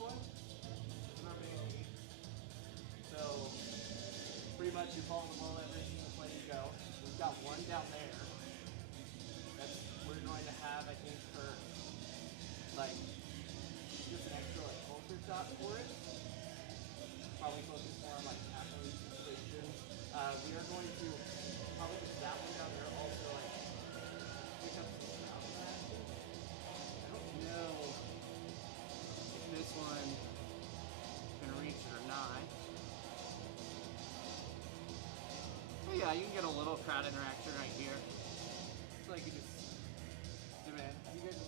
one is our main lead. So pretty much you follow the wall every single place you go. We've got one down there. That's we're going to have, I think, for like just an extra like culture shot for it. Probably focus more on like cavalry situations. We are going to probably just that one down there also like pick up some ground action. I don't know if this one can reach it or not. But yeah, you can get a little crowd interaction right here. So like you just demand. You guys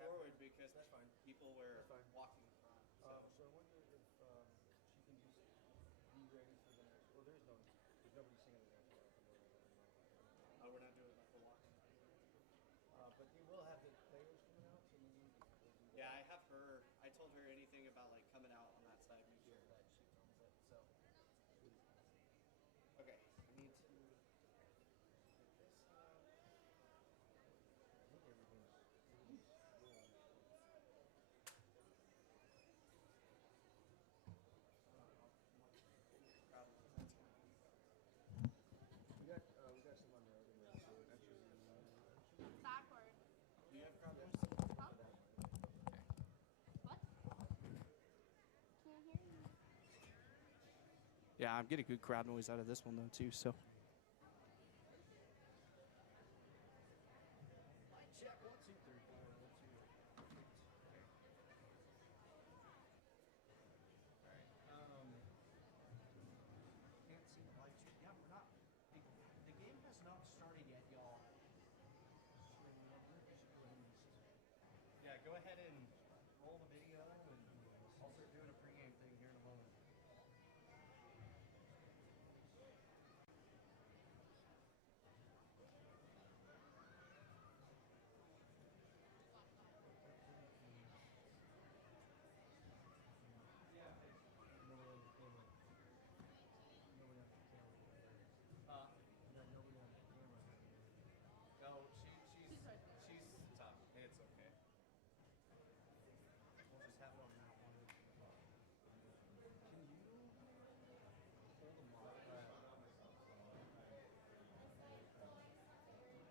forward because that's fine. people were That's fine. walking in front. So I wonder if she can just be ready for the next. Well, there's nobody singing the national anthem. We're not doing like the walking. But they will have the players coming out, so maybe we can have her do that. Yeah, I have her. I told her anything about like coming out on that side. Make sure that she films it. So. Okay, I need to. I think everything's rolling. We got some on the other way, so actually. Backward. Do you have problems? Huh? What? Can't hear you. Yeah, I'm getting good crowd noise out of this one though too. So. Check 1, 2, 3, 4, 1, 2. Alright. Can't see the live stream. Yeah, we're not. The game has not started yet, y'all. Yeah, go ahead and roll the video, and I'll start doing a pregame thing here in a moment. No, she's tough. It's okay. We'll just have it on that one. Can you hold them off?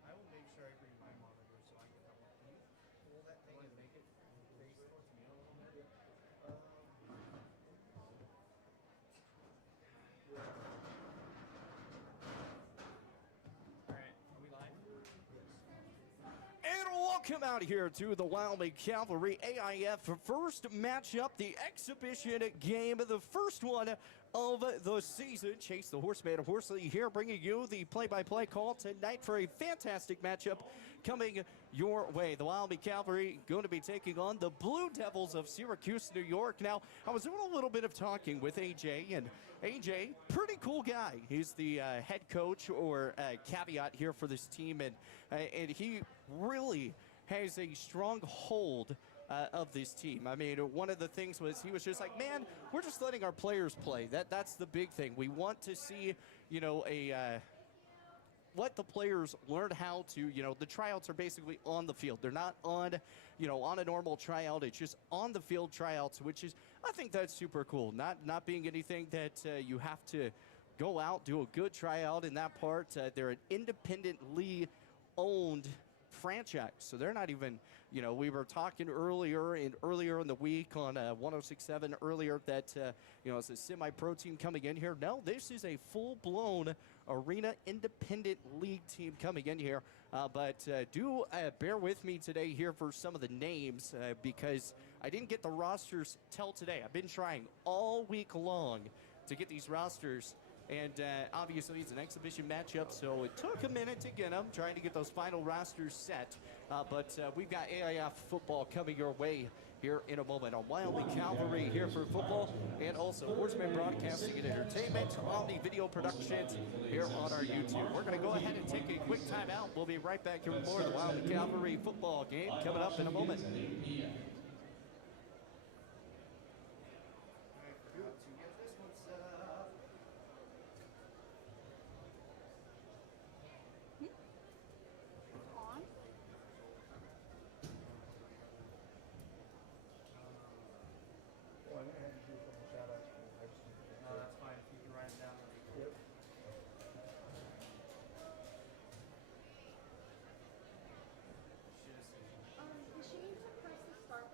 I will make sure I bring my monitor so I can help. Can you pull that thing and make it face towards me a little bit? All right, are we live? And welcome out here to the Wyoming Cavalry AIF first matchup, the exhibition game, the first one of the season. Chase the Horseman Horsley here bringing you the play-by-play call tonight for a fantastic matchup coming your way. The Wyoming Cavalry going to be taking on the Blue Devils of Syracuse, New York. Now, I was doing a little bit of talking with AJ, and AJ, pretty cool guy. He's the head coach or caveat here for this team, and he really has a strong hold of this team. I mean, one of the things was he was just like, man, we're just letting our players play. That's the big thing. We want to see, you know, let the players learn how to, you know, the tryouts are basically on the field. They're not on, you know, on a normal tryout. It's just on the field tryouts, which is, I think that's super cool. Not being anything that you have to go out, do a good tryout in that part. They're an independently owned franchise, so they're not even, you know, we were talking earlier in the week on 106.7 earlier that you know, it's a semi-pro team coming in here. No, this is a full-blown arena independent league team coming in here, but do bear with me today here for some of the names because I didn't get the rosters till today. I've been trying all week long to get these rosters. And obviously, it's an exhibition matchup, so it took a minute to get them, trying to get those final rosters set. But we've got AIF football coming your way here in a moment on Wyoming Cavalry here for football, and also Horseman Broadcasting and Entertainment, OMNI Video Productions here on our YouTube. We're going to go ahead and take a quick timeout. We'll be right back here with more of the Wyoming Cavalry football game coming up in a moment. On? Well, I'm going to have to do a couple shout outs for the live stream. No, that's fine. If you can write it down. Yep. Is she able to press the start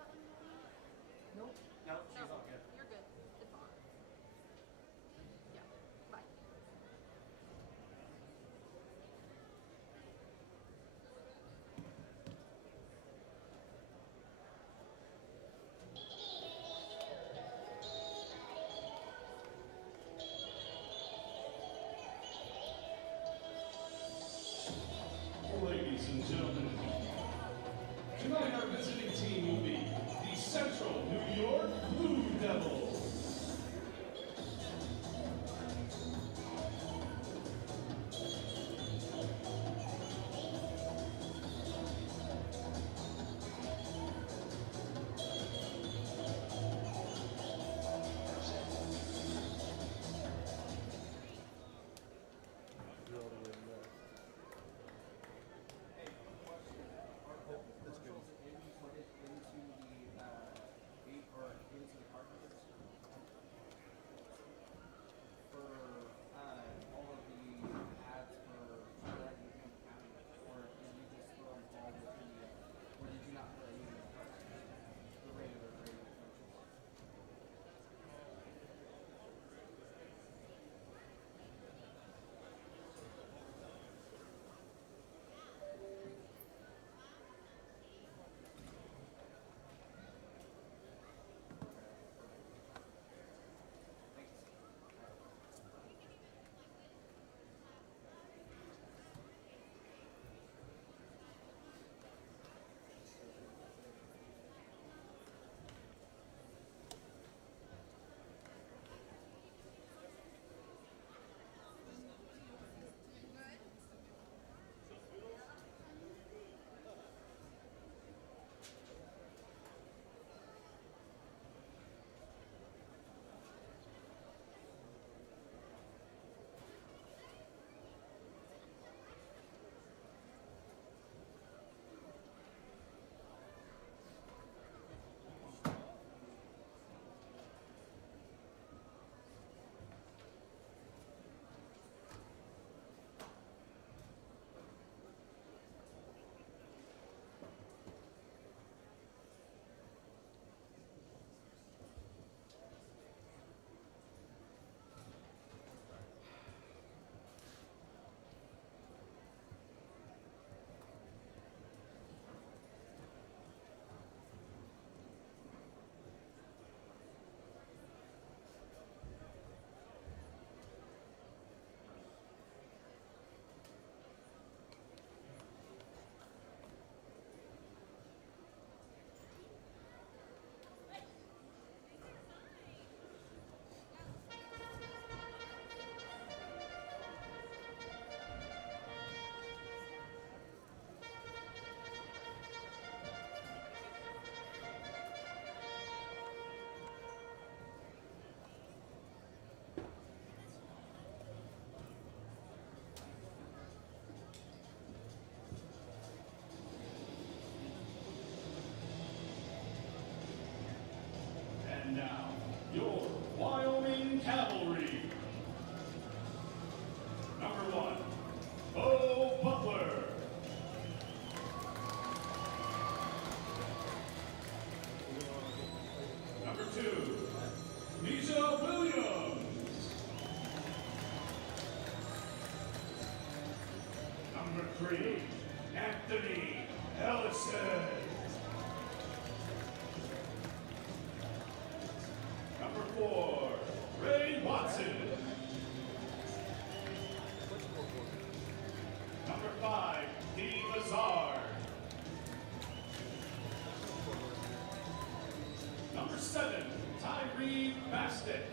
Henry Bastick.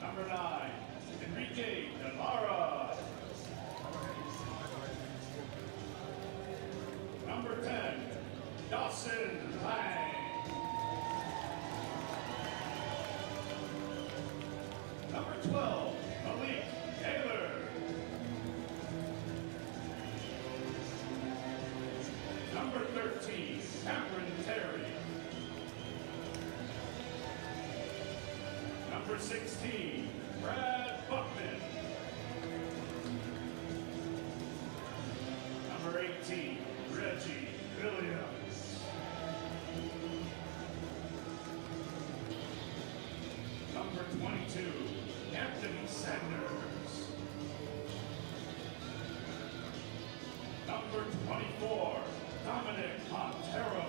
Number 9, Enrique Navarra. Number 10, Dawson Lang. Number 12, Malik Taylor. Number 13, Cameron Terry. Number 16, Brad Buckman. Number 18, Reggie Williams. Number 22, Anthony Sanders. Number 24, Dominic Montero.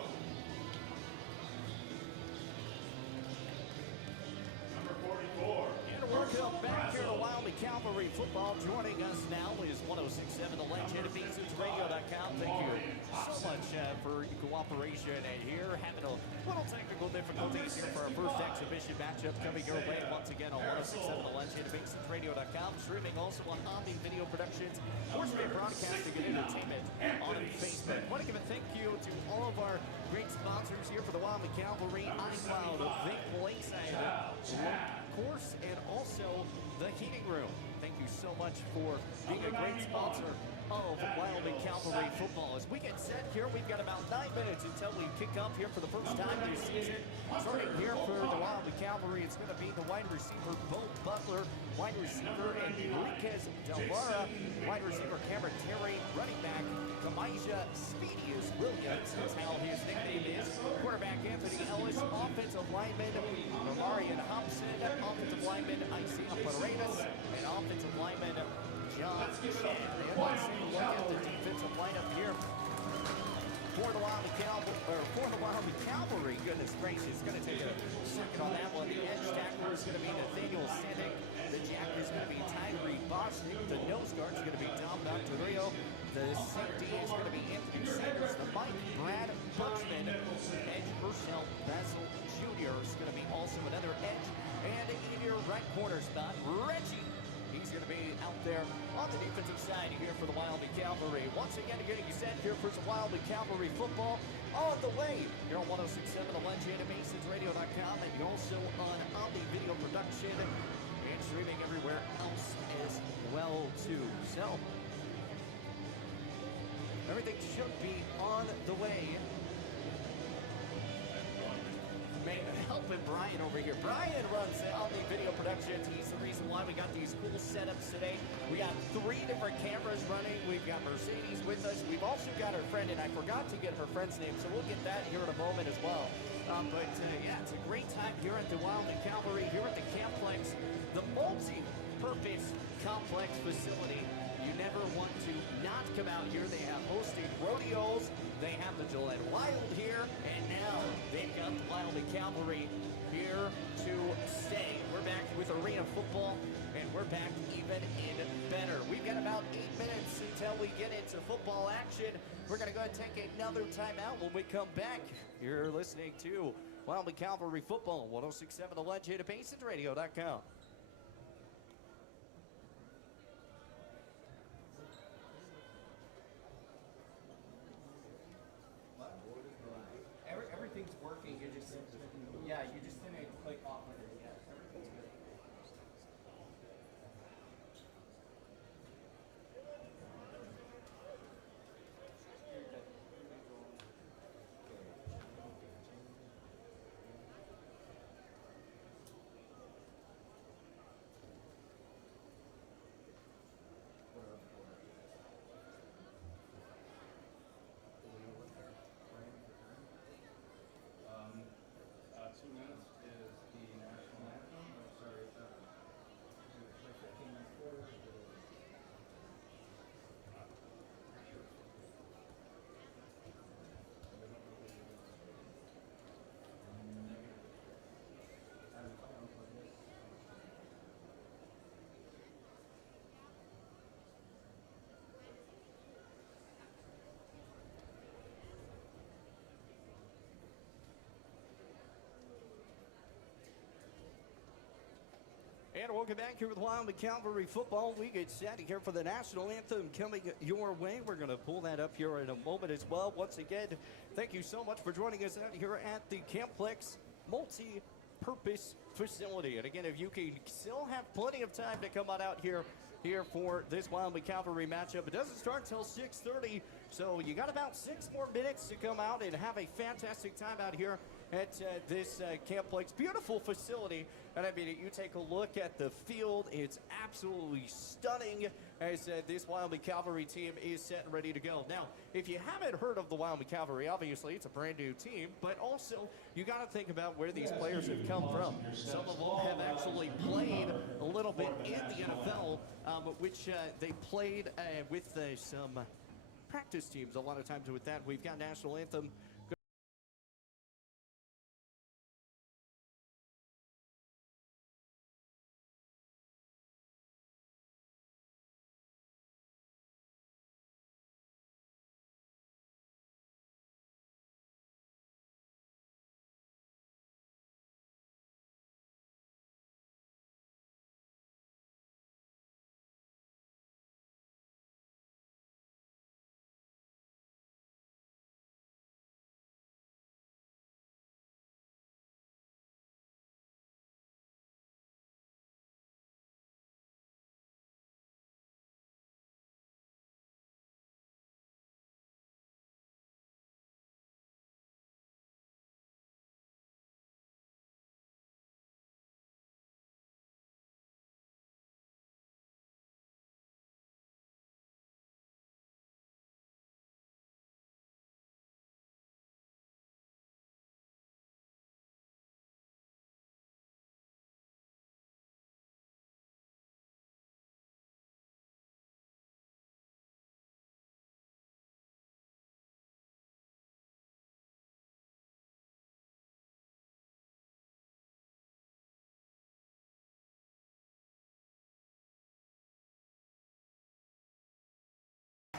Number 44, And welcome back here to Wyoming Cavalry Football. Joining us now is 106.7 The Legend, BeatsRadio.com. Thank you so much for your cooperation here. Having a little technical difficulties here for our first exhibition matchup coming your way once again on 106.7 The Legend, BeatsRadio.com. Streaming also on OMNI Video Productions, Horseman Broadcasting and Entertainment on Facebook. Want to give a thank you to all of our great sponsors here for the Wyoming Cavalry, iCloud, Think Lakeside, course, and also the heating room. Thank you so much for being a great sponsor of Wyoming Cavalry football. As we get set here, we've got about 9 minutes until we kick off here for the first time this season. Starting here for the Wyoming Cavalry, it's going to be the wide receiver Bo Butler, wide receiver Enriquez Del Lara, wide receiver Cameron Terry, running back Kamijah Speedius Williams is how his nickname is. Quarterback Anthony Ellis, offensive lineman Marion Hobson, offensive lineman Isaiah Paredes, and offensive lineman John Chen. And let's take a look at the defensive lineup here for the Wyoming Cavalry. Goodness gracious, going to take a second on that one. The edge tackler is going to be Nathaniel Sennick. The jack is going to be Tyree Bosnick. The nose guard is going to be Dom Doctorio. The safety is going to be Anthony Sanders. The Mike Brad Buxman. Edge Herschel Basil Jr. is going to be also another edge. And in your right corner spot, Reggie. He's going to be out there on the defensive side here for the Wyoming Cavalry. Once again, getting you set here for some Wyoming Cavalry football on the way. You're on 106.7 The Legend at MasonsRadio.com, and you're also on OMNI Video Production and streaming everywhere else as well too. So everything should be on the way. Helping Brian over here. Brian runs OMNI Video Productions. He's the reason why we got these cool setups today. We got 3 different cameras running. We've got Mercedes with us. We've also got our friend, and I forgot to get her friend's name, so we'll get that here in a moment as well. Yeah, it's a great time here at the Wyoming Cavalry, here at the Camplex, the multi-purpose complex facility. You never want to not come out here. They have hosted rodeos. They have the Gillette Wild here, and now they've got the Wyoming Cavalry here to stay. We're back with arena football, and we're back even in better. We've got about 8 minutes until we get into football action. We're going to go ahead and take another timeout when we come back. You're listening to Wyoming Cavalry Football, 106.7 The Legend at BasonsRadio.com. Everything's working. You just didn't click off with it yet. Everything's good. Welcome back here with Wyoming Cavalry football. We get set here for the national anthem coming your way. We're going to pull that up here in a moment as well. Once again, thank you so much for joining us out here at the Camplex multi-purpose facility. And again, if you can still have plenty of time to come on out here for this Wyoming Cavalry matchup. It doesn't start until 6:30, so you got about 6 more minutes to come out and have a fantastic time out here at this Camplex beautiful facility. And I mean, you take a look at the field, it's absolutely stunning as this Wyoming Cavalry team is set and ready to go. Now, if you haven't heard of the Wyoming Cavalry, obviously it's a brand new team, but also you got to think about where these players have come from. Some of them have actually played a little bit in the NFL, which they played with some practice teams a lot of times with that. We've got national anthem.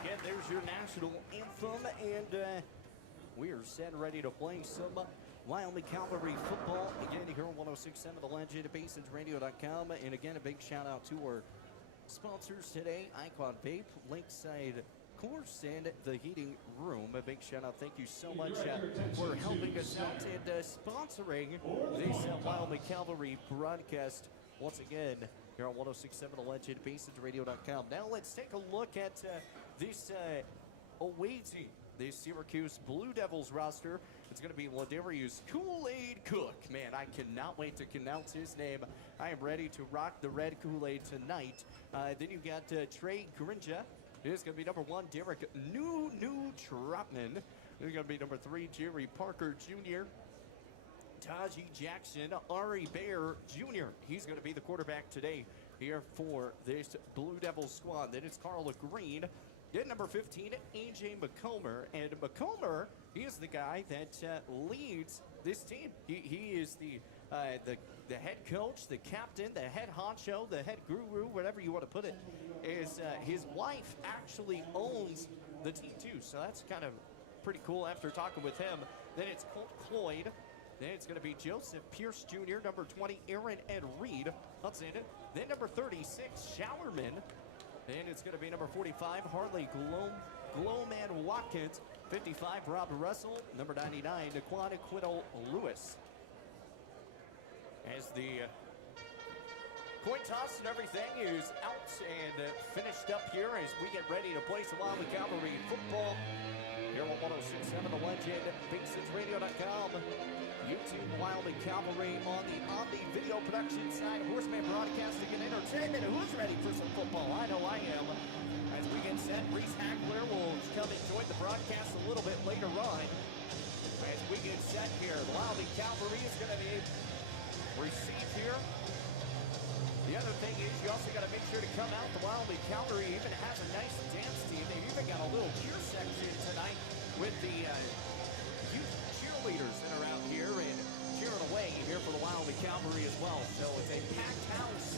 Again, there's your national anthem, and we are set and ready to play some Wyoming Cavalry football. Again, here on 106.7 The Legend, BasensRadio.com. And again, a big shout out to our sponsors today, Icon Vape, Lakeside Course, and the Heating Room. A big shout out. Thank you so much for helping us out and sponsoring this Wyoming Cavalry broadcast. Once again, here on 106.7 The Legend, BasensRadio.com. Now let's take a look at this away team, this Syracuse Blue Devils roster. It's going to be Ladarius Kool-Aid Cook. Man, I cannot wait to pronounce his name. I am ready to rock the red Kool-Aid tonight. Then you've got Trey Grinja. It's going to be number 1, Derek New Trotman. It's going to be number 3, Jerry Parker Jr. Taji Jackson, Ari Bear Jr. He's going to be the quarterback today here for this Blue Devils squad. Then it's Carla Green. Then number 15, AJ McComber. And McComber, he is the guy that leads this team. He is the head coach, the captain, the head honcho, the head guru, whatever you want to put it. Is his wife actually owns the team too, so that's kind of pretty cool after talking with him. Then it's Colt Cloyd. Then it's going to be Joseph Pierce Jr., number 20, Aaron Ed Reed. Hudson. Then number 36, Showerman. Then it's going to be number 45, Harley Glowman Watkins. 55, Rob Russell. Number 99, Naquan Quiddle Lewis. As the coin toss and everything is out and finished up here as we get ready to play some Wyoming Cavalry football here on 106.7 The Legend, BasensRadio.com, YouTube Wyoming Cavalry on the Omni Video Production side, Horseman Broadcasting and Entertainment. Who's ready for some football? I know I am. As we get set, Reese Hagler will come and join the broadcast a little bit later on. As we get set here, the Wyoming Cavalry is going to be received here. The other thing is you also got to make sure to come out. The Wyoming Cavalry even has a nice dance team. They've even got a little cheer section tonight with the youth cheerleaders that are out here and cheering away here for the Wyoming Cavalry as well. So it's a packed house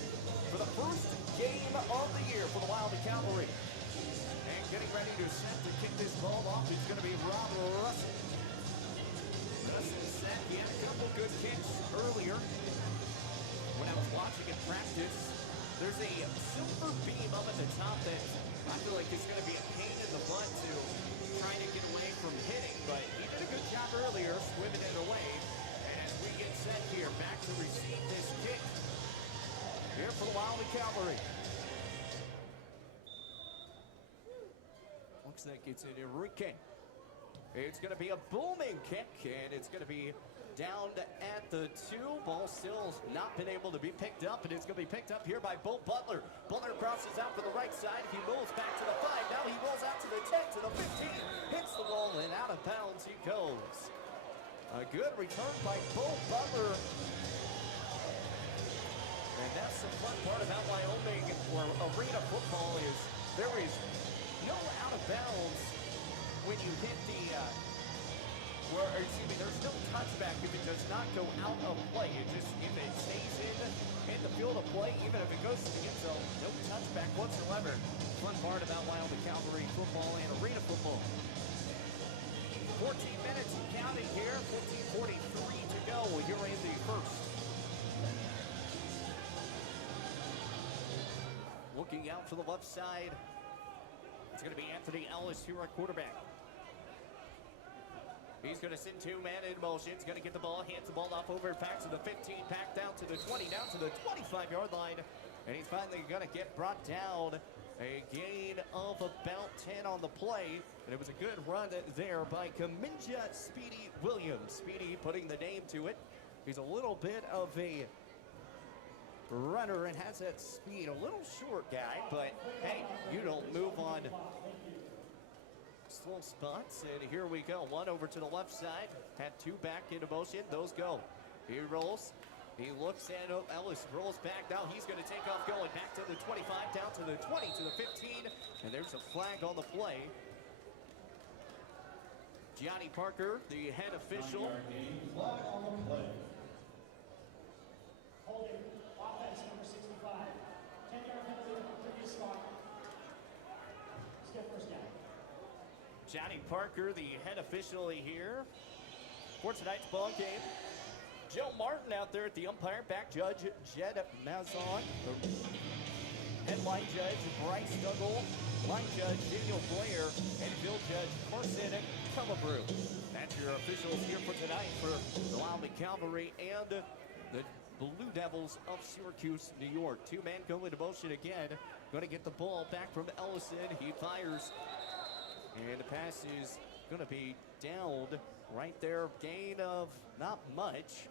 for the first game of the year for the Wyoming Cavalry. And getting ready to set to kick this ball off is going to be Rob Russell. Russell set. He had a couple good kicks earlier when when I was watching it practice, there's a silver beam up at the top that I feel like is going to be a pain in the butt to try to get away from hitting, but he did a good job earlier swimming it away. And as we get set here, back to receive this kick here for the Wyoming Cavalry. Looks like it's an Enrique. It's going to be a booming kick, and it's going to be down at the 2. Ball still not been able to be picked up, and it's going to be picked up here by Bo Butler. Butler crosses out for the right side. He moves back to the 5. Now he rolls out to the 10, to the 15. Hits the wall, and out of bounds he goes. A good return by Bo Butler. And that's the fun part about Wyoming or arena football is there is no out of bounds when you hit the there's no touchback if it does not go out of play. It just, if it stays in the field of play, even if it goes to the end zone, no touchback whatsoever. Fun part about Wyoming Cavalry football and arena football. 14 minutes and counting here, 15:43 to go here in the first. Looking out for the left side, it's going to be Anthony Ellis here at quarterback. He's going to send 2-man in motion. He's going to get the ball, hands the ball off over back to the 15, back down to the 20, down to the 25-yard line. And he's finally going to get brought down. A gain of about 10 on the play. And it was a good run there by Kaminja Speedy Williams. Speedy putting the name to it. He's a little bit of a runner and has that speed. A little short guy, but hey, you don't move on slow spots. And here we go. One over to the left side. Had 2 back into motion. Those go. He rolls. He looks at Ellis, rolls back. Now he's going to take off going back to the 25, down to the 20, to the 15. And there's a flag on the play. Gianni Parker, the head official. Flag on the play. Holding offense number 65. 10-yard penalty from the previous spot. Still first down. Johnny Parker, the head official here for tonight's ball game. Joe Martin out there at the umpire. Back judge Jed Mazon. Head line judge Bryce Duggle. Line judge Daniel Blair. And field judge Carson Calabrew. That's your officials here for tonight for the Wyoming Cavalry and the Blue Devils of Syracuse, New York. 2-man going into motion again. Going to get the ball back from Ellison. He fires. And the pass is going to be downed right there. Gain of not much.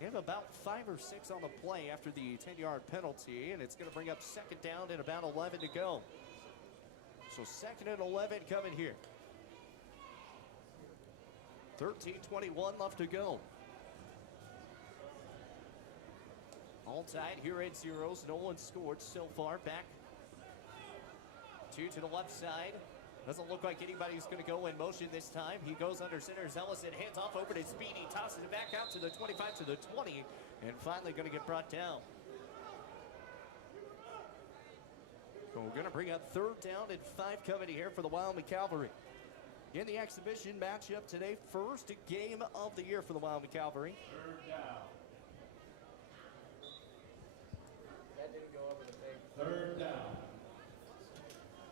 And about 5 or 6 on the play after the 10-yard penalty. And it's going to bring up second down and about 11 to go. So second and 11 coming here. 13:21 left to go. All tied here at zeros. No one scored so far. Back 2 to the left side. Doesn't look like anybody's going to go in motion this time. He goes under center. Ellison hands off over to Speedy. Tosses it back out to the 25, to the 20. And finally going to get brought down. So we're going to bring up third down and 5 coming here for the Wyoming Cavalry. In the exhibition matchup today, first game of the year for the Wyoming Cavalry. Third down. That didn't go over the big. Third down.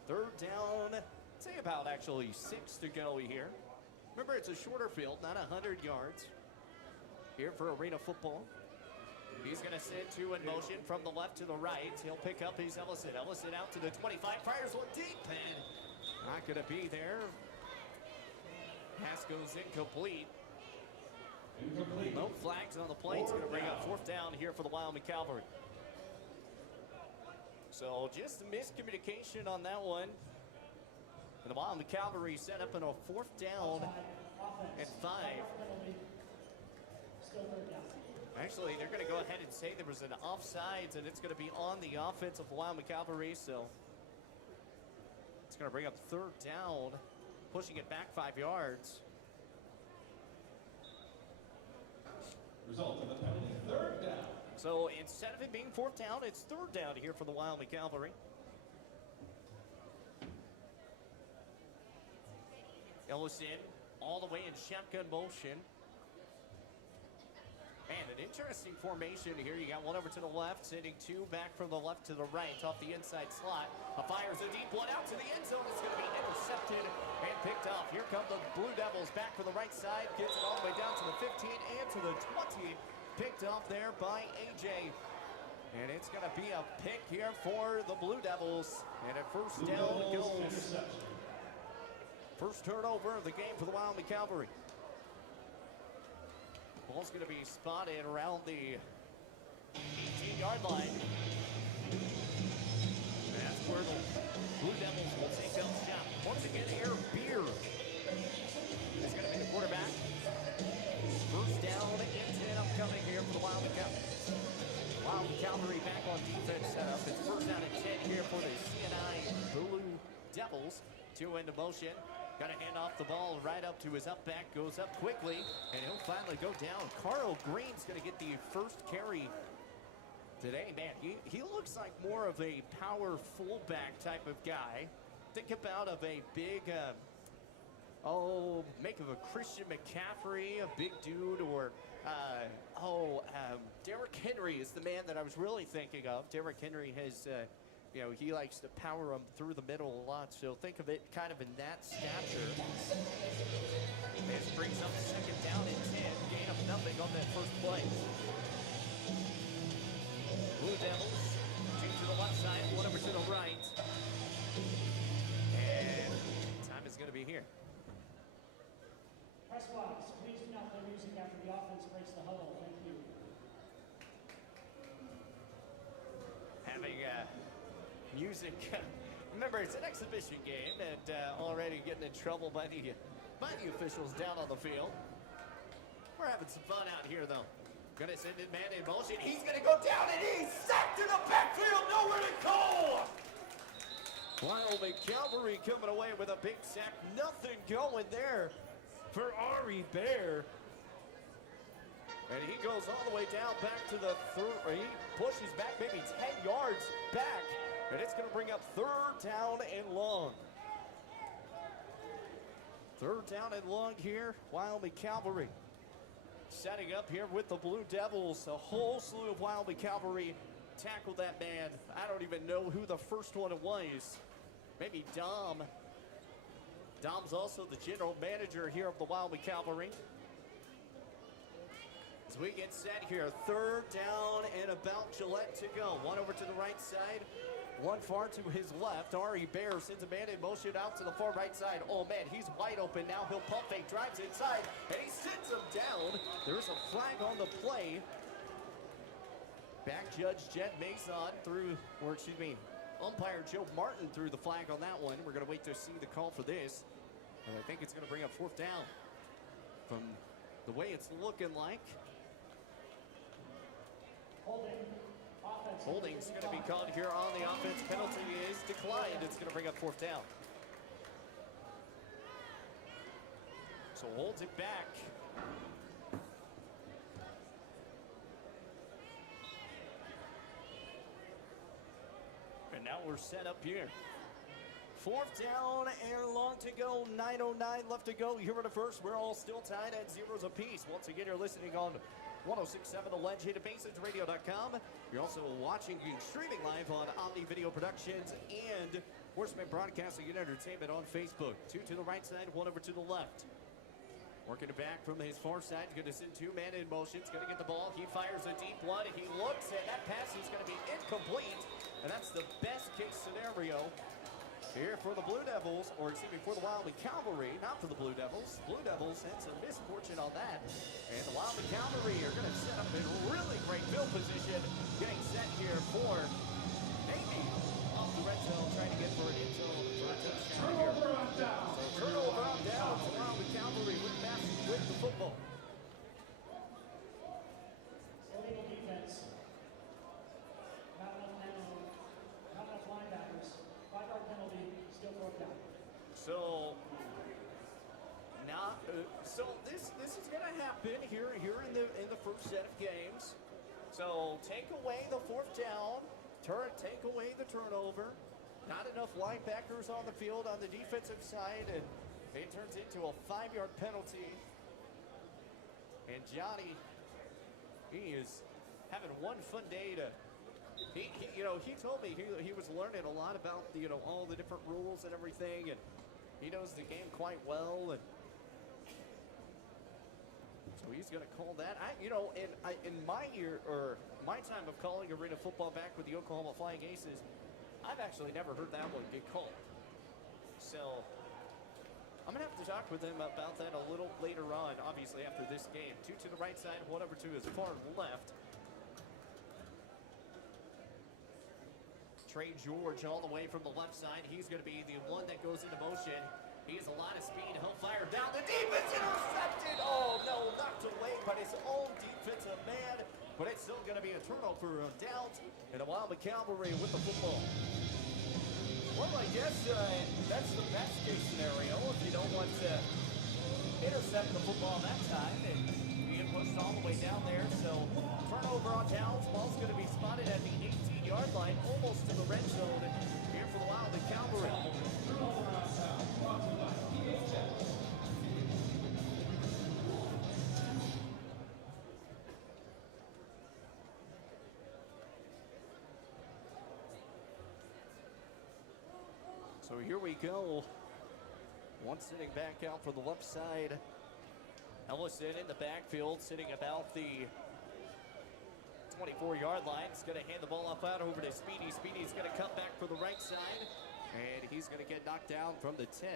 Third down, say about actually 6 to go here. Remember, it's a shorter field, not 100 yards here for arena football. He's going to send 2 in motion from the left to the right. He'll pick up his Ellison. Ellison out to the 25, fires one deep, and not going to be there. Pass goes incomplete. No flags on the play. It's going to bring up fourth down here for the Wyoming Cavalry. So just a miscommunication on that one. And the Wyoming Cavalry set up in a fourth down and 5. Actually, they're going to go ahead and say there was an offsides, and it's going to be on the offense of the Wyoming Cavalry. So it's going to bring up third down, pushing it back 5 yards. Result of the penalty, third down. So instead of it being fourth down, it's third down here for the Wyoming Cavalry. Ellison all the way in shotgun motion. And an interesting formation here. You got one over to the left, sending two back from the left to the right off the inside slot. Fires a deep one out to the end zone. It's going to be intercepted and picked off. Here come the Blue Devils back from the right side. Gets it all the way down to the 15 and to the 20. Picked off there by AJ. And it's going to be a pick here for the Blue Devils. And at first down goes. First turnover of the game for the Wyoming Cavalry. Ball's going to be spotted around the 18-yard line. And that's where the Blue Devils will take down the shot. Once again, Air Beer is going to be the quarterback. First down and 10 upcoming here for the Wyoming Cavalry. Wyoming Cavalry back on defense setup. It's first down and 10 here for the CNY Blue Devils. Two into motion. Got to hand off the ball right up to his up back. Goes up quickly, and he'll finally go down. Carl Green's going to get the first carry today. Man, he looks like more of a power fullback type of guy. Think about of a big, make of a Christian McCaffrey, a big dude, or, Derrick Henry is the man that I was really thinking of. Derrick Henry has... he likes to power them through the middle a lot, so think of it kind of in that stature. This brings up second down and 10, gain of nothing on that first play. Blue Devils, two to the left side, one over to the right. And time is going to be here. Press box, please do not play music after the offense breaks the huddle. Thank you. Having music. Remember, it's an exhibition game, and already getting in trouble by the officials down on the field. We're having some fun out here, though. Gonna send it man in motion. He's gonna go down, and he's sacked in the backfield. Nowhere to go. Wyoming Cavalry coming away with a big sack. Nothing going there for Ari Bear. And he goes all the way down back to the third. He pushes back maybe 10 yards back. And it's going to bring up third down and long. Third down and long here. Wyoming Cavalry setting up here with the Blue Devils. A whole slew of Wyoming Cavalry tackled that man. I don't even know who the first one was. Maybe Dom. Dom's also the general manager here of the Wyoming Cavalry. As we get set here, third down and about Gillette to go. One over to the right side, one far to his left. Ari Bear sends a man in motion out to the far right side. Oh man, he's wide open now. He'll pump fake, drives inside, and he sits him down. There's a flag on the play. Back judge Jed Mason umpire Joe Martin threw the flag on that one. We're going to wait to see the call for this. And I think it's going to bring up fourth down from the way it's looking like. Holding's going to be called here on the offense. Penalty is declined. It's going to bring up fourth down. So holds it back. And now we're set up here. Fourth down and long to go. 9:09 left to go. Here in the first. We're all still tied at zeros apiece. Once again, you're listening on 106.7 The Legend at BasicRadio.com. You're also watching and streaming live on OMNI-DIGITAL-PRODUCTIONS and Horseman Broadcasting and Entertainment on Facebook. Two to the right side, one over to the left. Working it back from his far side. He's going to send two men in motion. He's going to get the ball. He fires a deep one. He looks, and that pass is going to be incomplete. And that's the best case scenario here for the Blue Devils, or excuse me, for the Wyoming Cavalry, not for the Blue Devils. Blue Devils had some misfortune on that. And the Wyoming Cavalry are going to set up in really great field position, getting set here for maybe off the red zone, trying to get for an end zone for a touchdown here. Turnover on down. So turnover on down to Wyoming Cavalry with the football. Illegal defense. Not enough linebackers. 5-yard penalty, still broke down. So this is going to happen here in the first set of games. So take away the fourth down, take away the turnover. Not enough linebackers on the field on the defensive side, and it turns into a 5-yard penalty. And Johnny He is having one fun day to. He told me he was learning a lot about all the different rules and everything, and he knows the game quite well, and so he's going to call that. In my year or my time of calling arena football back with the Oklahoma Flying Aces, I've actually never heard that one get called. So I'm going to have to talk with him about that a little later on, obviously after this game. 2 to the right side, 1 over to his far left. Trey George all the way from the left side. He's going to be the one that goes into motion. He has a lot of speed. He'll fire down the deep. It's intercepted. Oh, no, knocked away by his own defensive man. But it's still going to be a turnover of downs. And the Wyoming Cavalry with the football. Well, I guess that's the best case scenario if you don't want to intercept the football that time and being pushed all the way down there. So turnover on downs. Ball's going to be spotted at the 18-yard line, almost to the red zone here for the Wyoming Cavalry. So here we go. One sitting back out for the left side. Ellison in the backfield, sitting about the 24-yard line. He's going to hand the ball off out over to Speedy. Speedy's going to come back for the right side, and he's going to get knocked down from the 10.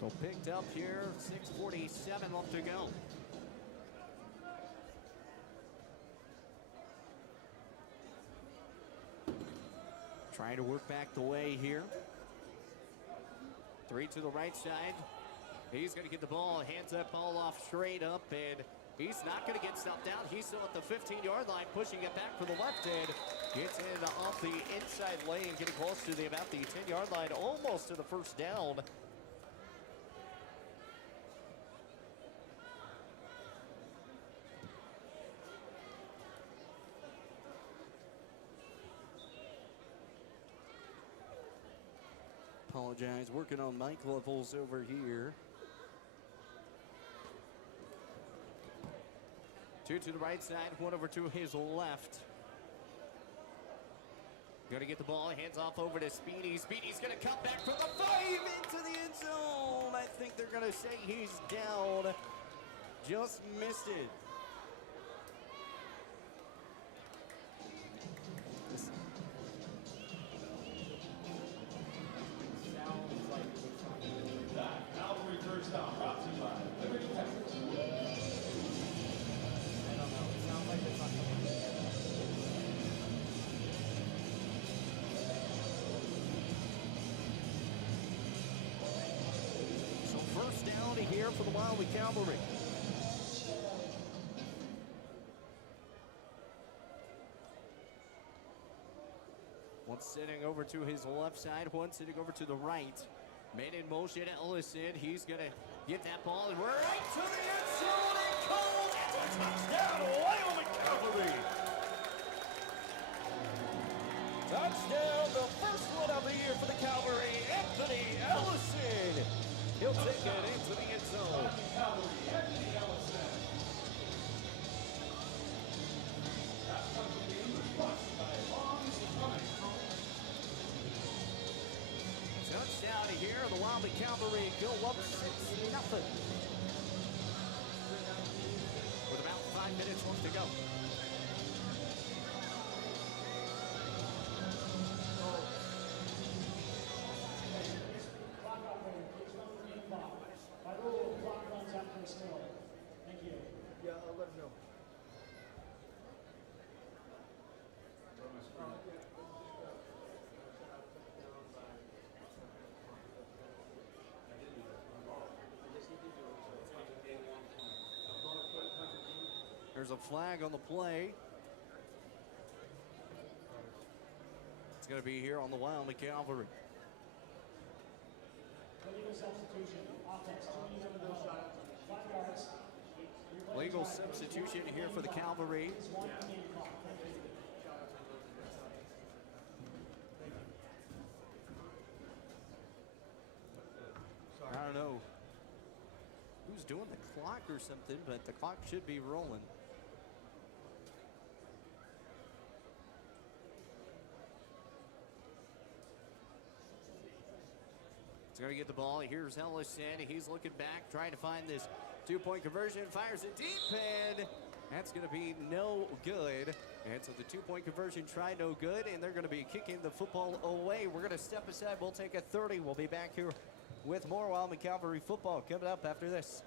So picked up here, 6:47 left to go. Trying to work back the way here. 3 to the right side. He's going to get the ball, hands that ball off straight up, and he's not going to get stopped down. He's still at the 15-yard line, pushing it back for the left end. Gets in off the inside lane, getting close to about the 10-yard line, almost to the first down. Apologize, working on mic levels over here. 2 to the right side, 1 over to his left. Gonna get the ball, hands off over to Speedy. Speedy's gonna come back from the 5 into the end zone. I think they're gonna say he's down. Just missed it. That Cavalry first down brought to you by Liberty Texas. I don't know. It sounds like it's not coming together. So first down here for the Wyoming Cavalry. One sitting over to his left side, one sitting over to the right. Made in motion, Ellison. He's going to get that ball and right to the end zone and called. It's a touchdown, Wyoming Cavalry. Touchdown, the first one of the year for the Cavalry, Anthony Ellison. He'll take it into the end zone. Cavalry, Anthony Ellison. That touchdown game was brought to you by Long's Plumbing. Touchdown here, the Wyoming Cavalry go up 6-0. With about 5 minutes left to go. Clock operator, please run the game clock. By rule, the clock runs after the score. Thank you. Yeah, I'll let him know. There's a flag on the play. It's going to be here on the Wyoming Cavalry. Illegal substitution. Offense, 2 minutes on the ball. 5 yards. Legal substitution here for the Cavalry. Please run the game clock. Thank you. don't know who's doing the clock or something, but the clock should be rolling. He's going to get the ball. Here's Ellison. He's looking back, trying to find this two-point conversion. Fires it deep, and that's going to be no good. And so the two-point conversion try no good, and they're going to be kicking the football away. We're going to step aside. We'll take a 30. We'll be back here with more Wyoming Cavalry football coming up after this.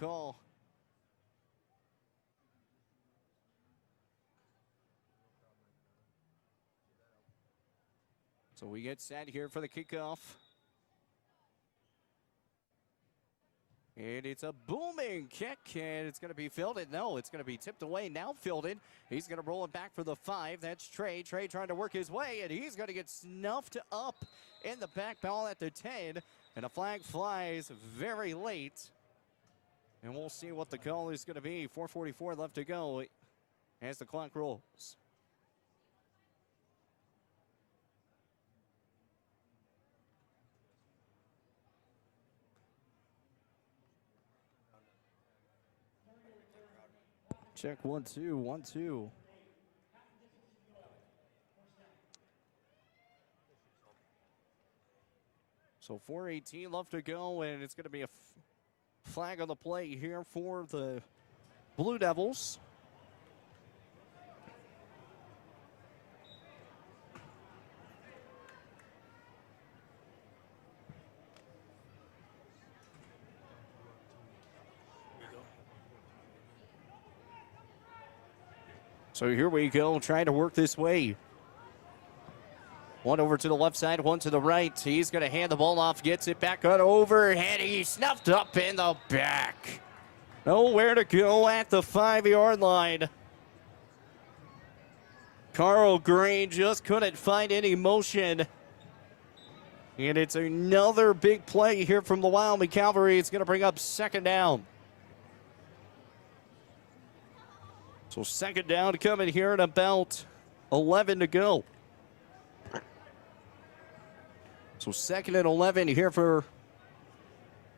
Call. So we get set here for the kickoff. And it's a booming kick, and it's going to be fielded. No, it's going to be tipped away. Now fielded. He's going to roll it back for the 5. That's Trey. Trey trying to work his way, and he's going to get snuffed up in the back ball at the 10. And a flag flies very late. And we'll see what the call is going to be. 4:44 left to go as the clock rolls. Check 1-2, 1-2. So 4:18 left to go, and it's going to be a flag on the play here for the Blue Devils. So here we go, trying to work this way. One over to the left side, one to the right. He's going to hand the ball off, gets it back on over, and he's snuffed up in the back. Nowhere to go at the 5-yard line. Carl Green just couldn't find any motion. And it's another big play here from the Wyoming Cavalry. It's going to bring up second down. So second down coming here at about 11 to go. So second and 11 here for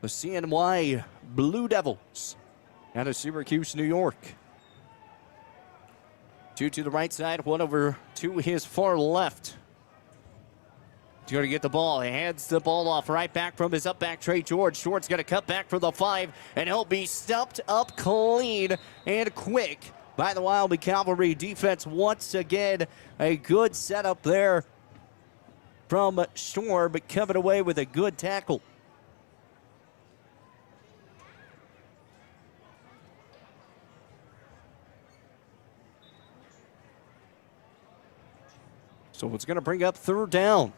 the CNY Blue Devils out of Syracuse, New York. Two to the right side, one over to his far left. He's going to get the ball. He hands the ball off right back from his up back, Trey George. George's going to cut back for the 5, and he'll be stuffed up clean and quick by the Wyoming Cavalry defense once again. A good setup there from Storm, but coming away with a good tackle. So it's going to bring up third down.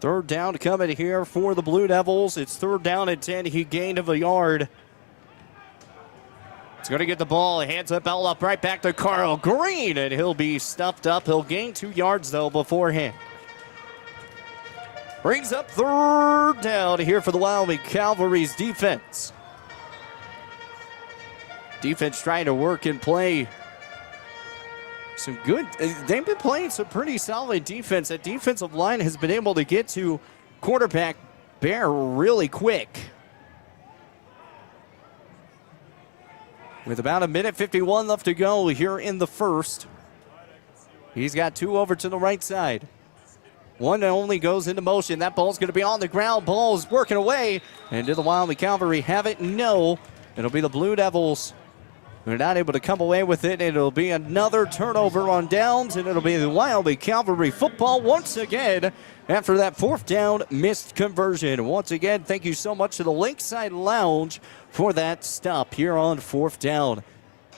Third down coming here for the Blue Devils. It's third down and 10. He gained of a yard. He's going to get the ball. Hands up, ball up, right back to Carl Green, and he'll be stuffed up. He'll gain 2 yards, though, beforehand. Brings up third down here for the Wyoming Cavalry's defense. Defense trying to work and play some good. They've been playing some pretty solid defense. That defensive line has been able to get to quarterback Bear really quick. With about 1:51 left to go here in the first. He's got 2 over to the right side. 1 only goes into motion. That ball's going to be on the ground. Ball's working away. And do the Wyoming Cavalry have it? No. It'll be the Blue Devils. They're not able to come away with it. It'll be another turnover on downs, and it'll be the Wyoming Cavalry football once again after that 4th down missed conversion. Once again, thank you so much to the Lakeside Lounge for that stop here on 4th down.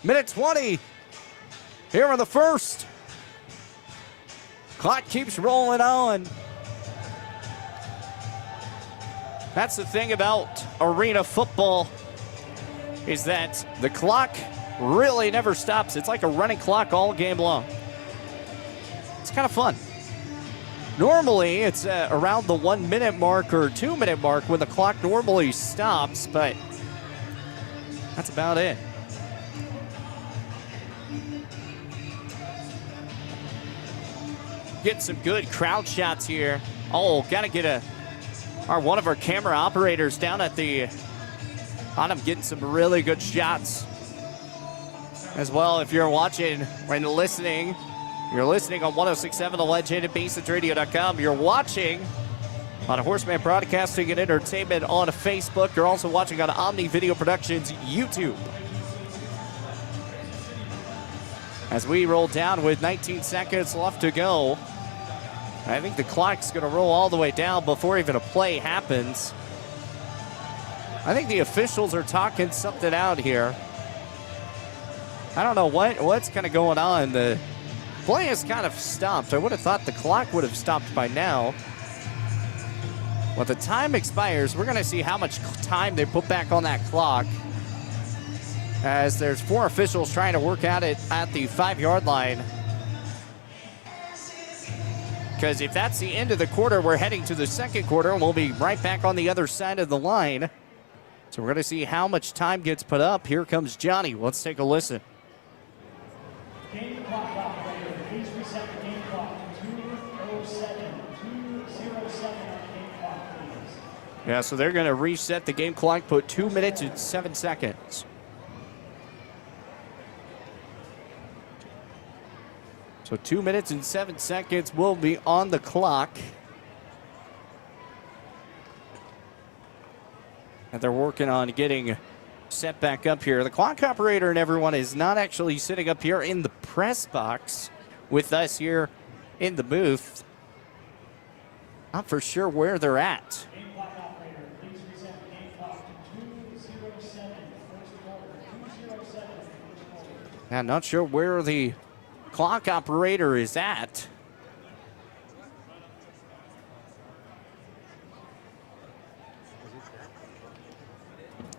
Minute 20 here in the first. Clock keeps rolling on. That's the thing about arena football, is that the clock really never stops. It's like a running clock all game long. It's kind of fun. Normally, it's around the 1 minute mark or 2 minute mark when the clock normally stops, but that's about it. Getting some good crowd shots here. Oh, gotta get one of our camera operators down at the on him, getting some really good shots as well. If you're watching and listening, you're listening on 106.7 The Legend at BaseLiftRadio.com. You're watching on Horseman Broadcasting and Entertainment on Facebook. You're also watching on Omni Video Productions YouTube. As we roll down with 19 seconds left to go, I think the clock's going to roll all the way down before even a play happens. I think the officials are talking something out here. I don't know what's kind of going on. The play has kind of stopped. I would have thought the clock would have stopped by now. When the time expires, we're going to see how much time they put back on that clock, as there's 4 officials trying to work at it at the 5-yard line. Because if that's the end of the quarter, we're heading to the second quarter, and we'll be right back on the other side of the line. So we're going to see how much time gets put up. Here comes Johnny. Let's take a listen. Game clock operator, please reset the game clock to 2:07 on the game clock, please. Yeah, so they're going to reset the game clock, put 2 minutes and 7 seconds. So 2 minutes and 7 seconds will be on the clock. And they're working on getting set back up here. The clock operator and everyone is not actually sitting up here in the press box with us here in the booth. Not for sure where they're at. Game clock operator, please reset the game clock to 2:07, first quarter, 2:07, first quarter. I'm not sure where the clock operator is at.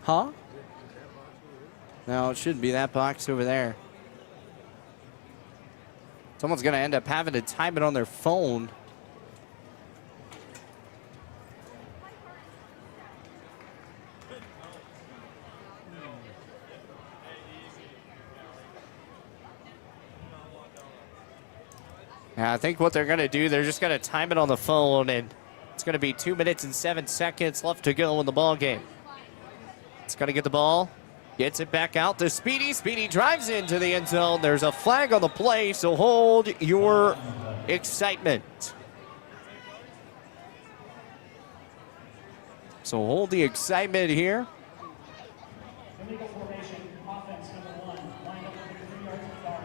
Huh? No, it shouldn't be that box over there. Someone's going to end up having to time it on their phone. I think what they're going to do, they're just going to time it on the phone, and it's going to be 2 minutes and 7 seconds left to go in the ball game. It's going to get the ball, gets it back out to Speedy. Speedy drives into the end zone. There's a flag on the play, so hold your excitement. So hold the excitement here. Illegal formation, offense number 1, lined up within 3 yards of the guard.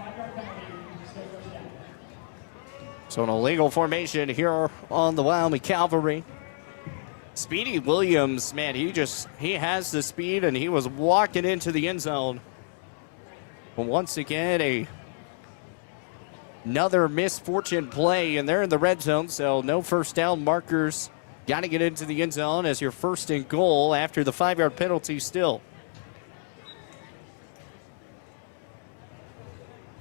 5-yard penalty, still first down. So an illegal formation here on the Wyoming Cavalry. Speedy Williams, man, he has the speed, and he was walking into the end zone. But once again, another misfortune play, and they're in the red zone, so no first down markers. Got to get into the end zone as your first and goal after the 5-yard penalty still.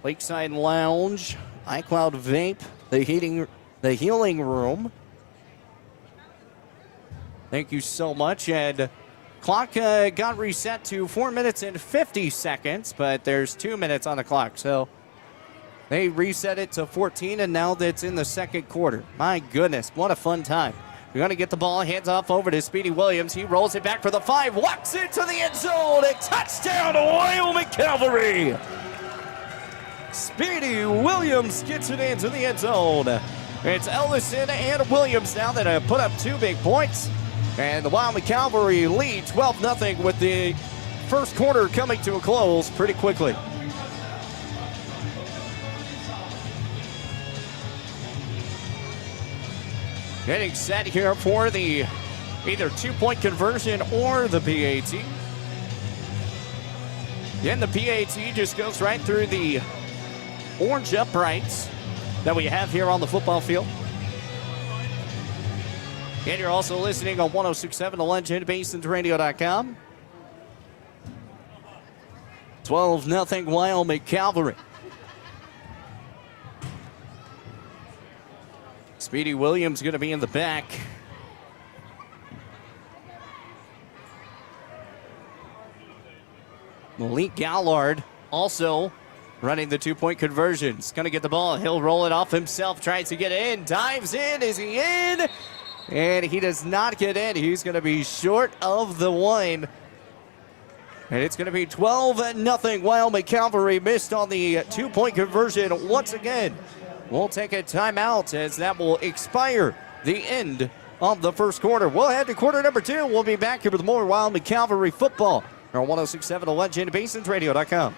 Lakeside Lounge, iCloud Vape, the healing room. Thank you so much. And clock got reset to 4 minutes and 50 seconds, but there's 2 minutes on the clock. So they reset it to 14, and now that's in the second quarter. My goodness, what a fun time. We're going to get the ball, hands off over to Speedy Williams. He rolls it back for the 5, walks into the end zone, and touchdown to Wyoming Cavalry. Speedy Williams gets it into the end zone. It's Ellison and Williams now that have put up 2 big points. And the Wyoming Cavalry lead 12-0 with the first quarter coming to a close pretty quickly. Getting set here for the either 2-point conversion or the PAT. And the PAT just goes right through the orange uprights that we have here on the football field. And you're also listening on 106.7 The Legend, BasonsRadio.com. 12-0 Wyoming Cavalry. Speedy Williams going to be in the back. Malik Gallard also running the 2-point conversions. Going to get the ball. He'll roll it off himself. Tries to get in. Dives in. Is he in? And he does not get in. He's going to be short of the one. And it's going to be 12-0. Wyoming Cavalry missed on the 2-point conversion once again. We'll take a timeout as that will expire the end of the first quarter. We'll head to quarter number 2. We'll be back here with more Wyoming Cavalry football on 106.7 The Legend, BasonsRadio.com.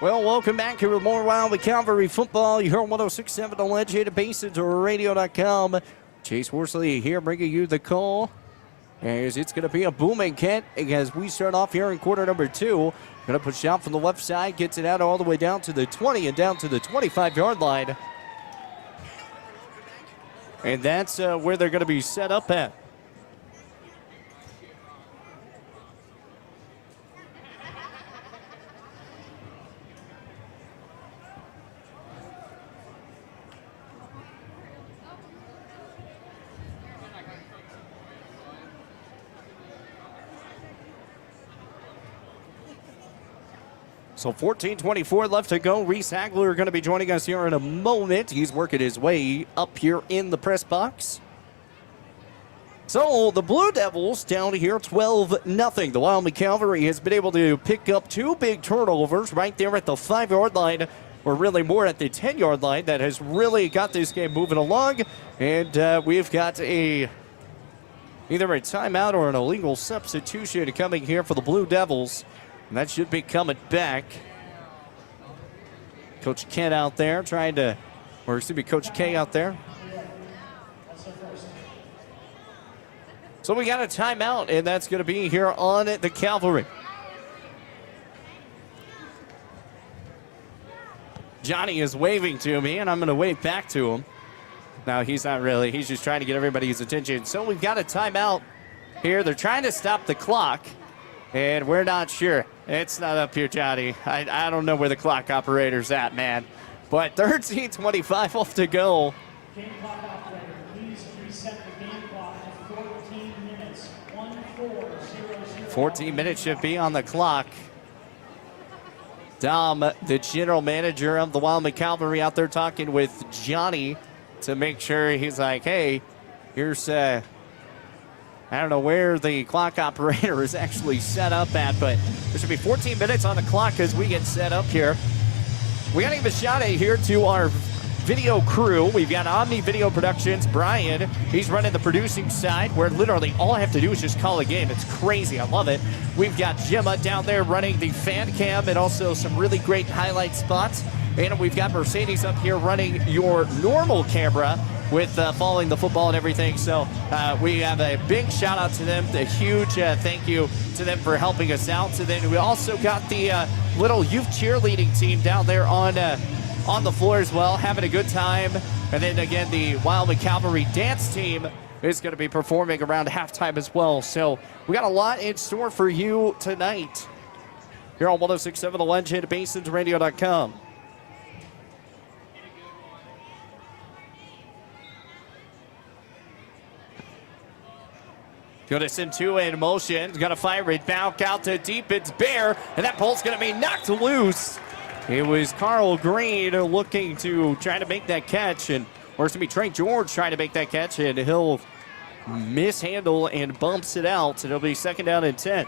Well, welcome back here with more Wyoming Cavalry football. You're on 106.7 The Legend, BasonsRadio.com. Chase Worsley here bringing you the call. As it's going to be a booming Kent as we start off here in quarter number 2. Going to push out from the left side, gets it out all the way down to the 20 and down to the 25-yard line. And that's where they're going to be set up at. So 14:24 left to go. Reese Hagler going to be joining us here in a moment. He's working his way up here in the press box. So the Blue Devils down here 12-0. The Wyoming Cavalry has been able to pick up 2 big turnovers right there at the 5-yard line, or really more at the 10-yard line. That has really got this game moving along. And we've got either a timeout or an illegal substitution coming here for the Blue Devils. And that should be coming back. Coach Kent out there trying to, or excuse me, Coach K out there. So we got a timeout, and that's going to be here on the Cavalry. Johnny is waving to me, and I'm going to wave back to him. No, he's not really. He's just trying to get everybody's attention. So we've got a timeout here. They're trying to stop the clock, and we're not sure. It's not up here, Johnny. I don't know where the clock operator's at, man. But 13:25 off to go. Game clock operator, please reset the game clock to 14 minutes. 14:00. 14 minutes should be on the clock. Dom, the general manager of the Wyoming Cavalry, out there talking with Johnny to make sure. He's like, hey, here's, I don't know where the clock operator is actually set up at, but there should be 14 minutes on the clock as we get set up here. We got to give a shout out here to our video crew. We've got Omni Video Productions, Brian. He's running the producing side where literally all I have to do is just call a game. It's crazy. I love it. We've got Gemma down there running the fan cam and also some really great highlight spots. And we've got Mercedes up here running your normal camera with following the football and everything. So we have a big shout out to them. A huge thank you to them for helping us out. And then we also got the little youth cheerleading team down there on the floor as well, having a good time. And then again, the Wyoming Cavalry dance team is going to be performing around halftime as well. So we got a lot in store for you tonight here on 106.7 The Legend, BasonsRadio.com. Goodison 2 in motion. Got to fire it back out to deep. It's Bear, and that ball's going to be knocked loose. It was Carl Green looking to try to make that catch, and or it's going to be Trey George trying to make that catch, and he'll mishandle and bumps it out. It'll be 2nd down and 10.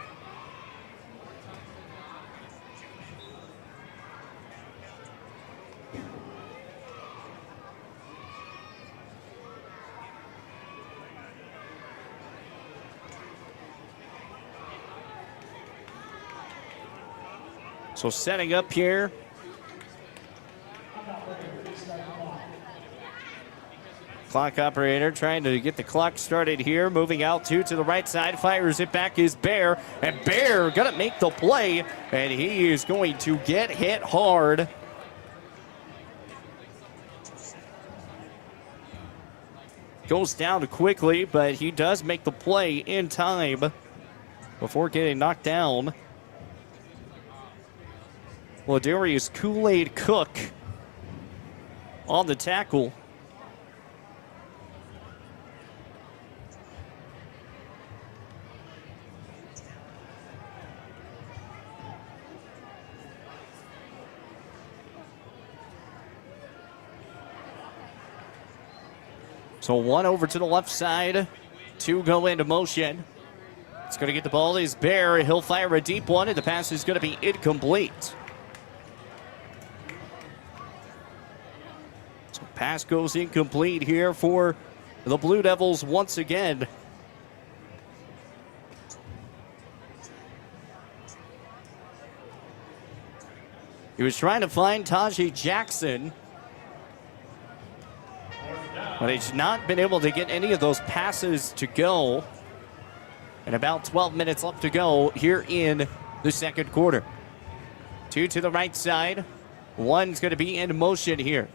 So setting up here. Clock operator trying to get the clock started here. Moving out to the right side. Fires it back is Bear. And Bear going to make the play. And he is going to get hit hard. Goes down quickly, but he does make the play in time before getting knocked down. Well, Darius Kool-Aid Cook on the tackle. So 1 over to the left side, 2 go into motion. It's going to get the ball is Bear. He'll fire a deep one, and the pass is going to be incomplete. Pass goes incomplete here for the Blue Devils once again. He was trying to find Tajay Jackson, but he's not been able to get any of those passes to go. And about 12 minutes left to go here in the second quarter. 2 to the right side. 1's going to be in motion here.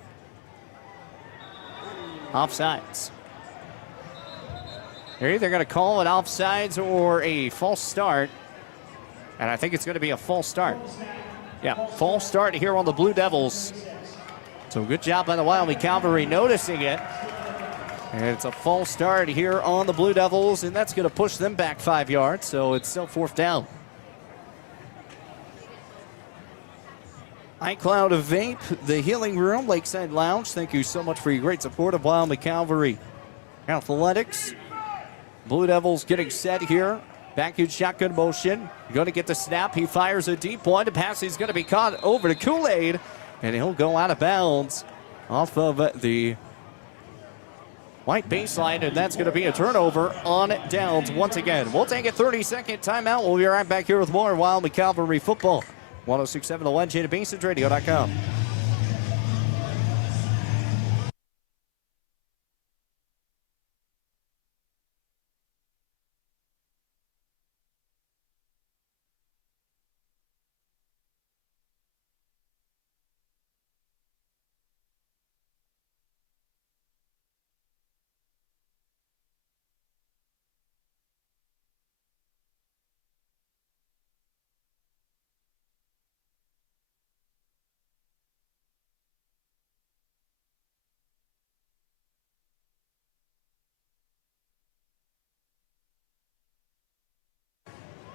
Offsides. They're either going to call it offsides or a false start. And I think it's going to be a false start. Yeah, false start here on the Blue Devils. So good job by the Wyoming Cavalry noticing it. And it's a false start here on the Blue Devils, and that's going to push them back 5 yards. So it's still 4th down. iCloud of Vape, the Healing Room, Lakeside Lounge. Thank you so much for your great support of Wyoming Cavalry Athletics. Blue Devils getting set here. Back in shotgun motion. Going to get the snap. He fires a deep one. The pass is going to be caught over to Kool-Aid, and he'll go out of bounds off of the white baseline, and that's going to be a turnover on downs once again. We'll take a 30-second timeout. We'll be right back here with more Wyoming Cavalry football. 106.7 The Legend, BasonsRadio.com.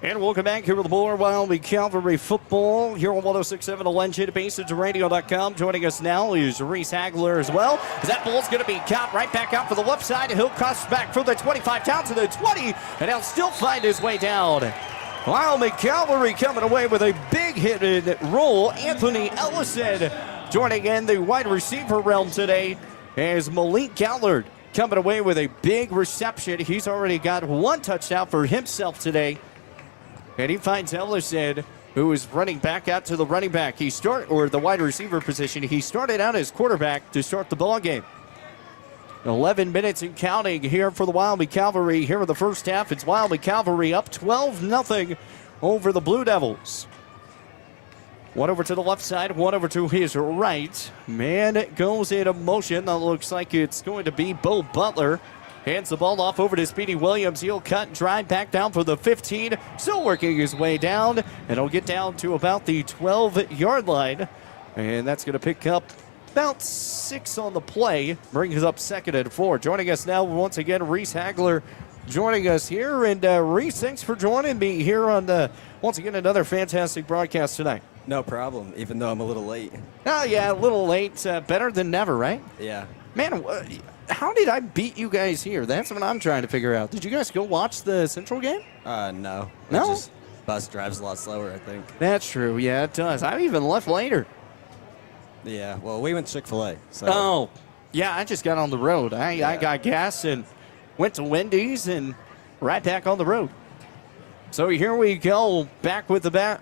And welcome back here with more Wyoming Cavalry football here on 106.7 The Legend, BaseRadio.com. Joining us now is Reese Hagler as well. As that ball's going to be caught right back out for the left side. He'll cross back from the 25 down to the 20, and he'll still find his way down. Wyoming Cavalry coming away with a big hit and roll. Anthony Ellison joining in the wide receiver realm today as Malik Gallard coming away with a big reception. He's already got one touchdown for himself today. And he finds Ellison, who is running back out to the running back. The wide receiver position. He started out as quarterback to start the ball game. 11 minutes and counting here for the Wyoming Cavalry. Here in the first half, it's Wyoming Cavalry up 12-0 over the Blue Devils. One over to the left side, one over to his right. Man goes into motion. That looks like it's going to be Bo Butler. Hands the ball off over to Speedy Williams. He'll cut and drive back down for the 15. Still working his way down. And he'll get down to about the 12-yard line. And that's going to pick up about 6 on the play. Brings up 2nd and 4. Joining us now once again, Reese Hagler joining us here. And Reese, thanks for joining me here on, once again, another fantastic broadcast tonight. No problem, even though I'm a little late. Oh, yeah, a little late. Better than never, right? Yeah. Man, how did I beat you guys here? That's what I'm trying to figure out. Did you guys go watch the Central game? No. No? Just bus drives a lot slower, I think. That's true. Yeah, it does. I even left later. Yeah, well, we went to Chick-fil-A. So. Oh, yeah, I just got on the road. I got gas and went to Wendy's and right back on the road. So here we go, back with the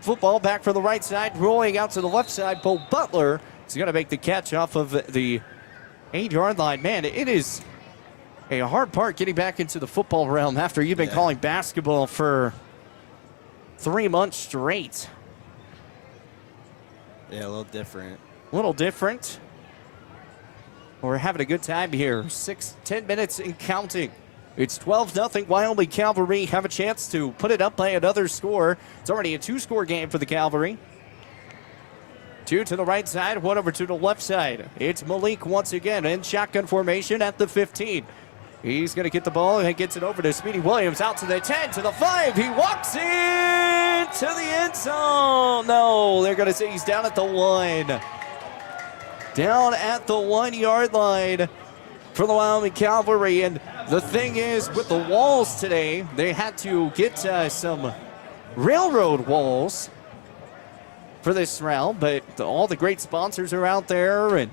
football, back from the right side, rolling out to the left side. Bo Butler is going to make the catch off of the 8-yard line. Man, it is a hard part getting back into the football realm after you've been calling basketball for 3 months straight. Yeah, a little different. A little different. We're having a good time here. 10 minutes and counting. It's 12-0. Wyoming Cavalry have a chance to put it up by another score. It's already a 2-score game for the Cavalry. 2 to the right side, 1 over to the left side. It's Malik once again in shotgun formation at the 15. He's going to get the ball and gets it over to Speedy Williams, out to the 10, to the 5. He walks in to the end zone. No, they're going to say he's down at the 1. Down at the 1-yard line for the Wyoming Cavalry. And the thing is, with the walls today, they had to get some railroad walls for this round, but all the great sponsors are out there, and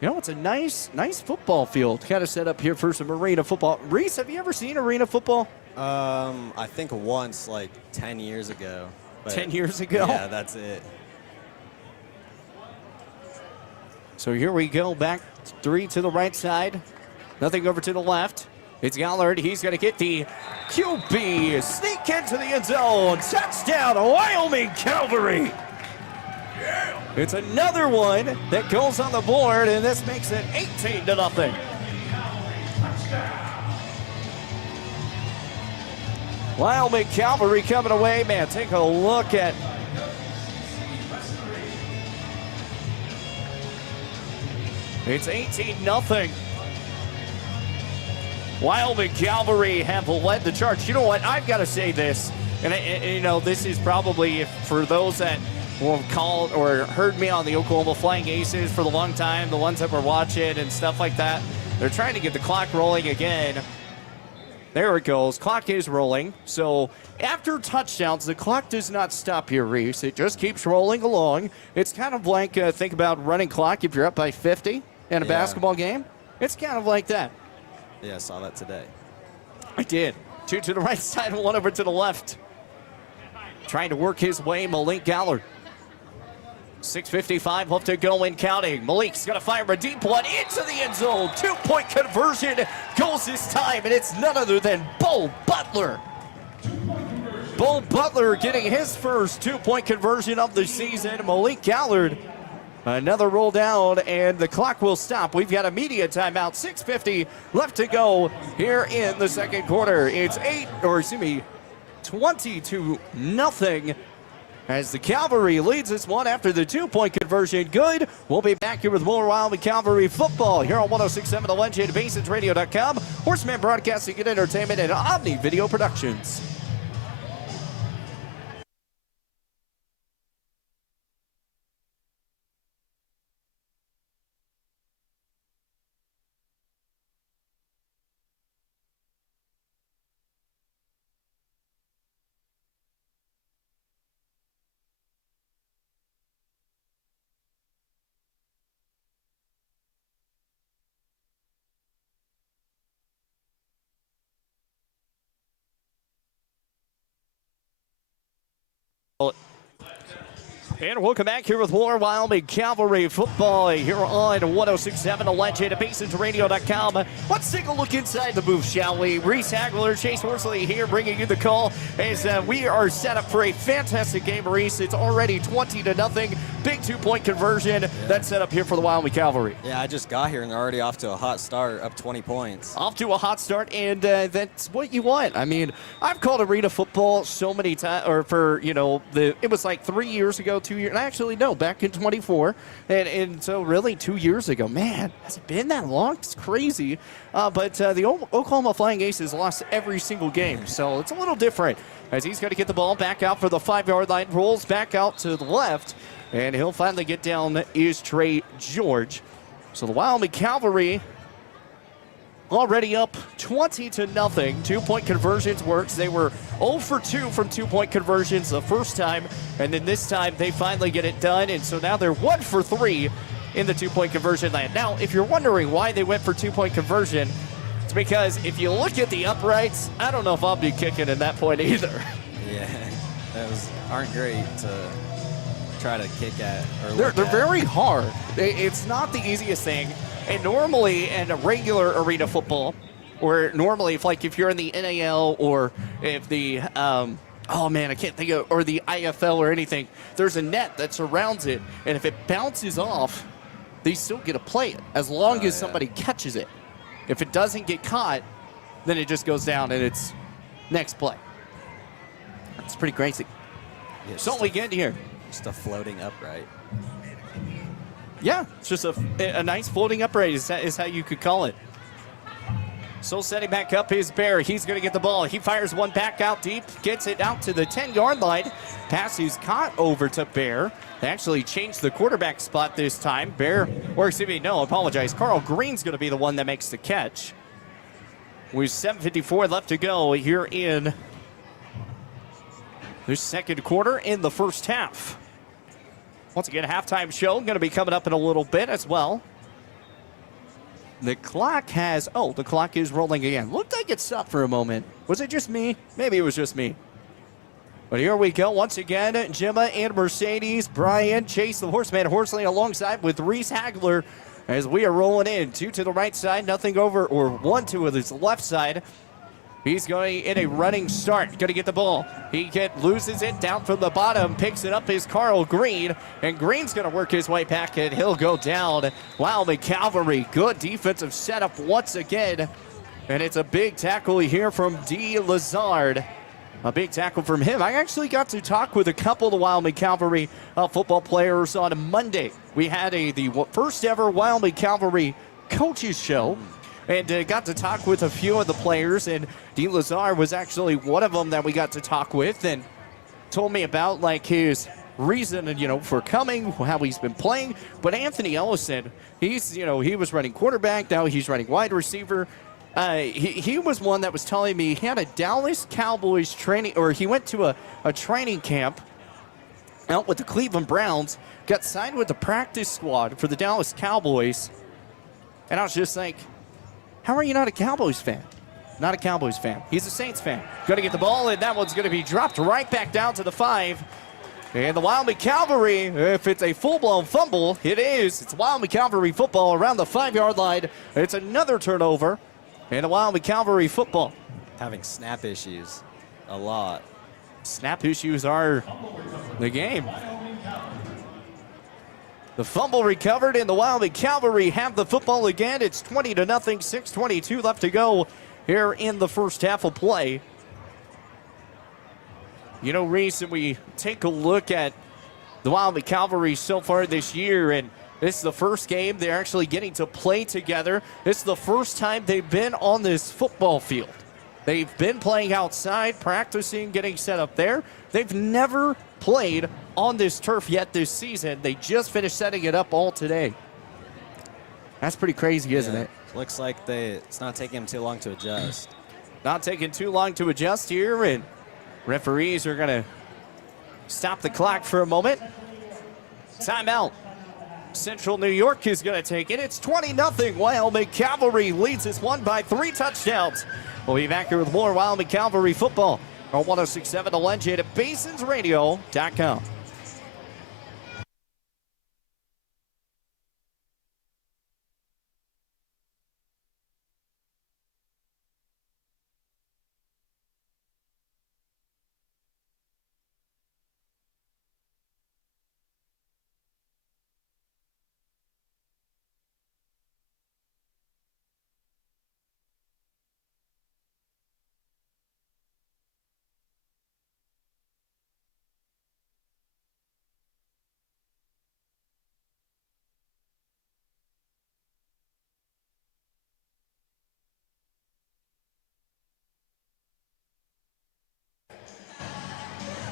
you know, it's a nice football field kind of set up here for some arena football. Reese, have you ever seen arena football? I think once, like 10 years ago. 10 years ago? Yeah, that's it. So here we go, back 3 to the right side. Nothing over to the left. It's Gallard. He's going to get the QB. Sneak into the end zone. Touchdown, Wyoming Cavalry. It's another one that goes on the board, and this makes it 18-0. Wyoming Cavalry coming away. Man, take a look at it's 18-0. Wyoming Cavalry have led the charge. You know what? I've got to say this, and you know, this is probably for those that will have called or heard me on the Oklahoma Flying Aces for the long time, the ones that were watching and stuff like that. They're trying to get the clock rolling again. There it goes. Clock is rolling. So after touchdowns, the clock does not stop here, Reese. It just keeps rolling along. It's kind of like, think about running clock if you're up by 50 in a basketball game. It's kind of like that. Yeah, I saw that today. I did. 2 to the right side, 1 over to the left. Trying to work his way, Malik Gallard. 6:55 left to go and counting. Malik's going to fire a deep one into the end zone. 2-point conversion goes this time, and it's none other than Bo Butler. Bo Butler getting his first 2-point conversion of the season. Malik Gallard, another roll down, and the clock will stop. We've got a media timeout. 6:50 left to go here in the second quarter. It's 20-0 as the Cavalry leads this one after the 2-point conversion. Good. We'll be back here with more Wyoming Cavalry football here on 106.7 The Legend, BaseRadio.com, Horseman Broadcasting and Entertainment, and Omni Video Productions. And welcome back here with more Wyoming Cavalry football here on 106.7 The Legend at BasonRadio.com. Let's take a look inside the booth, shall we? Reese Hagler, Chase Horsley here bringing you the call as we are set up for a fantastic game, Reese. It's already 20-0. Big 2-point conversion that's set up here for the Wyoming Cavalry. Yeah, I just got here and they're already off to a hot start, up 20 points. Off to a hot start, and that's what you want. I mean, I've called arena football so many times, or for, you know, it was like 3 years ago, 2 years, actually, no, back in 24, and so really 2 years ago. Man, has it been that long? It's crazy. But the Oklahoma Flying Aces lost every single game, so it's a little different as he's going to get the ball back out for the 5-yard line, rolls back out to the left, and he'll finally get down is Trey George. So the Wyoming Cavalry already up 20-0. 2-point conversions works. They were 0 for 2 from 2-point conversions the first time, and then this time they finally get it done, and so now they're 1 for 3 in the 2-point conversion land. Now, if you're wondering why they went for 2-point conversion, it's because if you look at the uprights, I don't know if I'll be kicking at that point either. Yeah, those aren't great to try to kick at. Or They're very hard. It's not the easiest thing. And normally in a regular arena football, or normally if you're in the NAL or if the, oh man, I can't think of, or the IFL or anything, there's a net that surrounds it. And if it bounces off, they still get to play it as long as somebody catches it. If it doesn't get caught, then it just goes down and it's next play. That's pretty crazy. Yeah, So we get here. Just a floating upright. Yeah, it's just a nice floating upright is how you could call it. So setting back up is Bear. He's going to get the ball. He fires one back out deep, gets it out to the 10-yard line. Pass is caught over to Bear. They actually changed the quarterback spot this time. Bear, or excuse me, no, I apologize. Carl Green's going to be the one that makes the catch. With 7:54 left to go here in the second quarter in the first half. Once again, halftime show going to be coming up in a little bit as well. The clock the clock is rolling again. Looked like it stopped for a moment. Was it just me? Maybe it was just me. But here we go once again. Gemma and Mercedes, Brian, Chase the Horseman, Horsley alongside with Reese Hagler as we are rolling in. 2 to the right side, nothing over, or 1 to his left side. He's going in a running start, going to get the ball. He loses it down from the bottom, picks it up is Carl Green, and Green's going to work his way back and he'll go down. Wyoming Cavalry, good defensive setup once again. And it's a big tackle here from D. Lazard. A big tackle from him. I actually got to talk with a couple of the Wyoming Cavalry football players on Monday. We had the first ever Wyoming Cavalry coaches show. And got to talk with a few of the players, and D. Lazar was actually one of them that we got to talk with, and told me about like his reason, for coming, how he's been playing. But Anthony Ellison, he was running quarterback, now he's running wide receiver. He was one that was telling me he had a Dallas Cowboys training, or he went to a training camp out with the Cleveland Browns, got signed with the practice squad for the Dallas Cowboys, and I was just like, how are you not a Cowboys fan? Not a Cowboys fan. He's a Saints fan. Going to get the ball, and that one's going to be dropped right back down to the 5. And the Wyoming Cavalry, if it's a full-blown fumble, it is. It's Wyoming Cavalry football around the 5-yard line. It's another turnover. And the Wyoming Cavalry football. Having snap issues a lot. Snap issues are the game. The fumble recovered, and the Wyoming Cavalry have the football again. It's 20-0, 6:22 left to go here in the first half of play. Reese, and we take a look at the Wyoming Cavalry so far this year, and this is the first game they're actually getting to play together. This is the first time they've been on this football field. They've been playing outside, practicing, getting set up there. They've never played on this turf yet this season. They just finished setting it up all today. That's pretty crazy, isn't it? Looks like it's not taking them too long to adjust. Not taking too long to adjust here, and referees are going to stop the clock for a moment. Timeout. Central New York is going to take it. It's 20-0. Wyoming Cavalry leads this one by 3 touchdowns. We'll be back here with more Wyoming Cavalry football on 106.7 The Legend at BasonsRadio.com.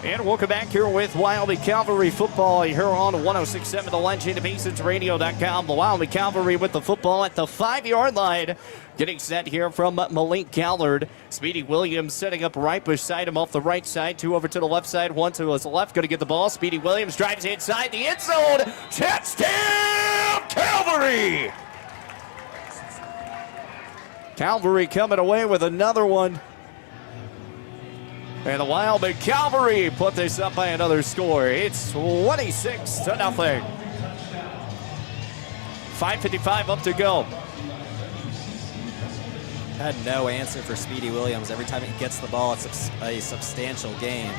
And welcome back here with Wyoming Cavalry football here on 106.7 The Legend at BasonsRadio.com. The Wyoming Cavalry with the football at the 5-yard line. Getting set here from Malik Gallard. Speedy Williams setting up right beside him off the right side. 2 over to the left side, 1 to his left. Going to get the ball. Speedy Williams drives inside the end zone. Touchdown, Cavalry! Cavalry coming away with another one. And the Wyoming Cavalry put this up by another score. It's 26-0. 5:55 up to go. Had no answer for Speedy Williams. Every time he gets the ball, it's a substantial gain.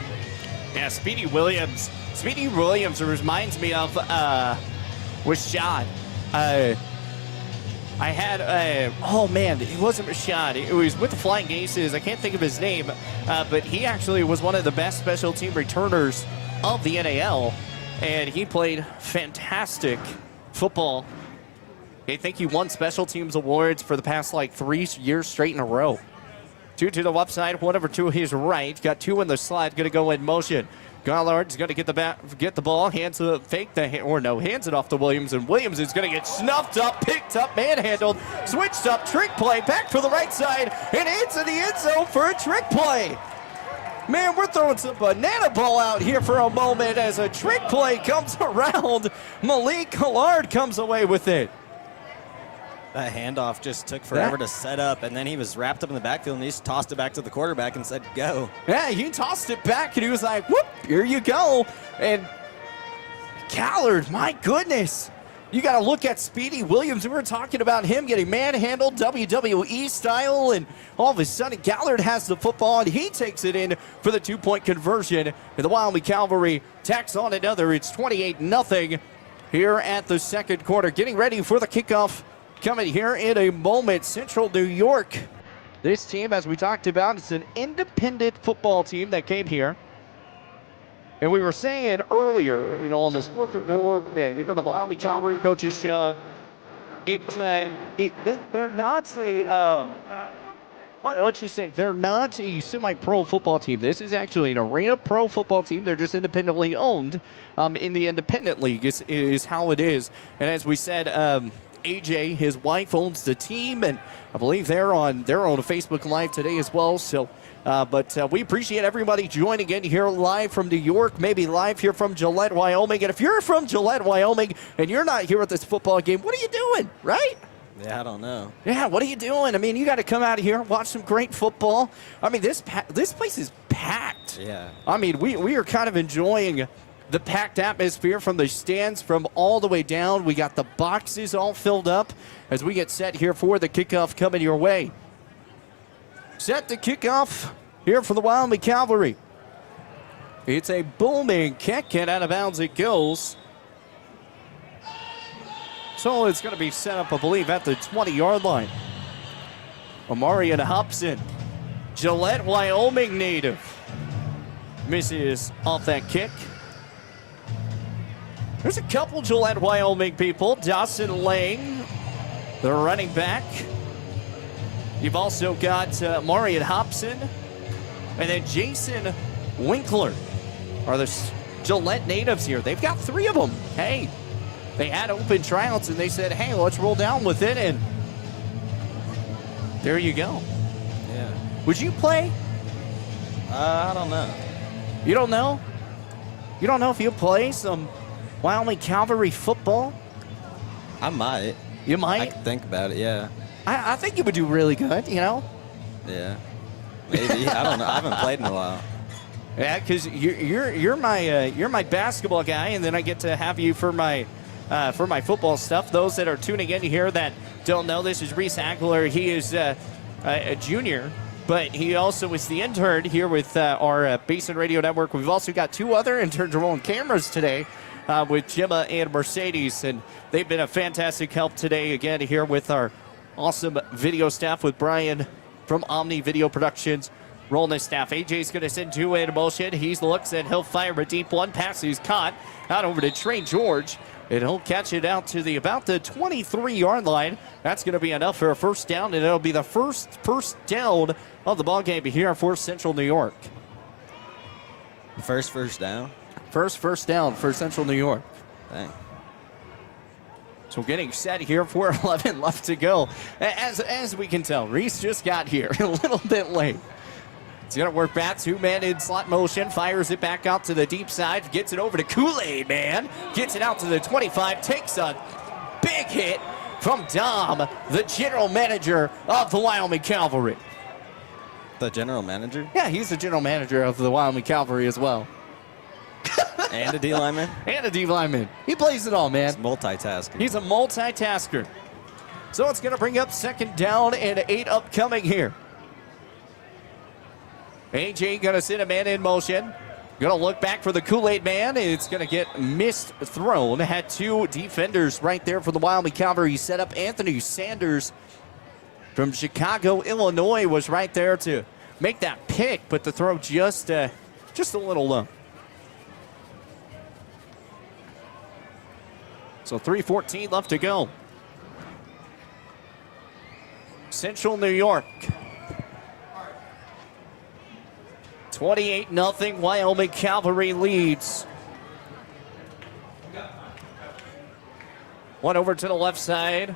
Yeah, Speedy Williams. Speedy Williams reminds me of Rashad. I had, oh man, it wasn't Rashad. It was with the Flying Aces. I can't think of his name, but he actually was one of the best special team returners of the NAL, and he played fantastic football. I think he won special teams awards for the past like 3 years straight in a row. 2 to the left side, 1 over to his right. Got 2 in the slot, going to go in motion. Gallard's going to get the ball, hands it off to Williams, and Williams is going to get snuffed up, picked up, manhandled, switched up, trick play, back for the right side, and into the end zone for a trick play. Man, we're throwing some banana ball out here for a moment as a trick play comes around. Malik Gallard comes away with it. That handoff just took forever to set up, and then he was wrapped up in the backfield, and he just tossed it back to the quarterback and said, go. Yeah, he tossed it back, and he was like, whoop, here you go. And Gallard, my goodness. You got to look at Speedy Williams. We were talking about him getting manhandled WWE style, and all of a sudden Gallard has the football, and he takes it in for the 2-point conversion. And the Wyoming Cavalry tacks on another. It's 28-0 here at the second quarter. Getting ready for the kickoff. Coming here in a moment, Central New York. This team, as we talked about, it's an independent football team that came here. And we were saying earlier, you know, on this the Wyoming Cavalry coaches, they're not what you say? They're not a semi-pro football team. This is actually an arena pro football team. They're just independently owned in the independent league is how it is. And as we said, AJ, his wife, owns the team, and I believe they're on Facebook Live today as well. So, but we appreciate everybody joining in here live from New York, maybe live here from Gillette, Wyoming. And if you're from Gillette, Wyoming, and you're not here at this football game, what are you doing, right? Yeah, I don't know. Yeah, what are you doing? I mean, you got to come out here, watch some great football. I mean, this place is packed. Yeah. I mean, we are kind of enjoying the packed atmosphere from the stands from all the way down. We got the boxes all filled up as we get set here for the kickoff coming your way. Set to kickoff here for the Wyoming Cavalry. It's a booming kick, and out of bounds it goes. So it's going to be set up, I believe, at the 20-yard line. Omarion Hobson, Gillette, Wyoming native, misses off that kick. There's a couple Gillette, Wyoming people. Dawson Lang, the running back. You've also got Marion Hobson. And then Jason Winkler are the Gillette natives here. They've got 3 of them. Hey, they had open tryouts, and they said, hey, let's roll down with it. And there you go. Yeah. Would you play? I don't know. You don't know? You don't know if you'll play some Wyoming Cavalry football? I might. You might? I can think about it, yeah. I think you would do really good, you know? Yeah. Maybe. I don't know. I haven't played in a while. Yeah, because you're my basketball guy, and then I get to have you for my football stuff. Those that are tuning in here that don't know, this is Reese Ackler. He is a junior, but he also is the intern here with our Basin Radio Network. We've also got 2 other interns rolling cameras today with Gemma and Mercedes, and they've been a fantastic help today again here with our awesome video staff with Brian from Omni Video Productions. Rolling his staff. AJ's going to send 2 in motion. He looks and he'll fire a deep one. Pass is caught out over to Trey George. And he'll catch it out to about the 23-yard line. That's going to be enough for a first down, and it'll be the first down of the ball game here for Central New York. First down? First down for Central New York. Dang. So getting set here for 11 left to go. As we can tell, Reese just got here a little bit late. He's going to work back, 2-man in slot motion, fires it back out to the deep side, gets it over to Kool-Aid Man, gets it out to the 25, takes a big hit from Dom, the general manager of the Wyoming Cavalry. The general manager? Yeah, he's the general manager of the Wyoming Cavalry as well. And a D lineman? And a D lineman. He plays it all, man. He's multitasking. He's a multitasker. So it's going to bring up 2nd down and 8 upcoming here. AJ going to send a man in motion. Going to look back for the Kool-Aid Man. It's going to get missed thrown. Had 2 defenders right there for the Wyoming Cavalry set up. Anthony Sanders from Chicago, Illinois was right there to make that pick, but the throw just a little low. So 3:14 left to go. Central New York. 28-0, Wyoming Cavalry leads. One over to the left side.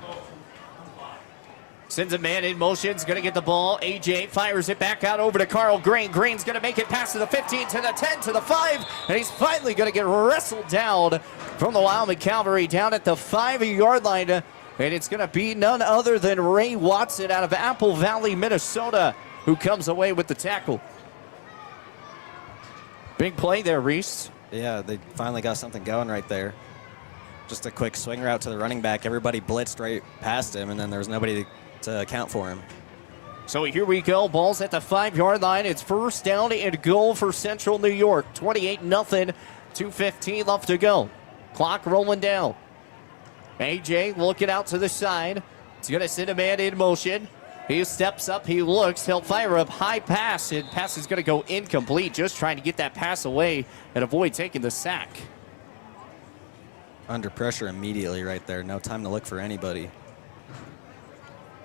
Sends a man in motion. He's going to get the ball. AJ fires it back out over to Carl Green. Green's going to make it past to the 15, to the 10, to the 5. And he's finally going to get wrestled down from the Wyoming Cavalry down at the 5-yard line. And it's going to be none other than Ray Watson out of Apple Valley, Minnesota, who comes away with the tackle. Big play there, Reese. Yeah, they finally got something going right there. Just a quick swing route to the running back. Everybody blitzed right past him, and then there was nobody to account for him. So here we go. Ball's at the 5-yard line. It's first down and goal for Central New York. 28-0, 2:15 left to go. Clock rolling down. AJ looking out to the side. He's going to send a man in motion. He steps up, he looks, he'll fire up high pass, and pass is going to go incomplete, just trying to get that pass away and avoid taking the sack. Under pressure immediately right there. No time to look for anybody.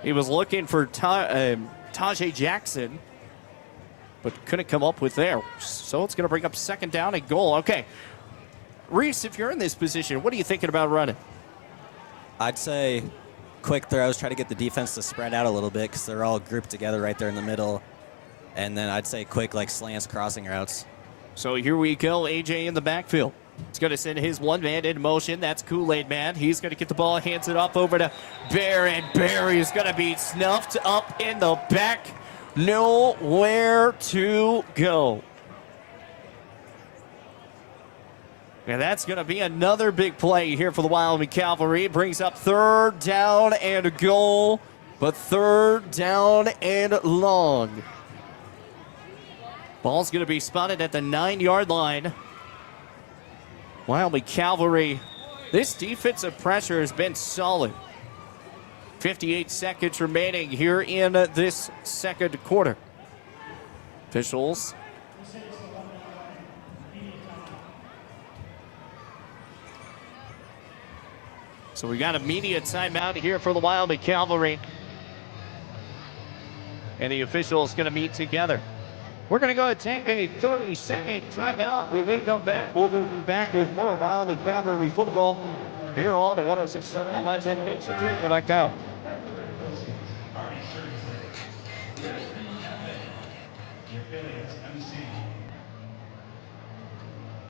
He was looking for Tajay Jackson, but couldn't come up with there. So it's going to bring up 2nd down and goal. Okay. Reese, if you're in this position, what are you thinking about running? I'd say quick throws, try to get the defense to spread out a little bit because they're all grouped together right there in the middle. And then I'd say quick, like slants, crossing routes. So here we go, AJ in the backfield. He's going to send his 1-man in motion. That's Kool-Aid Man. He's going to get the ball, hands it off over to Bear, and Bear is going to be snuffed up in the back. Nowhere to go. And that's going to be another big play here for the Wyoming Cavalry. It brings up 3rd down and goal, but 3rd down and long. Ball's going to be spotted at the 9-yard line. Wyoming Cavalry, this defensive pressure has been solid. 58 seconds remaining here in this 2nd quarter. Officials. So we got a media timeout here for the Wyoming Cavalry. And the officials going to meet together. We're going to go and take a 30-second timeout. We will come back. We'll be back with more Wyoming Cavalry football here on the 106.7 Live and like that.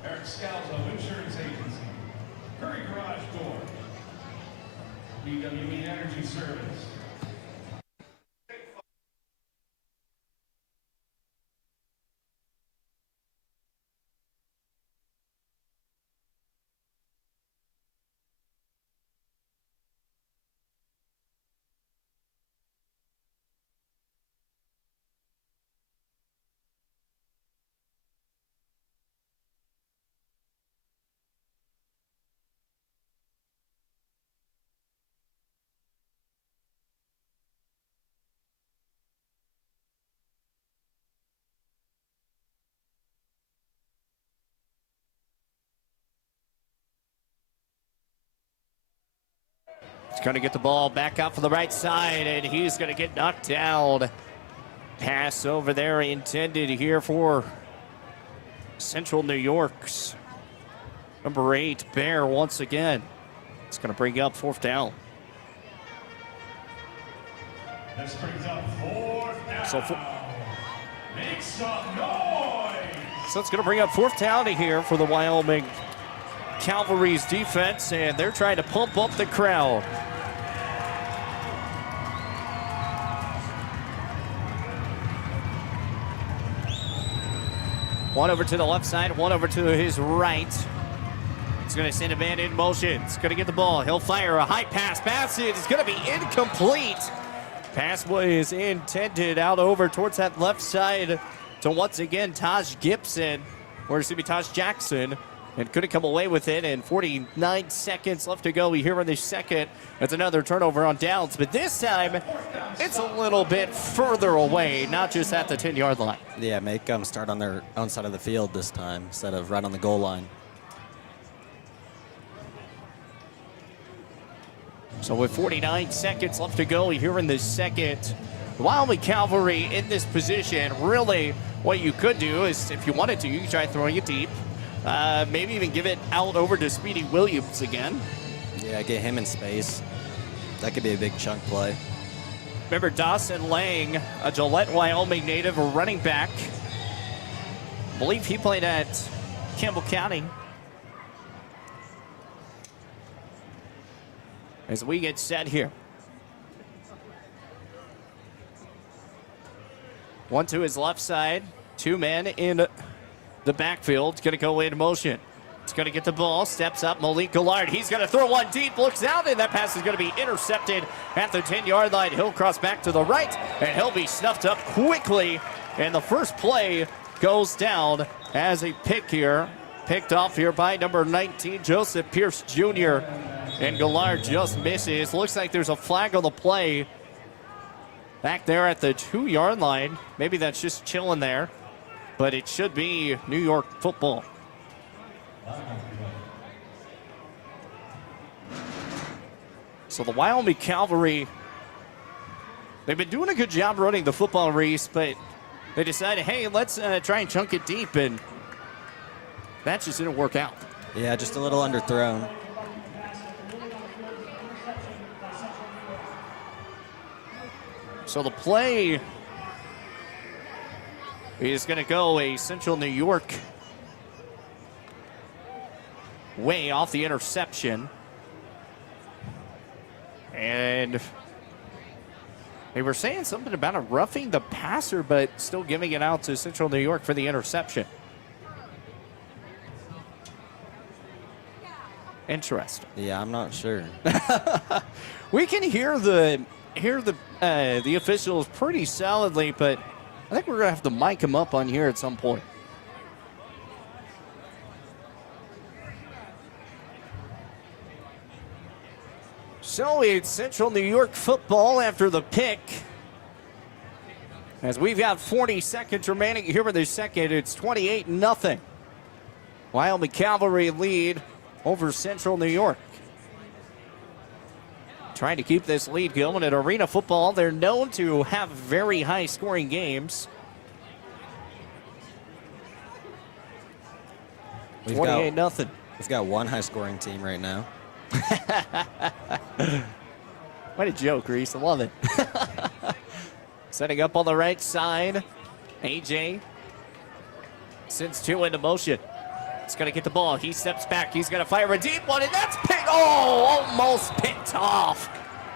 Eric Scalzo, Insurance Agency. Curry Garage Door. BWE Energy Service. He's going to get the ball back out for the right side, and he's going to get knocked down. Pass over there intended here for Central New York's number 8, Bear, once again. It's going to bring up 4th down. This brings up 4th down. So Make some noise. So it's going to bring up 4th down here for the Wyoming Cavalry's defense, and they're trying to pump up the crowd. One over to the left side, one over to his right. It's going to send a man in motion. It's going to get the ball. He'll fire a high pass. Pass it is going to be incomplete. Pass was intended out over towards that left side to once again Taj Gibson, or excuse me, Taj Jackson, and couldn't come away with it. And 49 seconds left to go here in the second. That's another turnover on downs, but this time it's a little bit further away, not just at the 10-yard line. Yeah, make them start on their own side of the field this time instead of right on the goal line. So with 49 seconds left to go here in the second, the Wyoming Cavalry in this position, really what you could do is, if you wanted to, you could try throwing it deep. Maybe even give it out over to Speedy Williams again. Yeah, get him in space. That could be a big chunk play. Remember Dawson Lang, a Gillette, Wyoming native, a running back. I believe he played at Campbell County. As we get set here. One to his left side, 2 men in the backfield. It's going to go in motion. It's going to get the ball, steps up, Malik Gillard. He's going to throw one deep, looks out, and that pass is going to be intercepted at the 10-yard line. He'll cross back to the right, and he'll be snuffed up quickly. And the first play goes down as a pick here. Picked off here by number 19, Joseph Pierce Jr. And Gillard just misses. Looks like there's a flag on the play back there at the 2-yard line. Maybe that's just chilling there, but it should be New York football. So the Wyoming Cavalry, they've been doing a good job running the football, Reese, but they decided, hey, let's try and chunk it deep, and that just didn't work out. Yeah, just a little underthrown. So the play is going to go a Central New York way off the interception. And they were saying something about a roughing the passer, but still giving it out to Central New York for the interception. Interesting. Yeah, I'm not sure. We can hear the officials pretty solidly, but I think we're gonna have to mic him up on here at some point. So it's Central New York football after the pick. As we've got 40 seconds remaining here in the second, it's 28-0. Wyoming Cavalry lead over Central New York. Trying to keep this lead going at Arena Football. They're known to have very high scoring games. 28-0. We've got one high scoring team right now. What a joke, Reese. I love it. Setting up on the right side. AJ sends 2 into motion. He's going to get the ball. He steps back. He's going to fire a deep one, and that's picked. Oh, almost picked off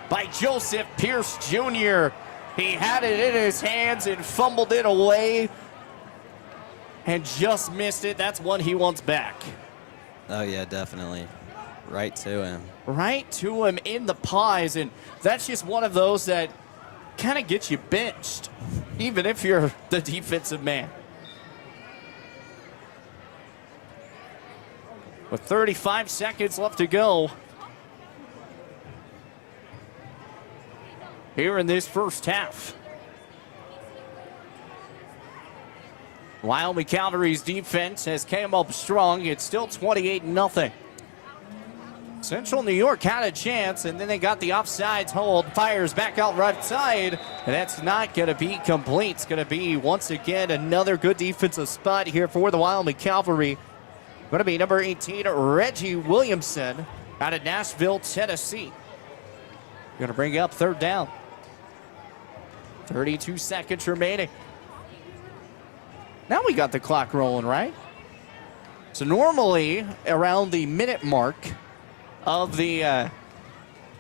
by Joseph Pierce Jr. He had it in his hands and fumbled it away and just missed it. That's one he wants back. Oh, yeah, definitely. Right to him. Right to him in the pies, and that's just one of those that kind of gets you benched, even if you're the defensive man. With 35 seconds left to go here in this first half. Wyoming Cavalry's defense has came up strong. It's still 28-0. Central New York had a chance, and then they got the offsides hold. Fires back out right side, and that's not going to be complete. It's going to be, once again, another good defensive spot here for the Wyoming Cavalry. Going to be number 18, Reggie Williamson, out of Nashville, Tennessee. Going to bring up third down. 32 seconds remaining. Now we got the clock rolling, right? So normally, around the minute mark of the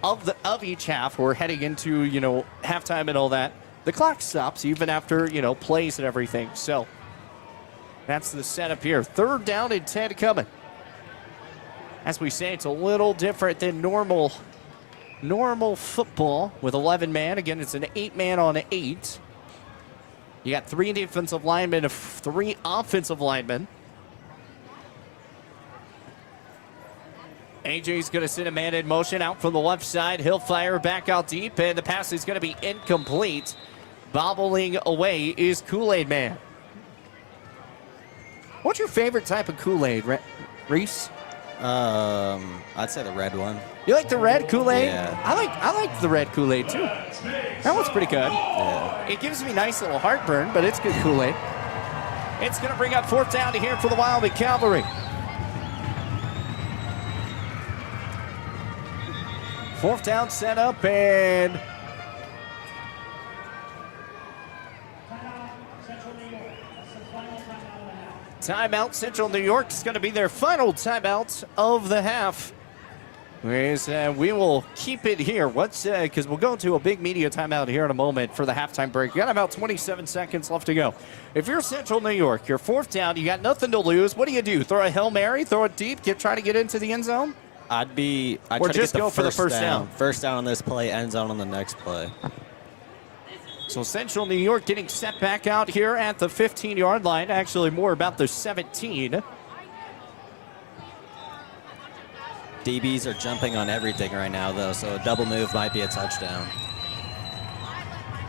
of each half, we're heading into, you know, halftime and all that. The clock stops even after, you know, plays and everything. So that's the setup here. Third down and 10 coming. As we say, it's a little different than normal football with 11 man. Again, it's an 8-man on 8. You got 3 defensive linemen, 3 offensive linemen. AJ's going to send a man in motion out from the left side. He'll fire back out deep, and the pass is going to be incomplete. Bobbling away is Kool-Aid Man. What's your favorite type of Kool-Aid, Reese? I'd say the red one. You like the red Kool-Aid? Yeah. I like the red Kool-Aid too. That one's pretty good. Yeah. It gives me nice little heartburn, but it's good Kool-Aid. It's going to bring up fourth down to here for the Wyoming Cavalry. Fourth down set up, and timeout. Central New York is going to be their final timeout of the half. We will keep it here. Because we'll go into a big media timeout here in a moment for the halftime break. We got about 27 seconds left to go. If you're Central New York, you're fourth down, you got nothing to lose. What do? Throw a Hail Mary, throw it deep, try to get into the end zone? I'd Or try to just get go for the first down. First down on this play, end zone on the next play. So Central New York getting set back out here at the 15-yard line. Actually, more about the 17. DBs are jumping on everything right now, though, so a double move might be a touchdown.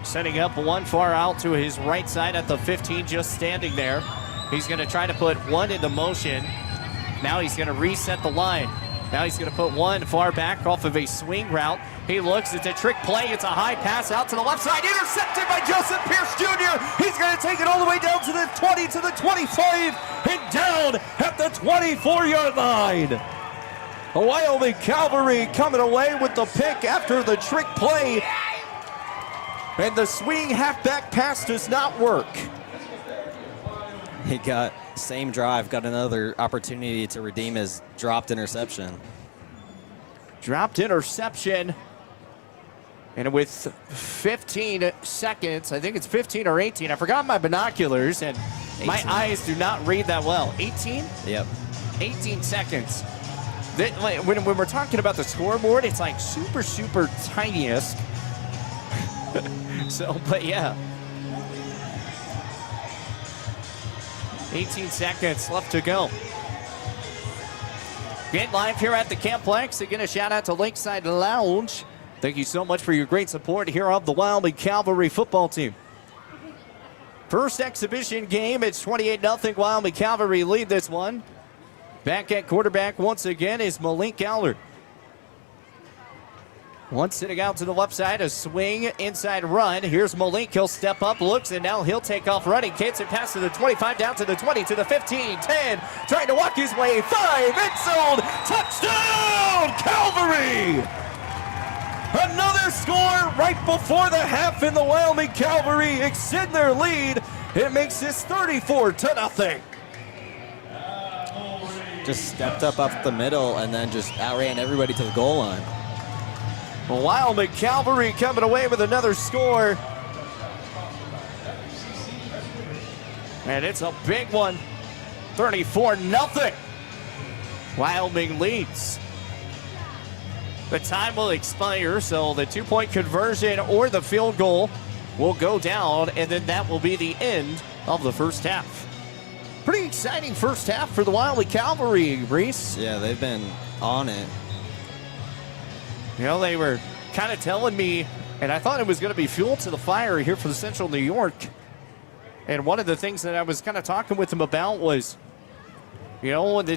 Setting up one far out to his right side at the 15, just standing there. He's going to try to put one into motion. Now he's going to reset the line. Now he's going to put one far back off of a swing route. He looks, it's a trick play. It's a high pass out to the left side. Intercepted by Joseph Pierce Jr. He's going to take it all the way down to the 20, to the 25, and down at the 24-yard line. The Wyoming Cavalry coming away with the pick after the trick play. And the swing halfback pass does not work. He got, same drive, got another opportunity to redeem his dropped interception. Dropped interception. And with 15 seconds, I think it's 15 or 18. I forgot my binoculars, and 18. My eyes do not read that well. 18? Yep. 18 seconds. When we're talking about the scoreboard, it's like super, super tiniest. So, but yeah. 18 seconds left to go. Get live here at the Camplex. Again, a shout out to Lakeside Lounge. Thank you so much for your great support here of the Wyoming Cavalry football team. First exhibition game, it's 28-0. Wyoming Cavalry lead this one. Back at quarterback once again is Malik Allard. One sitting out to the left side, a swing, inside run. Here's Malik, he'll step up, looks, and now he'll take off running. Gets it past to the 25, down to the 20, to the 15, 10, trying to walk his way, 5, end zone, touchdown, Cavalry! Another score right before the half, and the Wyoming Cavalry extend their lead. It makes this 34-0. Just stepped up the middle and then just outran everybody to the goal line. Wyoming Cavalry coming away with another score. And it's a big one. 34-0. Wyoming leads. The time will expire, so the two-point conversion or the field goal will go down, and then that will be the end of the first half. Pretty exciting first half for the Wyoming Cavalry, Reese. Yeah, they've been on it. You know, they were kind of telling me, and I thought it was going to be fuel to the fire here for the Central New York. And one of the things that I was kind of talking with them about was, You know, and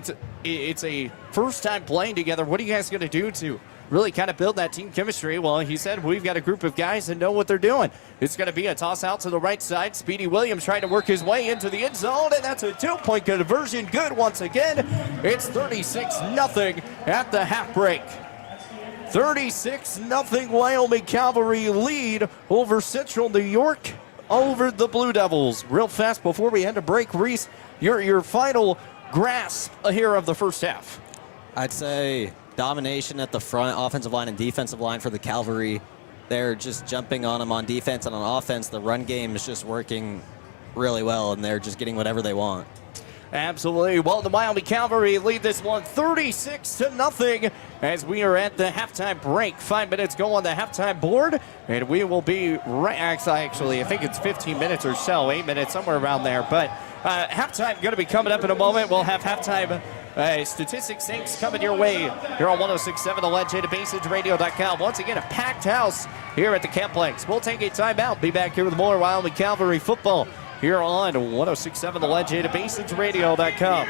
it's a first time playing together. What are you guys going to do to really kind of build that team chemistry? Well, he said we've got a group of guys that know what they're doing. It's going to be a toss out to the right side. Speedy Williams trying to work his way into the end zone, and that's a 2-point conversion. Good once again. It's 36-0 at the half break. 36-0 Wyoming Cavalry lead over Central New York, over the Blue Devils. Real fast before we head to break, Reese, your final grasp here of the first half. I'd say domination at the front, offensive line and defensive line for the Cavalry. They're just jumping on them on defense, and on offense, the run game is just working really well, and they're just getting whatever they want. Absolutely. Well, the Wyoming Cavalry lead this one 36-0 as we are at the halftime break. 5 minutes go on the halftime board, and we will be right. Actually, I think it's 15 minutes or so, 8 minutes, somewhere around there. But halftime going to be coming up in a moment. We'll have halftime statistics things coming your way here on 106.7 The Legend at BaseEdgeRadio.com. Once again, a packed house here at the Camplex. We'll take a timeout. Be back here with more Wyoming Cavalry football here on 106.7 The Legend at BaseEdgeRadio.com.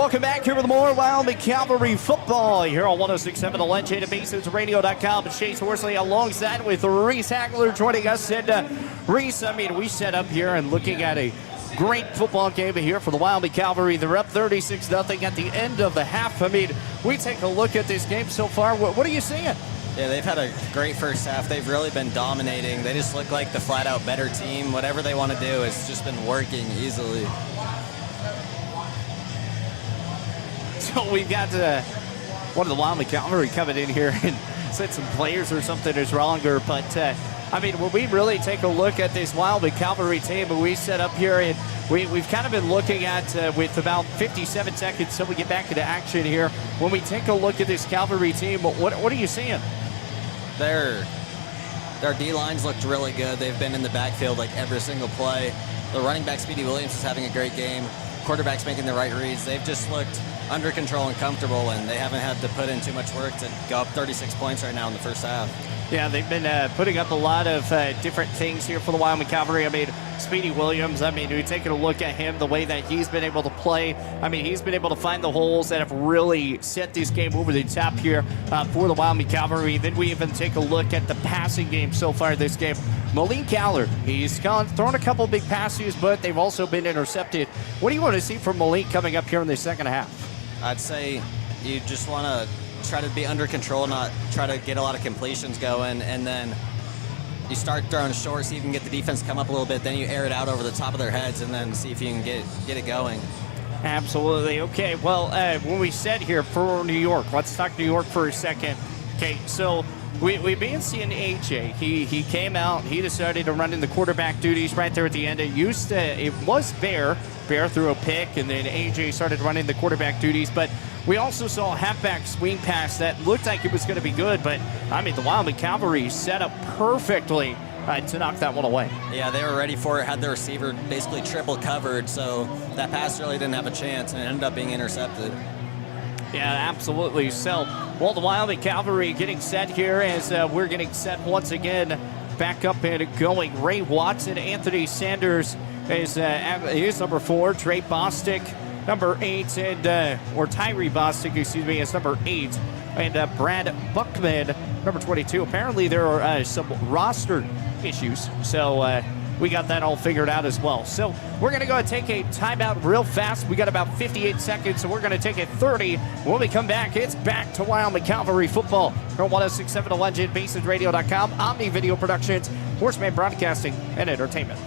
welcome back here with more Wyoming Cavalry football here on 106.7 The Legend at BasensRadio.com. Chase Horsley alongside with Reese Hagler joining us. And Reese, I mean, we set up here and looking at a great football game here for the Wyoming Cavalry. They're up 36-0 at the end of the half. I mean, we take a look at this game so far. What are you seeing? Yeah, they've had a great first half. They've really been dominating. They just look like the flat-out better team. Whatever they want to do, it's just been working easily. So we've got one of the Wyoming Cavalry coming in here and said some players or something is wronger. But, I mean, when we really take a look at this Wyoming Cavalry team, we set up here, and we've kind of been looking at with about 57 seconds till we get back into action here. When we take a look at this Cavalry team, what are you seeing? Their D-lines looked really good. They've been in the backfield like every single play. The running back, Speedy Williams, is having a great game. Quarterback's making the right reads. They've just looked under control and comfortable, and they haven't had to put in too much work to go up 36 points right now in the first half. Yeah, they've been putting up a lot of different things here for the Wyoming Cavalry. I mean, Speedy Williams, I mean, we're taking a look at him, the way that he's been able to play. I mean, he's been able to find the holes that have really set this game over the top here for the Wyoming Cavalry. Then we even take a look at the passing game so far this game. Malik Caller, he's thrown a couple big passes, but they've also been intercepted. What do you want to see from Malik coming up here in the second half? I'd say you just want to try to be under control, not try to get a lot of completions going, and then you start throwing short so you can get the defense to come up a little bit, then you air it out over the top of their heads and then see if you can get it going. Absolutely. Okay, well, when we said here for New York, let's talk New York for a second. Okay, so we've been seeing AJ. He came out, he decided to run in the quarterback duties right there at the end. It was Bear threw a pick, and then AJ started running the quarterback duties, but we also saw a halfback swing pass that looked like it was going to be good, but I mean, the Wyoming Cavalry set up perfectly to knock that one away. Yeah, they were ready for it, had the receiver basically triple covered, so that pass really didn't have a chance, and it ended up being intercepted. Yeah, absolutely. So, well, the Wyoming Cavalry getting set here as we're getting set once again, back up and going. Ray Watson, Anthony Sanders is number 4, Trey Bostic, number 8, and or Tyree Bostic, excuse me, is number 8, and Brad Buckman, number 22. Apparently there are some roster issues, so we got that all figured out as well. So we're going to go and take a timeout real fast. We got about 58 seconds, so we're going to take it 30. When we come back, it's back to Wyoming Cavalry football. From 106.7 The Legend, BasensRadio.com, Omni Video Productions, Horseman Broadcasting, and Entertainment.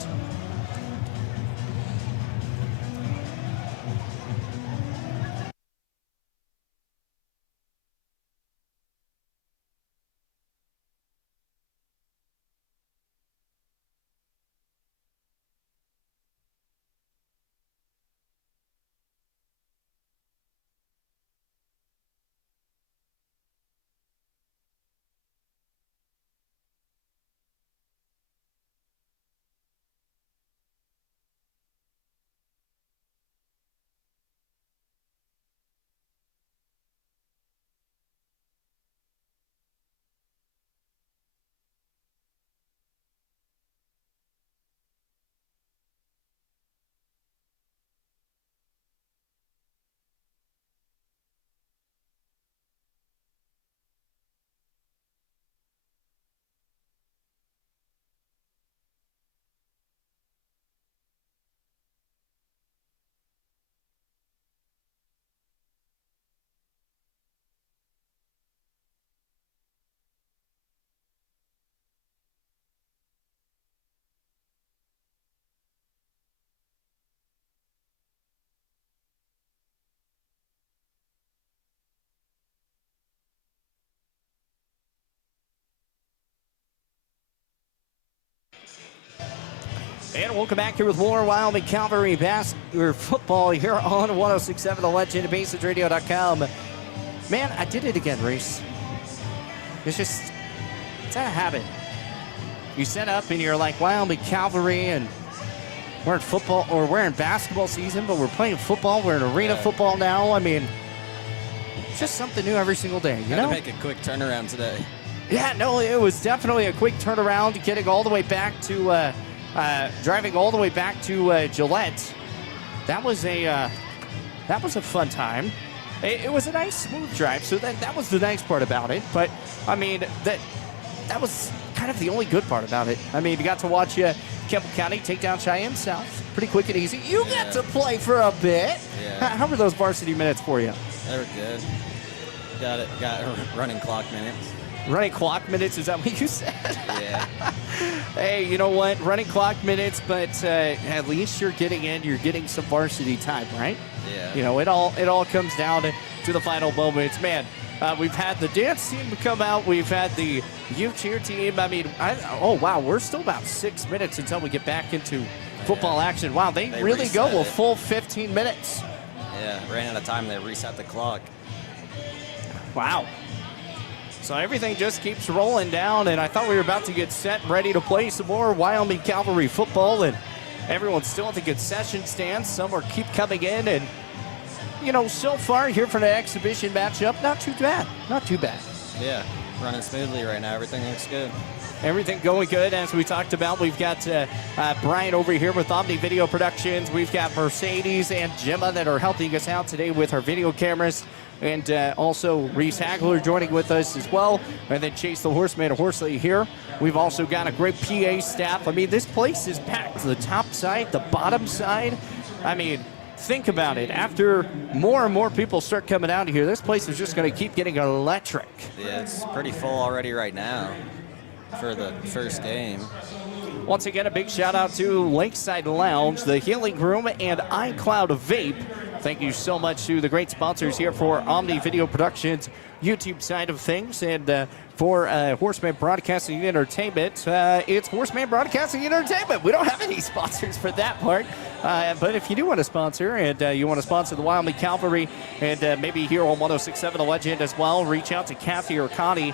And welcome back here with more Wyoming Cavalry basketball football here on 106.7 The Legend at BasensRadio.com. Man, I did it again, Reese. It's a habit. You set up and you're like Wyoming Cavalry, and we're in football, or we're in basketball season, but we're playing football. We're in arena football now. I mean, it's just something new every single day, you know? Had to make a quick turnaround today. Yeah, no, it was definitely a quick turnaround, getting all the way back to driving all the way back to Gillette. That was a That was a fun time. It was a nice, smooth drive, so that was the nice part about it. But, I mean, that was kind of the only good part about it. I mean, you got to watch Campbell County take down Cheyenne South pretty quick and easy. You got to play for a bit. Yeah. How were those varsity minutes for you? They were good. Got running clock minutes. Running clock minutes, is that what you said? Yeah. Hey, you know what? Running clock minutes, but at least you're getting some varsity time, right? Yeah. You know, it all comes down to the final moments. Man, we've had the dance team come out. We've had the youth cheer team. I mean, oh, wow, we're still about 6 minutes until we get back into football action. Wow, they really go a full 15 minutes. Yeah, ran out of time. They reset the clock. Wow. So everything just keeps rolling down, and I thought we were about to get set and ready to play some more Wyoming Cavalry football, and everyone's still at the concession stand. Some are keep coming in, and, you know, so far here for the exhibition matchup, not too bad. Not too bad. Yeah, running smoothly right now. Everything looks good. Everything going good. As we talked about, we've got Brian over here with Omni Video Productions. We've got Mercedes and Gemma that are helping us out today with our video cameras. And also Reese Hagler joining with us as well. And then Chase the Horseman Horsley here. We've also got a great PA staff. I mean, this place is packed. The top side, the bottom side. I mean, think about it. After more and more people start coming out of here, this place is just going to keep getting electric. Yeah, it's pretty full already right now for the first game. Once again, a big shout out to Lakeside Lounge, the Healing Room, and iCloud Vape. Thank you so much to the great sponsors here for Omni Video Productions YouTube side of things. And for Horseman Broadcasting Entertainment, it's Horseman Broadcasting Entertainment. We don't have any sponsors for that part. But if you do want to sponsor, and you want to sponsor the Wyoming Cavalry, and maybe here on 106.7 The Legend as well, reach out to Kathy or Connie,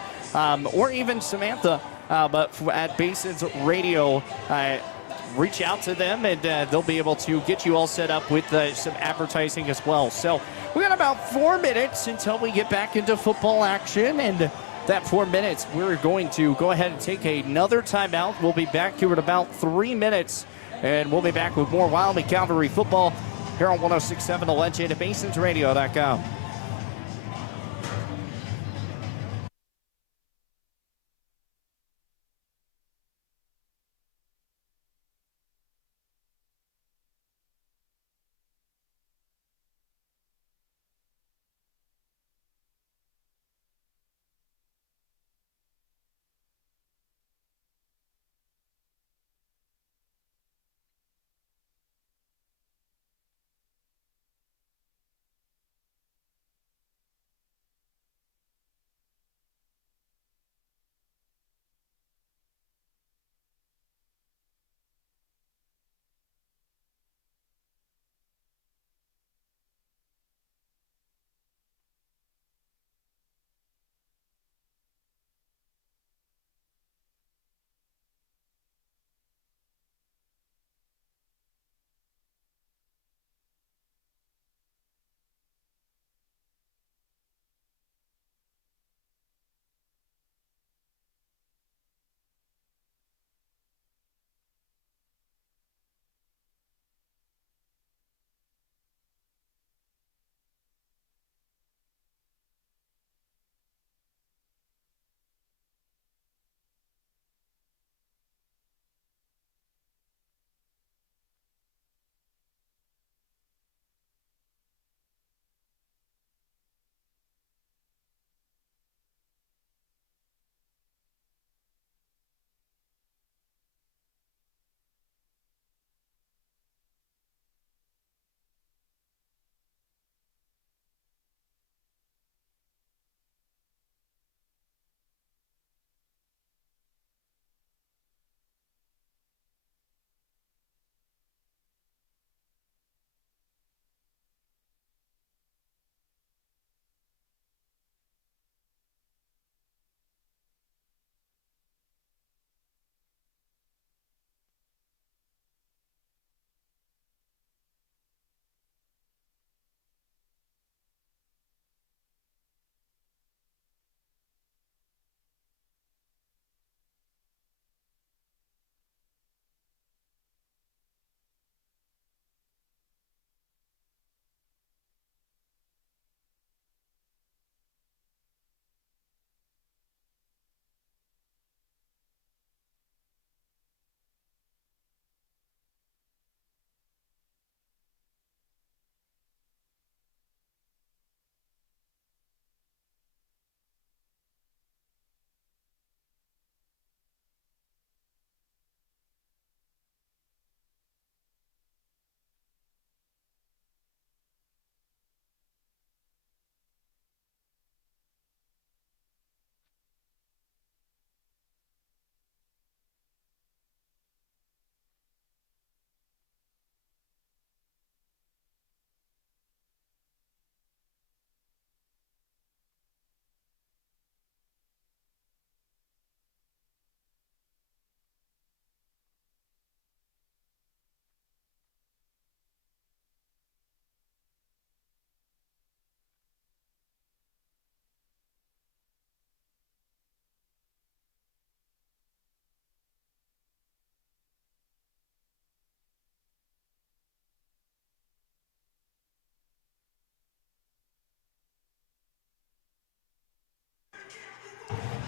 or even Samantha, but at Basins Radio. Reach out to them, and they'll be able to get you all set up with some advertising as well. So we got about 4 minutes until we get back into football action, and that 4 minutes, we're going to go ahead and take another timeout. We'll be back here in about 3 minutes, and we'll be back with more Wyoming Cavalry football here on 106.7 The Legend at BasinsRadio.com.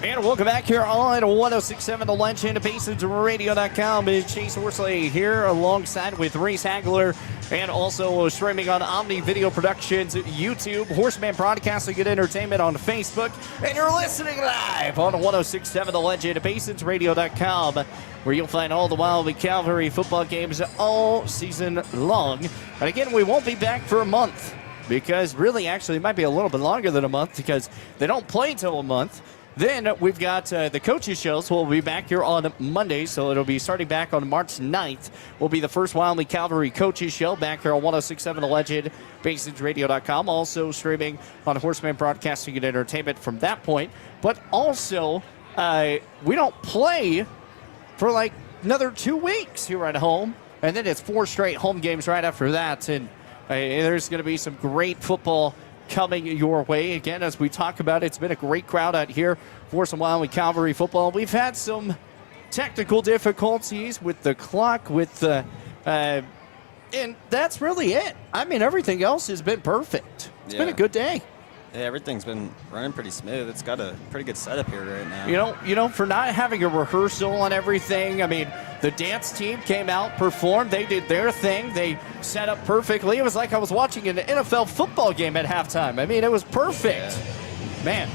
And welcome back here on 106.7 The Legend, BasensRadio.com. Chase Horsley here alongside with Reese Hagler, and also streaming on Omni Video Productions, YouTube, Horseman Broadcasting and Entertainment on Facebook, and you're listening live on 106.7 The Legend, BasensRadio.com, where you'll find all the Wyoming Cavalry football games all season long. And again, we won't be back for a month, because really, actually, it might be a little bit longer than a month, because they don't play until a month. Then we've got the coaches show, so we'll be back here on Monday. So it'll be starting back on March 9th. Will be the first Wyoming Cavalry coaches show back here on 106.7 The Legend, BasensRadio.com. Also streaming on Horseman Broadcasting and Entertainment from that point. But also, we don't play for like another 2 weeks here at home. And then it's 4 straight home games right after that. And there's going to be some great football coming your way. Again, as we talk about, it's been a great crowd out here for some Wyoming Cavalry football. We've had some technical difficulties with the clock, and that's really it. I mean, everything else has been perfect. It's been a good day. Yeah, everything's been running pretty smooth. It's got a pretty good setup here right now. You know, for not having a rehearsal on everything, I mean, the dance team came out, performed, they did their thing, they set up perfectly. It was like I was watching an NFL football game at halftime. I mean, it was perfect. Yeah. Man.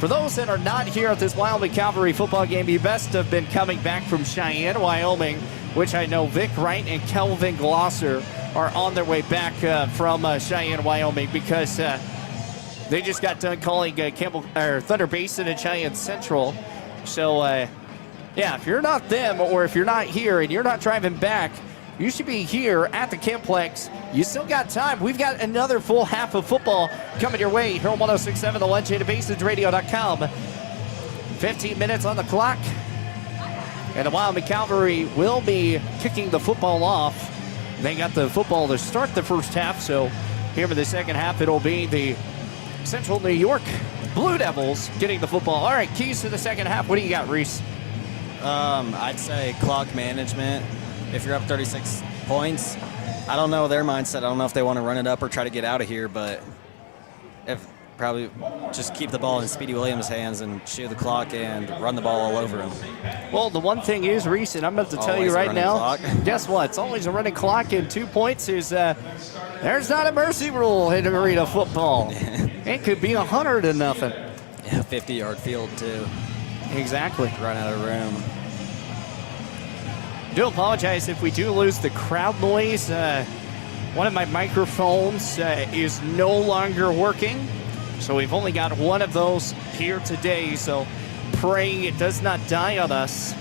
For those that are not here at this Wyoming Cavalry football game, you best have been coming back from Cheyenne, Wyoming, which I know Vic Wright and Kelvin Glosser are on their way back from Cheyenne, Wyoming, because they just got done calling Thunder Basin and Cheyenne Central. So, yeah, if you're not them, or if you're not here and you're not driving back, you should be here at the Camplex. You still got time. We've got another full half of football coming your way here on 106.7 The Legend, BasensRadio.com. 15 minutes on the clock. And the Wyoming Cavalry will be kicking the football off. They got the football to start the first half, so here for the second half, it'll be the Central New York Blue Devils getting the football. All right, keys to the second half. What do you got, Reese? I'd say clock management. If you're up 36 points, I don't know their mindset. I don't know if they want to run it up or try to get out of here, but if probably just keep the ball in Speedy Williams' hands and shoot the clock and run the ball all over him. Well, the one thing is, Reese, and I'm about to tell you right now, guess what? It's always a running clock, and 2 points is there's not a mercy rule in arena football. It could be 100-0. Yeah, 50-yard field, too. Exactly. Run out of room. Do apologize if we do lose the crowd noise. One of my microphones is no longer working, so we've only got one of those here today, so praying it does not die on us.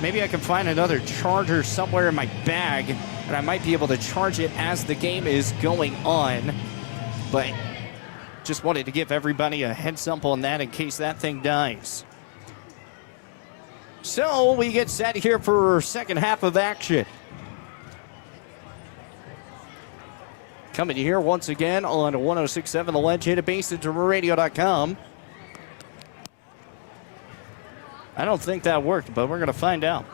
Maybe I can find another charger somewhere in my bag, and I might be able to charge it as the game is going on. But just wanted to give everybody a heads up on that in case that thing dies. So we get set here for second half of action. Coming here once again on 106.7 The Legend at BasensRadio.com. I don't think that worked, but we're going to find out.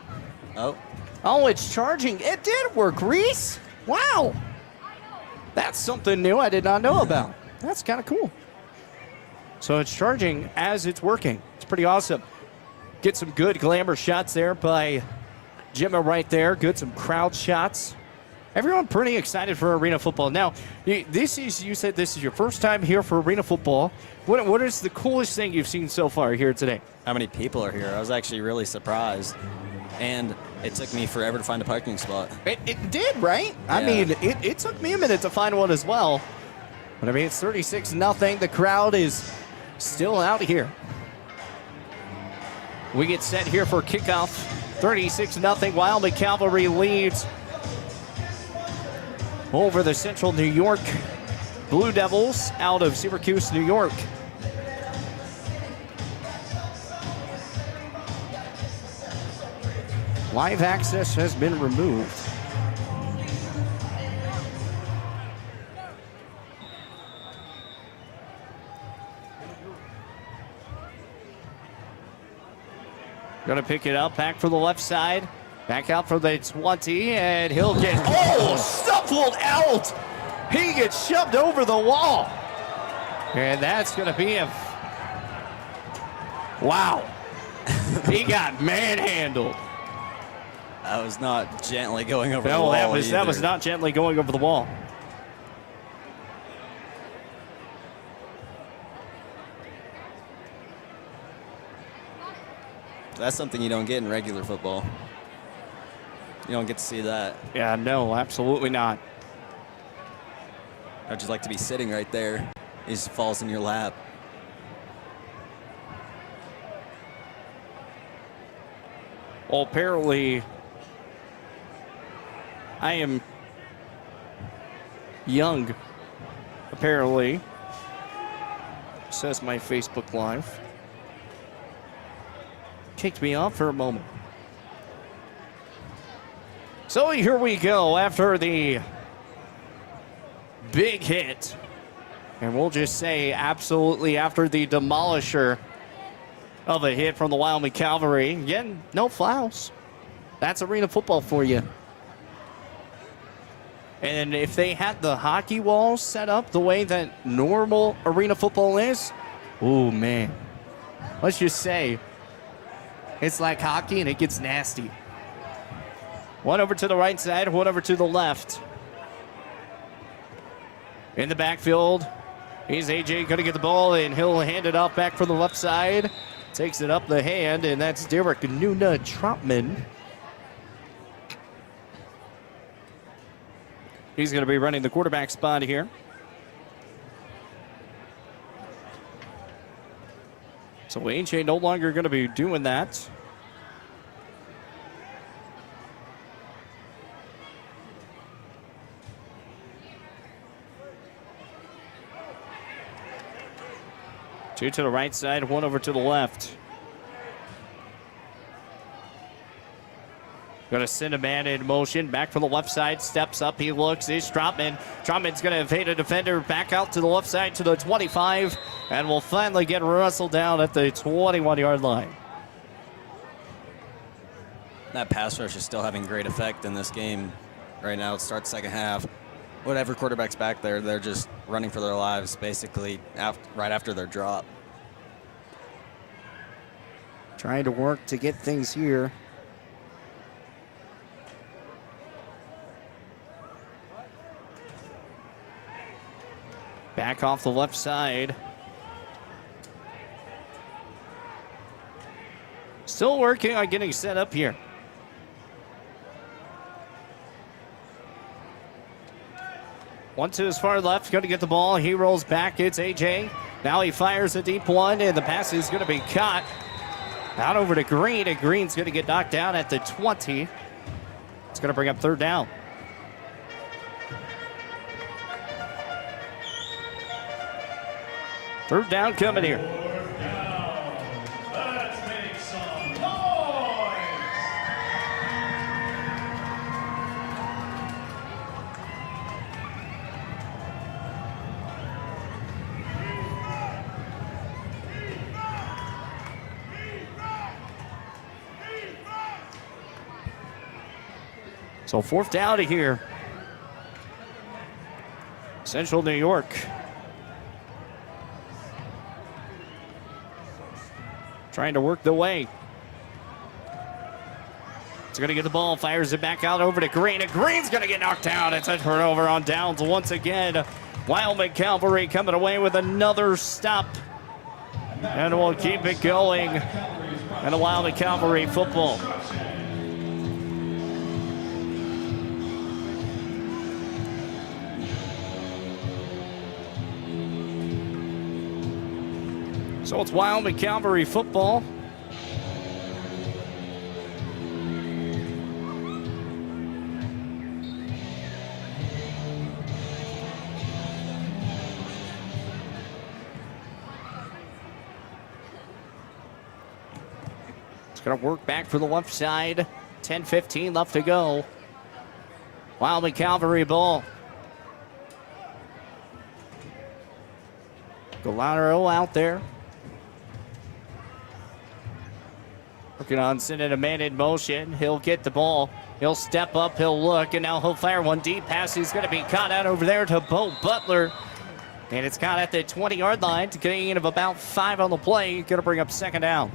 Oh, it's charging. It did work, Reese. Wow. That's something new I did not know about. That's kind of cool. So it's charging as it's working. It's pretty awesome. Get some good glamour shots there by Jimma right there. Good, some crowd shots. Everyone pretty excited for arena football. Now, you said this is your first time here for arena football. What is the coolest thing you've seen so far here today? How many people are here? I was actually really surprised. And it took me forever to find a parking spot. It did, right? Yeah. I mean, it took me a minute to find one as well. But I mean, it's 36-0. The crowd is still out here. We get set here for kickoff. 36-0. Wyoming Cavalry leads over the Central New York Blue Devils out of Syracuse, New York. Live access has been removed. Gonna pick it up, back for the left side. Back out for the 20, and he'll get, stumbled out. He gets shoved over the wall. And that's gonna be Wow. He got manhandled. That was not gently going over the No, wall. that was either. not gently going over the wall. That's something you don't get in regular football. You don't get to see that. Yeah, no, absolutely not. I'd just like to be sitting right there. He just falls in your lap. Well, apparently, I am young, apparently, says my Facebook Live. Kicked me off for a moment. So here we go after the big hit. And we'll just say absolutely after the demolisher of a hit from the Wyoming Cavalry. Again, no fouls. That's arena football for you. And if they had the hockey walls set up the way that normal arena football is, oh man, let's just say it's like hockey and it gets nasty. One over to the right side, one over to the left. In the backfield, he's AJ going to get the ball, and he'll hand it off back from the left side. Takes it up the hand, and that's Derek Nuna Trotman. He's going to be running the quarterback spot here. So AJ no longer going to be doing that. Two to the right side, one over to the left. Going to send a man in motion. Back from the left side. Steps up. He looks. Is Trotman. Trotman's going to evade a defender. Back out to the left side to the 25. And will finally get wrestled down at the 21-yard line. That pass rush is still having great effect in this game. Right now, it starts second half. Whatever quarterback's back there, they're just running for their lives, basically, right after their drop. Trying to work to get things here. Back off the left side. Still working on getting set up here. One to his far left, going to get the ball. He rolls back. It's AJ. Now he fires a deep one, and the pass is going to be caught. Out over to Green, and Green's going to get knocked down at the 20. It's going to bring up third down. Third down coming here. Fourth down. Let's make some noise. So fourth down here. Central New York. Trying to work the way. It's going to get the ball, fires it back out over to Green, and Green's going to get knocked down. It's a turnover on downs once again. Wyoming Cavalry coming away with another stop. And we'll keep it going. And a Wyoming Cavalry football. So it's Wyoming Cavalry football. It's going to work back for the left side. 10-15 left to go. Wyoming Cavalry ball. Gallardo out there. Working on sending a man in motion. He'll get the ball. He'll step up. He'll look. And now he'll fire one deep pass. He's going to be caught out over there to Bo Butler. And it's caught at the 20-yard line to gain of about 5 on the play. Going to bring up second down.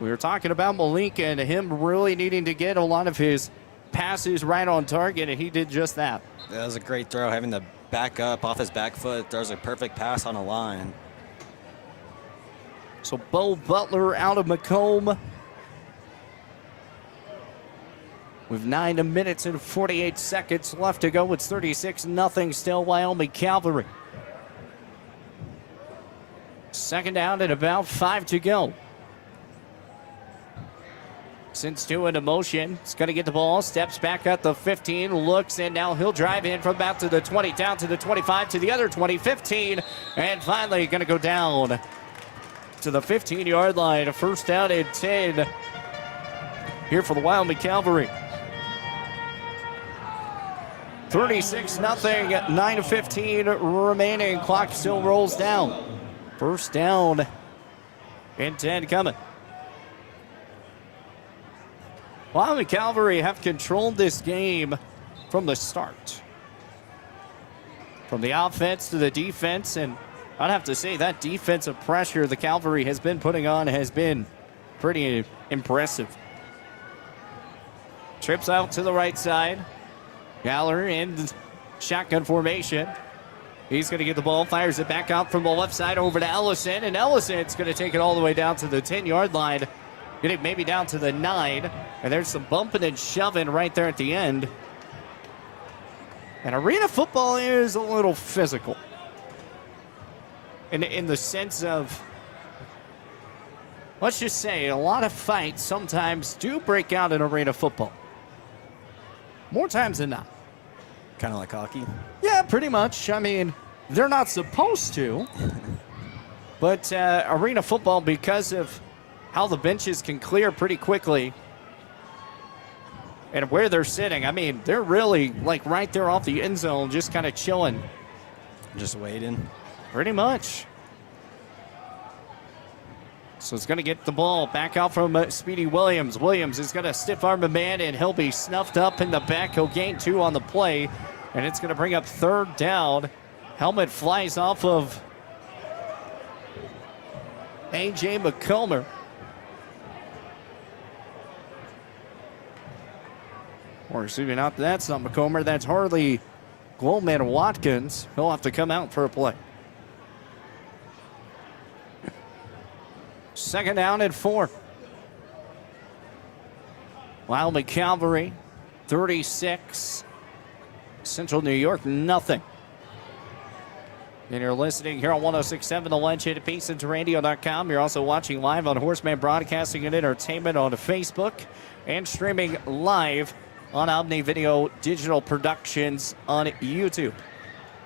We were talking about Malik and him really needing to get a lot of his passes right on target, and he did just that. That was a great throw, having to back up off his back foot. Throws a perfect pass on a line. So Bo Butler out of Macomb. With 9 minutes and 48 seconds left to go, it's 36-0 still Wyoming Cavalry. Second down and about 5 to go. Since two into motion, he's going to get the ball, steps back at the 15, looks, and now he'll drive in from about to the 20, down to the 25, to the other 20, 15, and finally going to go down to the 15-yard line. First down and 10 here for the Wyoming Cavalry. 36-0, 9:15 remaining. Clock still rolls down. First down and 10 coming. Wyoming Cavalry have controlled this game from the start. From the offense to the defense, and I'd have to say that defensive pressure the Cavalry has been putting on has been pretty impressive. Trips out to the right side. Galler in shotgun formation. He's going to get the ball, fires it back out from the left side over to Ellison, and Ellison's going to take it all the way down to the 10-yard line. Get it maybe down to the 9, and there's some bumping and shoving right there at the end. And arena football is a little physical. In the sense of, let's just say, a lot of fights sometimes do break out in arena football. More times than not. Kind of like hockey. Yeah, pretty much. I mean, they're not supposed to. But arena football, because of how the benches can clear pretty quickly and where they're sitting, I mean, they're really like right there off the end zone, just kind of chilling. Just waiting. Pretty much. So it's going to get the ball back out from Speedy Williams. Williams is going to stiff arm a man, and he'll be snuffed up in the back. He'll gain 2 on the play, and it's going to bring up third down. Helmet flies off of A.J. McComber. Or excuse me, that's not McComber. That's Harley Glowman Watkins. He'll have to come out for a play. Second down and 4. Wyoming Cavalry, 36. Central New York, nothing. And you're listening here on 106.7 The Lunch at PeaceAndRadio.com. You're also watching live on Horseman Broadcasting and Entertainment on Facebook and streaming live on Omni Video Digital Productions on YouTube.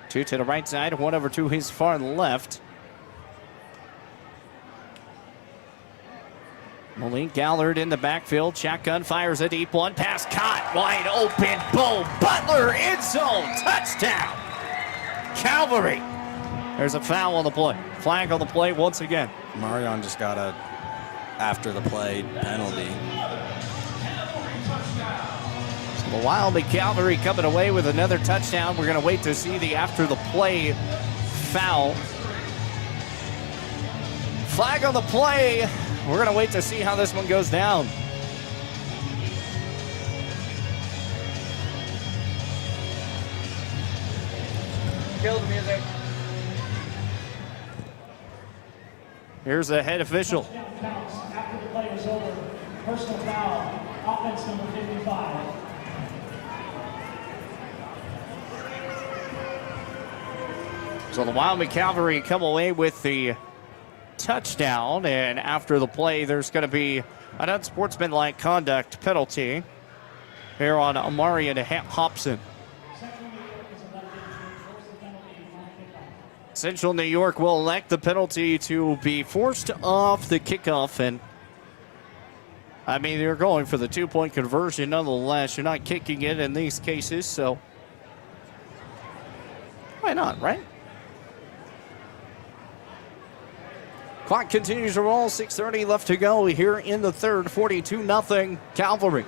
2 to the right side, 1 over to his far left. Malik Gallard in the backfield. Shotgun fires a deep one. Pass caught. Wide open. Bo Butler end zone. Touchdown. Cavalry. There's a foul on the play. Flag on the play once again. Marion just got a after the play penalty. So the Wyoming Cavalry coming away with another touchdown. We're going to wait to see the after the play foul. Flag on the play. We're going to wait to see how this one goes down. Kill the music. Here's the head official. Counts after the play was over. Personal foul. Offense number 55. So the Wyoming Cavalry come away with the touchdown, and after the play, there's going to be an unsportsmanlike conduct penalty here on Amari and Hobson. Central New York will elect the penalty to be forced off the kickoff, and I mean, you're going for the 2-point conversion nonetheless. You're not kicking it in these cases, so why not, right? Clock continues to roll, 6:30 left to go here in the third, 42-0 Cavalry.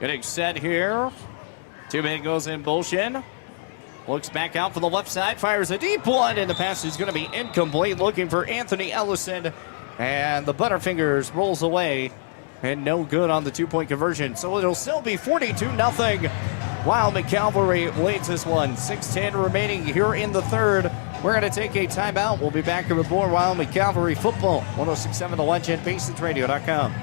Getting set here. 2-man goes in motion. Looks back out for the left side. Fires a deep one. And the pass is going to be incomplete. Looking for Anthony Ellison. And the Butterfingers rolls away. And no good on the 2-point conversion. So it'll still be 42-0. Wyoming Cavalry leads this one. 6:10 remaining here in the third. We're going to take a timeout. We'll be back with more Wyoming Cavalry football. 106.7 The Legend, BasensRadio.com.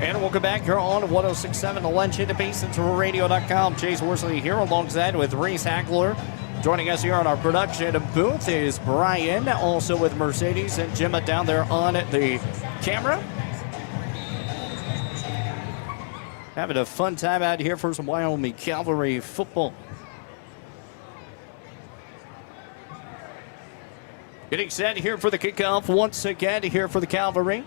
And welcome back here on 106.7 The Legend at BasensRadio.com. Chase Worsley here alongside with Reese Hackler. Joining us here on our production booth is Brian, also with Mercedes and Gemma down there on the camera. Having a fun time out here for some Wyoming Cavalry football. Getting set here for the kickoff once again here for the Cavalry.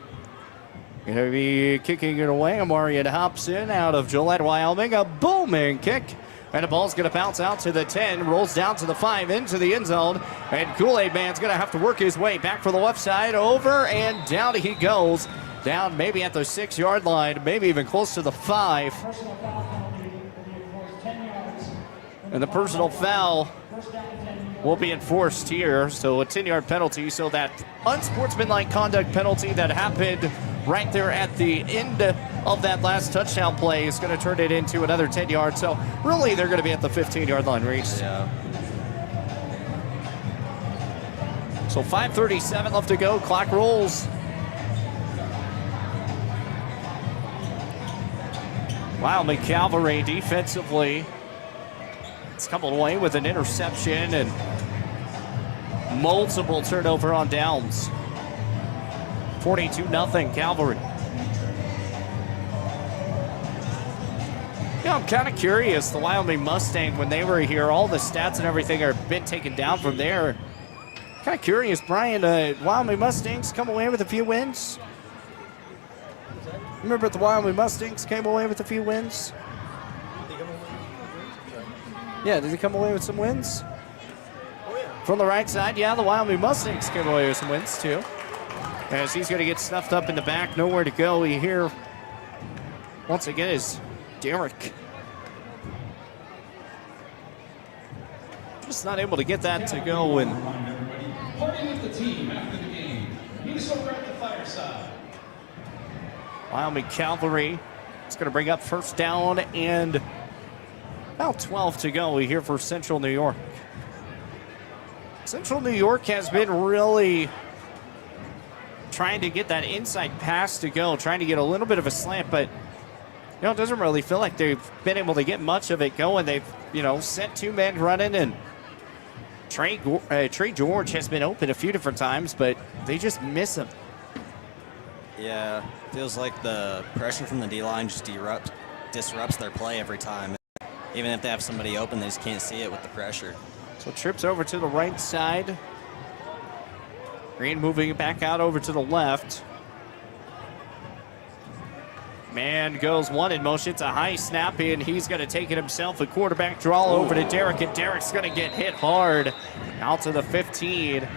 Going to be kicking it away. Amarian Hobson out of Gillette, Wyoming. A booming kick. And the ball's going to bounce out to the 10. Rolls down to the 5 into the end zone. And Kool-Aid Man's going to have to work his way back for the left side. Over and down he goes. Down maybe at the 6-yard line. Maybe even close to the 5. And the personal foul will be enforced here. So a 10-yard penalty. So that unsportsmanlike conduct penalty that happened right there at the end of that last touchdown play is going to turn it into another 10 yards. So really they're going to be at the 15-yard line, Reese. Yeah. So 5:37 left to go. Clock rolls. Wyoming Cavalry defensively, it's come away with an interception and multiple turnover on downs. 42-0 Cavalry. Yeah, I'm kind of curious. The Wyoming Mustang, when they were here, all the stats and everything are a bit taken down from there. Kind of curious, Brian. Wyoming Mustangs come away with a few wins. Remember the Wyoming Mustangs came away with a few wins? Yeah, did they come away with some wins? From the right side, yeah, the Wyoming Mustangs came away with some wins too. As he's going to get stuffed up in the back, nowhere to go. We hear once again is Derek. Just not able to get that to go. And Party with the team after the game. He's over at the fireside. Wyoming Cavalry is going to bring up first down and about 12 to go. We hear for Central New York. Central New York has been really trying to get that inside pass to go, trying to get a little bit of a slant, but it doesn't really feel like they've been able to get much of it going. They've, sent 2 men running, and Trey George has been open a few different times, but they just miss him. Yeah, feels like the pressure from the D-line just disrupts their play every time. Even if they have somebody open, they just can't see it with the pressure. So trips over to the right side. Green moving back out over to the left. Man goes one in motion. It's a high snap in. He's going to take it himself. A quarterback draw over to Derek, and Derek's going to get hit hard out to the 15.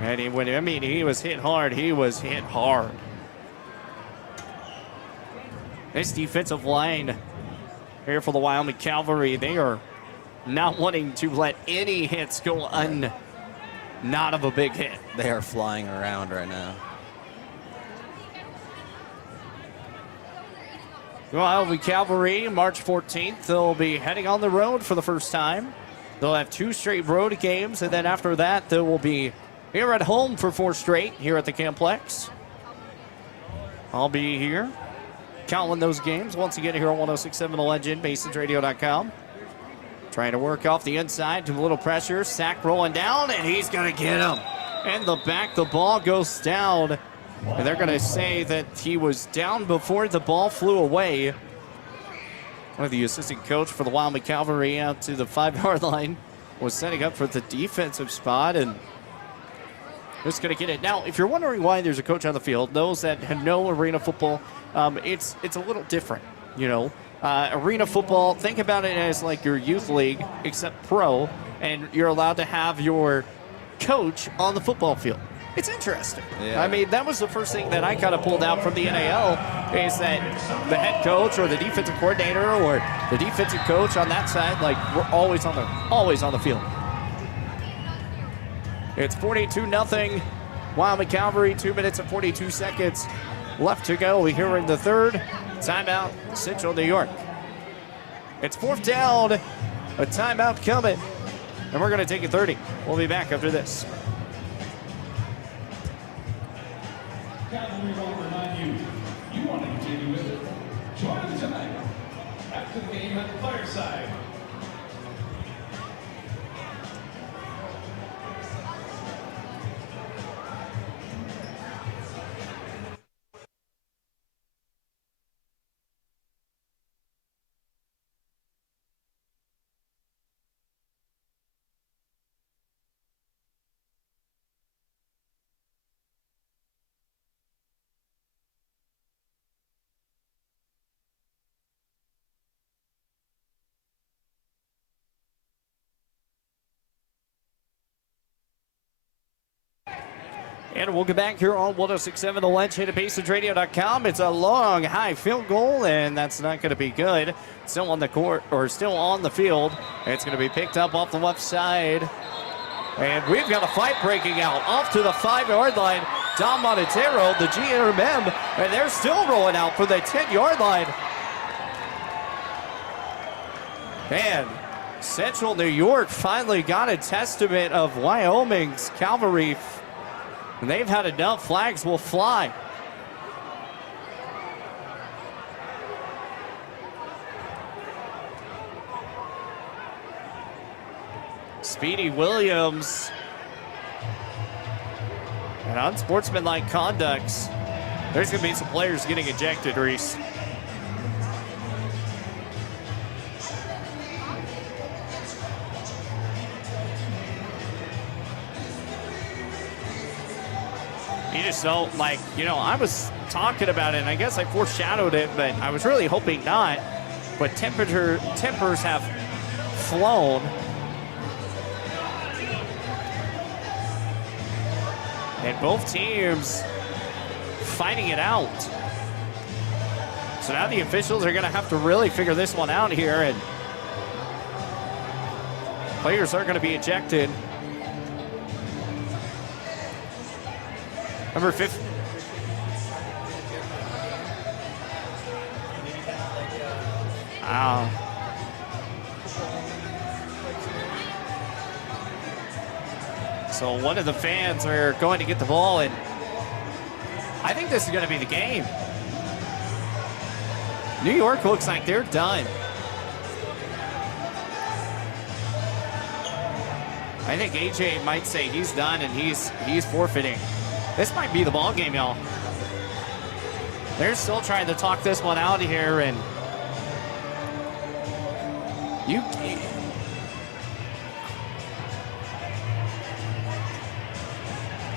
And he was hit hard. He was hit hard. This defensive line here for the Wyoming Cavalry, they are not wanting to let any hits go not of a big hit. They are flying around right now. Wyoming Cavalry, March 14th, they'll be heading on the road for the first time. They'll have 2 straight road games, and then after that, they will be here at home for 4 straight here at the Camplex. I'll be here calling those games once again here on 106.7 The Legend, BasensRadio.com. Trying to work off the inside to a little pressure. Sack rolling down, and he's going to get him. And the back, the ball goes down. And they're going to say that he was down before the ball flew away. One of the assistant coach for the Wyoming Cavalry out to the 5-yard line was setting up for the defensive spot, and just going to get it. Now, if you're wondering why there's a coach on the field, those that know arena football, it's a little different, you know. Arena football, think about it as like your youth league, except pro, and you're allowed to have your coach on the football field. It's interesting. Yeah. I mean, that was the first thing that I kind of pulled out from the NAL, is that the head coach or the defensive coordinator or the defensive coach on that side, like, we're always on the field. It's 42-0 Wyoming Cavalry, 2 minutes and 42 seconds left to go here in the third. Timeout, Central New York. It's 4th down, a timeout coming, and we're going to take it 30. We'll be back after this. Cavalry will remind you, you want to continue with it. Join them tonight after the game at the fireside. And we'll get back here on 106.7 The Legend at BasensRadio.com. It's a long, high field goal, and that's not going to be good. Still on the court, or still on the field. It's going to be picked up off the left side. And we've got a fight breaking out off to the 5-yard line. Dom Monotero, the GMM, and they're still rolling out for the 10-yard line. Man, Central New York finally got a testament of Wyoming's Cavalry. And they've had enough. Flags will fly. Speedy Williams. And unsportsmanlike conducts. There's going to be some players getting ejected, Reese. You just don't, like, you know, I was talking about it, and I guess I foreshadowed it, but I was really hoping not. But tempers have flown. And both teams fighting it out. So now the officials are going to have to really figure this one out here, and players are going to be ejected. Number 5. So one of the fans are going to get the ball, and I think this is going to be the game. New York looks like they're done. I think AJ might say he's done and he's forfeiting. This might be the ball game, y'all. They're still trying to talk this one out here, and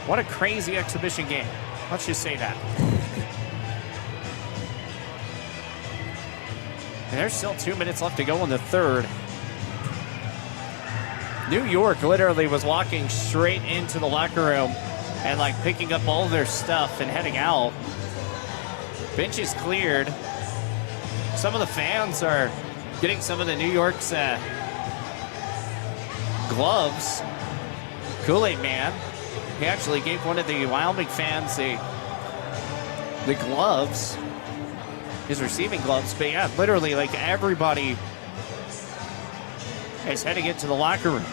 what a crazy exhibition game. Let's just say that. And there's still 2 minutes left to go in the third. New York literally was walking straight into the locker room and like picking up all their stuff and heading out. Bench is cleared. Some of the fans are getting some of the New York's gloves. Kool-Aid Man, he actually gave one of the Wyoming fans the gloves, his receiving gloves. But yeah, literally like everybody is heading into the locker room.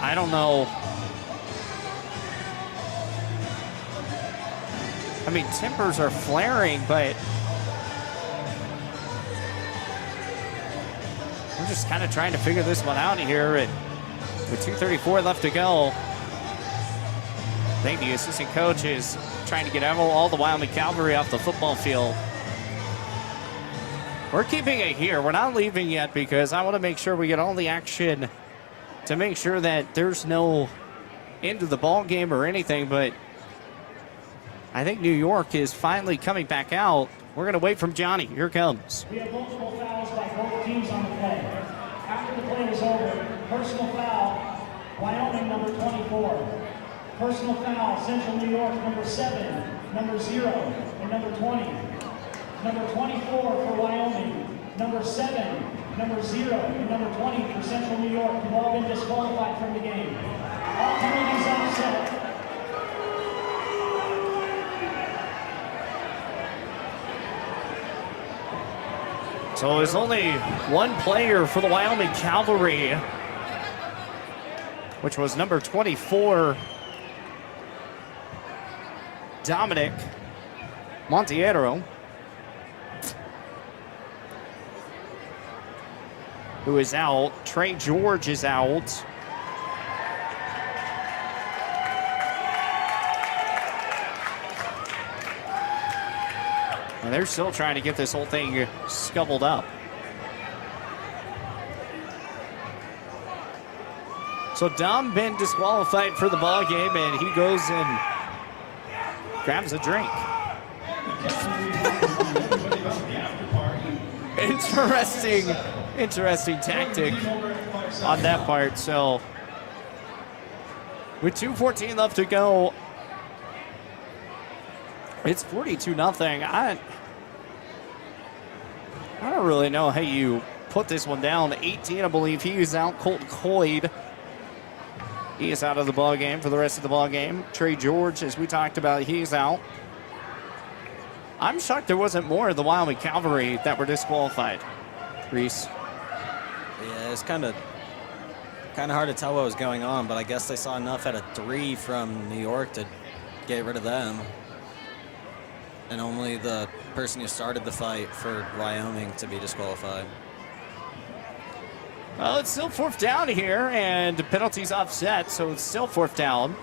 I don't know. I mean, tempers are flaring, but we're just kind of trying to figure this one out here. And with 2:34 left to go, I think the assistant coach is trying to get all the Wyoming Cavalry off the football field. We're keeping it here. We're not leaving yet because I want to make sure we get all the action to make sure that there's no end to the ball game or anything. But I think New York is finally coming back out. We're going to wait from Johnny. Here comes. We have multiple fouls by both teams on the play. After the play is over, personal foul, Wyoming number 24. Personal foul, Central New York number 7, number 0, and number 20. Number 24 for Wyoming, number 7, number 0, and number 20 for Central New York have all been disqualified from the game. All penalties offset. So there's only one player for the Wyoming Cavalry, which was number 24, Dominic Montiero, who is out. Trey George is out. And they're still trying to get this whole thing scubbled up. So Dom been disqualified for the ball game, and he goes and grabs a drink. Interesting tactic on that part. So with 2:14 left to go, it's 42-0. I don't really know how you put this one down. 18, I believe he is out. Colton Coyd, he is out of the ball game for the rest of the ball game. Trey George, as we talked about, he's out. I'm shocked there wasn't more of the Wyoming Cavalry that were disqualified. Reese. Yeah, it's kind of hard to tell what was going on, but I guess they saw enough at a 3 from New York to get rid of them. And only the person who started the fight for Wyoming to be disqualified. Well, it's still 4th down here, and the penalty's offset, so it's still 4th down.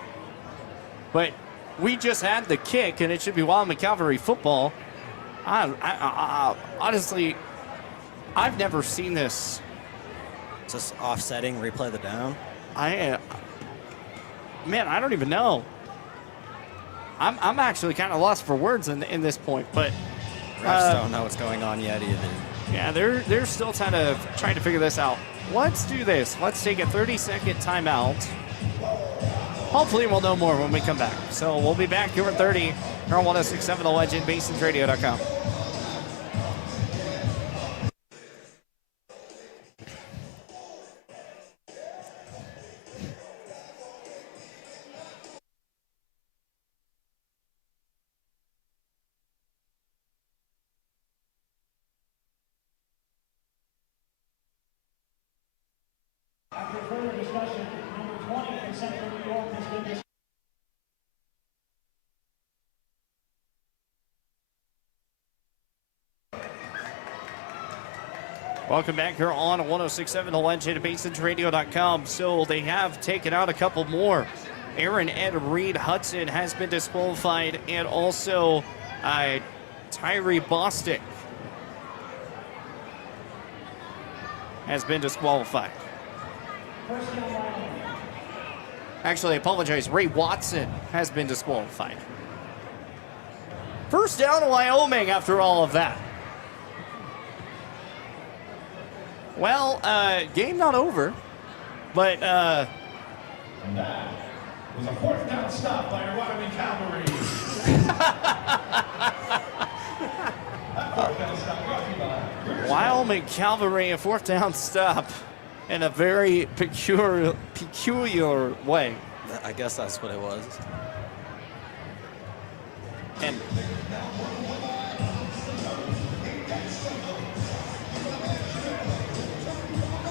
But we just had the kick, and it should be Wyoming Cavalry football. Honestly, I've never seen this. Just offsetting, replay the down. Man, I don't even know. I'm actually kind of lost for words in this point, but refs don't know what's going on yet either. Yeah, they're still trying to figure this out. Let's do this. Let's take a 30-second timeout. Hopefully we'll know more when we come back. So we'll be back here in 30 here on 106.7 The Legend, BasonsRadio.com. After further discussion, number 20 for Central New York has been disqualified. Welcome back here on 106.7 The Legend at BasonsRadio.com. So they have taken out a couple more. Aaron Ed Reed Hudson has been disqualified, and also Tyree Bostic has been disqualified. Actually, I apologize. Ray Watson has been disqualified. 1st down to Wyoming after all of that. Well, game not over, but And that was a 4th down stop by our Wyoming Cavalry. That 4th down stop brought to you by Wyoming Cavalry, a 4th down stop in a very peculiar way. I guess that's what it was. And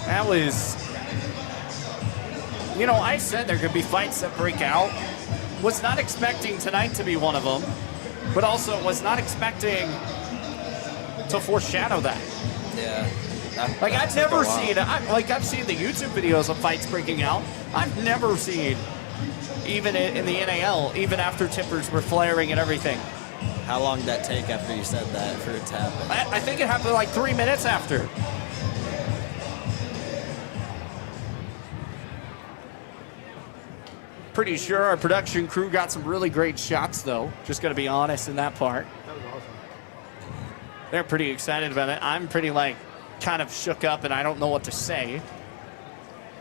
that was, you know, I said there could be fights that break out. Was not expecting tonight to be one of them. but also was not expecting to foreshadow that. Yeah. Like, That I've took a never while. seen, I've seen the YouTube videos of fights breaking out. I've never seen, even in the NAL, even after tippers were flaring and everything. How long did that take after you said that for it to happen? I think it happened like 3 minutes after. Pretty sure our production crew got some really great shots, though. Just going to be honest in that part. That was awesome. They're pretty excited about it. I'm pretty, like, kind of shook up, and I don't know what to say.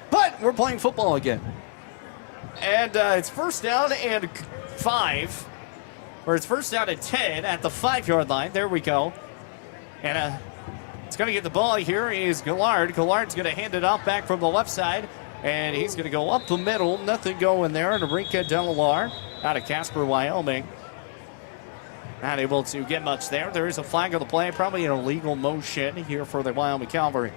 But we're playing football again. And it's first down and 5. Or it's first down and 10 at the 5-yard line. There we go. And it's going to get the ball here is Gallard. Gallard's going to hand it off back from the left side. And he's going to go up the middle. Nothing going there. And Enrique Delalar out of Casper, Wyoming. Not able to get much there. There is a flag on the play. Probably an illegal motion here for the Wyoming Cavalry.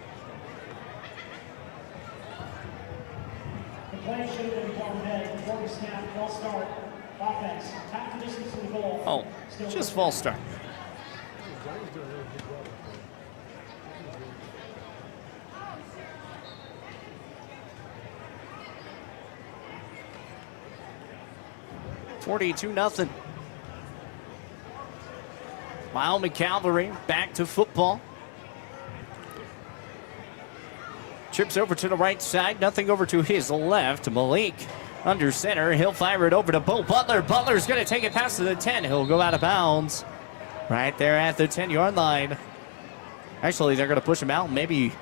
The play should have been called dead before the snap. False start. Offense. Half the distance to the goal. Oh, just false start. Johnny's doing a really good job. 42-0. Wyoming Cavalry back to football. Trips over to the right side, nothing over to his left. Malik under center. He'll fire it over to Bo Butler. Butler's going to take it past the 10. He'll go out of bounds right there at the 10-yard line. Actually, they're going to push him out maybe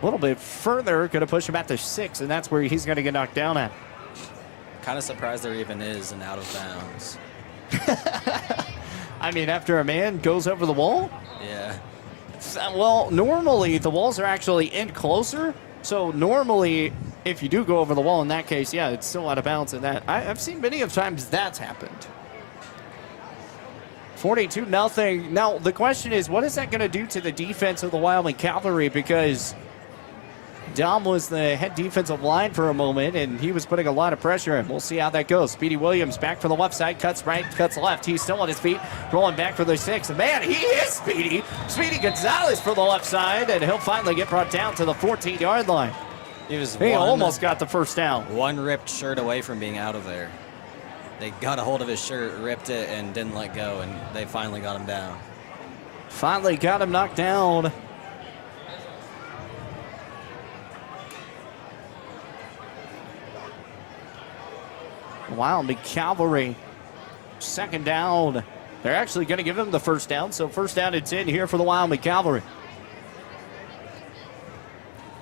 a little bit further. Going to push him at the 6, and that's where he's going to get knocked down at. Kind of surprised there even is an out of bounds. I mean, after a man goes over the wall? Yeah. Well, normally the walls are actually in closer. So normally, if you do go over the wall in that case, yeah, it's still out of bounds. And that I've seen many of times that's happened. 42-0. Now, the question is, what is that going to do to the defense of the Wyoming Cavalry? Because Dom was the head defensive line for a moment, and he was putting a lot of pressure in. We'll see how that goes. Speedy Williams back from the left side, cuts right, cuts left. He's still on his feet, rolling back for the 6. And man, he is speedy. Speedy Gonzalez for the left side, and he'll finally get brought down to the 14-yard line. He almost got the first down. One ripped shirt away from being out of there. They got a hold of his shirt, ripped it, and didn't let go, and they finally got him down. Finally got him knocked down. Wyoming Cavalry, second down. They're actually going to give him the first down, so first down and 10 here for the Wyoming Cavalry.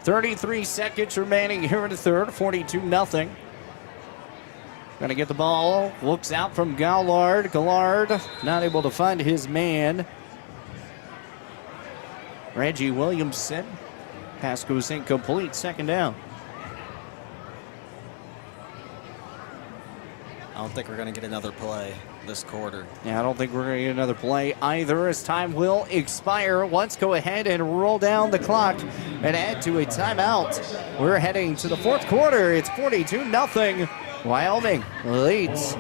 33 seconds remaining here in the third, 42-0. Going to get the ball, looks out from Gallard. Gallard not able to find his man. Reggie Williamson. Pass goes incomplete, second down. I don't think we're going to get another play this quarter. Yeah, I don't think we're going to get another play either, as time will expire. Let's go ahead and roll down the clock and add to a timeout. We're heading to the fourth quarter. It's 42-0. Wyoming leads.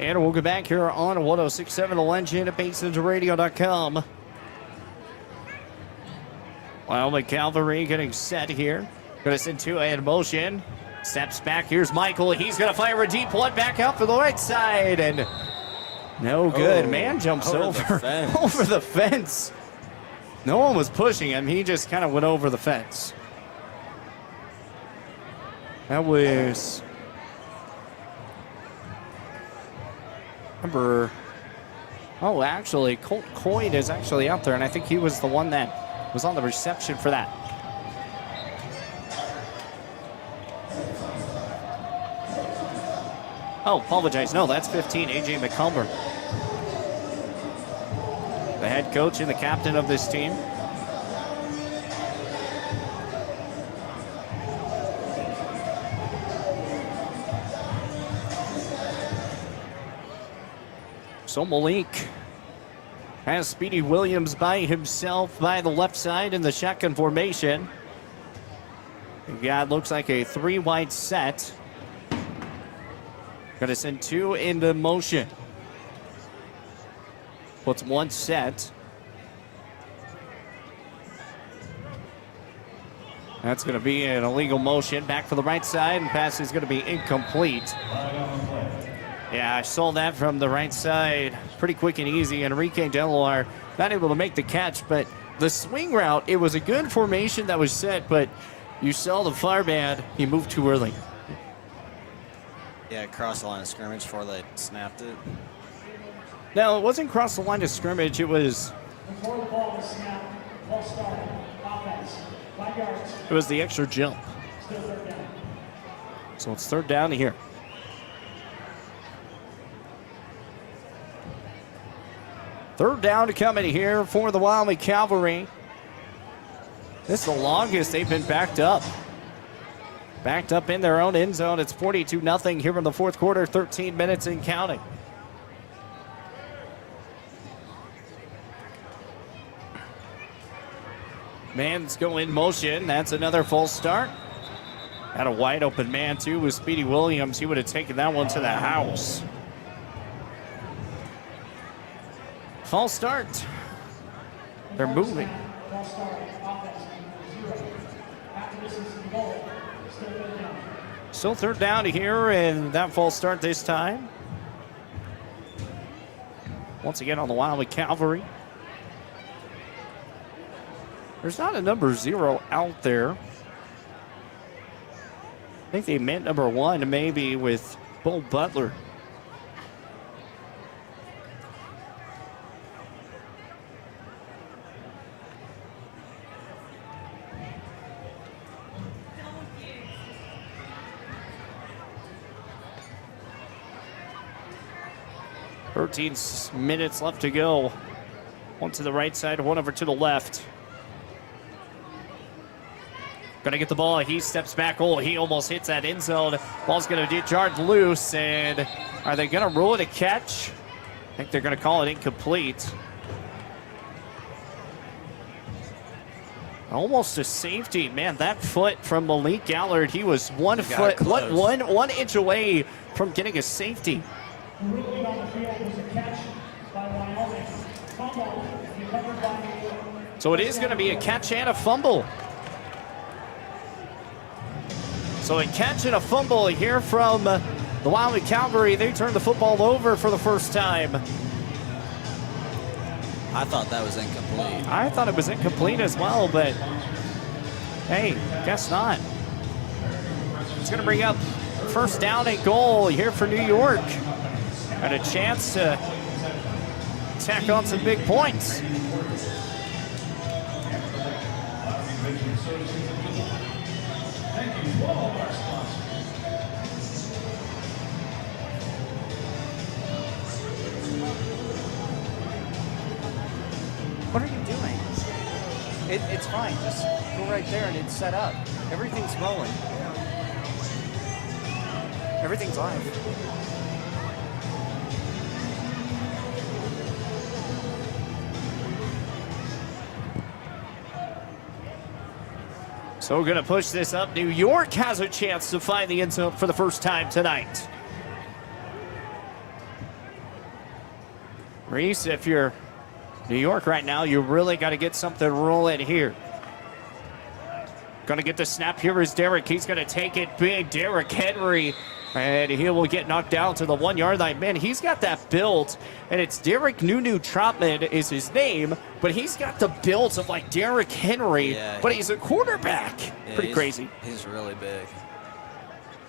And we'll get back here on 106.7 The Legend at BasinRadio.com. Wyoming Cavalry getting set here. Going to send two in motion. Steps back. Here's Michael. He's going to fire a deep one back out for the right side. And no good. Man jumps over over the fence. No one was pushing him. He just kind of went over the fence. That was number. Oh, actually, Colt Coyd is actually out there, and I think he was the one that was on the reception for that. Oh, apologize. No, that's 15, A.J. McCumber. The head coach and the captain of this team. So Malik has Speedy Williams by himself by the left side in the shotgun formation. Looks like a 3-wide set. Gonna send two into motion. Puts one set. That's gonna be an illegal motion. Back for the right side, and pass is gonna be incomplete. Yeah, I saw that from the right side. Pretty quick and easy. Enrique Delar not able to make the catch, but the swing route, it was a good formation that was set, but you saw the far man, he moved too early. Yeah, across the line of scrimmage before they snapped it. No, it wasn't across the line of scrimmage. It was. Before the ball was snapped, ball started. Offense, 5 yards. It was the extra jump. Still third down. So it's third down here. Third down to come in here for the Wyoming Cavalry. This is the longest they've been backed up. Backed up in their own end zone. It's 42-0 here in the fourth quarter, 13 minutes and counting. Man's go in motion. That's another false start. Had a wide open man too with Speedy Williams. He would have taken that one to the house. False start. They're moving. Ball started. Offense, 0. After this is the goal. Still third down. Still third down here, and that false start this time. Once again on the Wyoming Cavalry. There's not a number 0 out there. I think they meant number 1 maybe with Bo Butler. Thirteen minutes left to go. One to the right side, one over to the left. Gonna get the ball. He steps back. Oh, he almost hits that end zone. Ball's gonna get jarred loose. And are they gonna rule it a catch? I think they're gonna call it incomplete. Almost a safety. Man, that foot from Malik Allard, he was 1 foot, one inch away from getting a safety. The ruling on the field was a catch by Wyoming. Fumble recovered by New York. So it is going to be a catch and a fumble. So a catch and a fumble here from the Wyoming Cavalry. They turned the football over for the first time. I thought that was incomplete. I thought it was incomplete as well, but hey, guess not. It's going to bring up first down and goal here for New York. And a chance to tack on some big points. What are you doing? It's fine. Just go right there and it's set up. Everything's rolling. Everything's live. So we're going to push this up. New York has a chance to find the end zone for the first time tonight. Reese, if you're New York right now, you really got to get something rolling here. Going to get the snap. Here is Derek. He's going to take it big. Derek Henry. And he will get knocked down to the 1 yard line. Man, he's got that build. And it's Derek Nunu Trotman is his name. But he's got the build of like Derek Henry. Yeah. But he's a quarterback. Yeah, Pretty crazy. He's really big.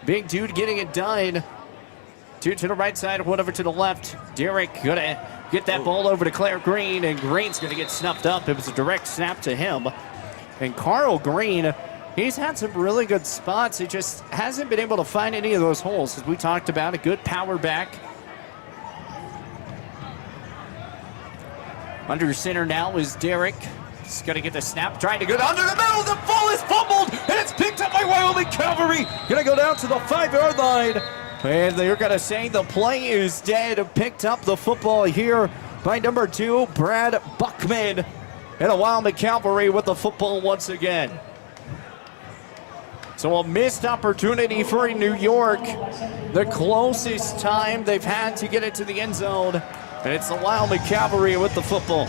Big dude getting it done. Two to the right side, one over to the left. Derek gonna get that ball over to Claire Green, and Green's gonna get snuffed up. It was a direct snap to him. And Carl Green, he's had some really good spots. He just hasn't been able to find any of those holes. As we talked about, a good power back. Under center now is Derek. He's gonna get the snap, trying to go under the middle. The ball is fumbled, and it's picked up by Wyoming Cavalry. Gonna go down to the 5 yard line. And they're going to say the play is dead. Picked up the football here by number 2, Brad Buckman. And the Wyoming Cavalry with the football once again. So a missed opportunity for New York. The closest time they've had to get it to the end zone. And it's the Wyoming Cavalry with the football.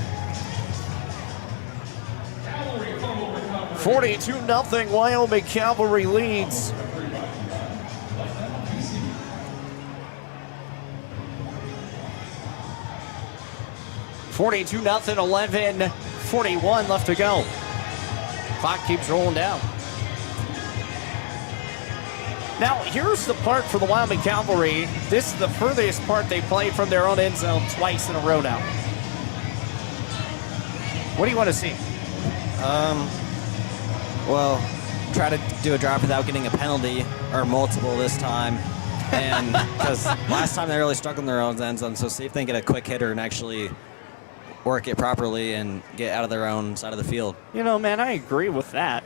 42-0 Wyoming Cavalry leads. 42-0, 11:41 left to go. Clock keeps rolling down. Now, here's the part for the Wyoming Cavalry. This is the furthest part they played from their own end zone twice in a row now. What do you want to see? Well, try to do a drive without getting a penalty or multiple this time. And because last time they really struggled in their own end zone, so see if they can get a quick hitter and actually work it properly and get out of their own side of the field. You know, man, I agree with that.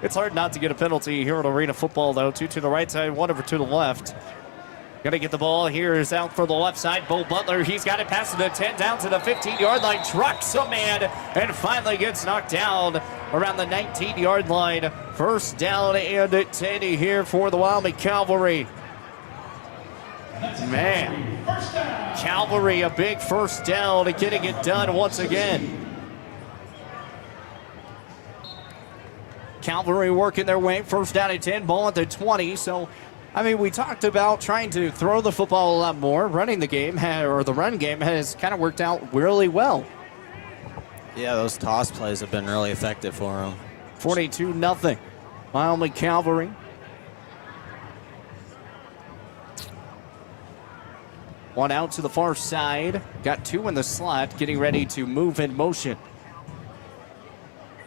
It's hard not to get a penalty here at Arena Football, though. 2 to the right side, 1 over to the left. Gonna get the ball. Here is out for the left side. Bo Butler, he's got it past the 10 down to the 15-yard line. Trucks a man and finally gets knocked down around the 19-yard line. First down and 10 here for the Wyoming Cavalry. Man, Cavalry a big first down, getting it done once again. Cavalry working their way, first down and 10, ball at the 20. So, I mean, we talked about trying to throw the football a lot more. Running the game, or the run game, has kind of worked out really well. Yeah, those toss plays have been really effective for them. 42-0, Wyoming Cavalry. One out to the far side. Got 2 in the slot, getting ready to move in motion.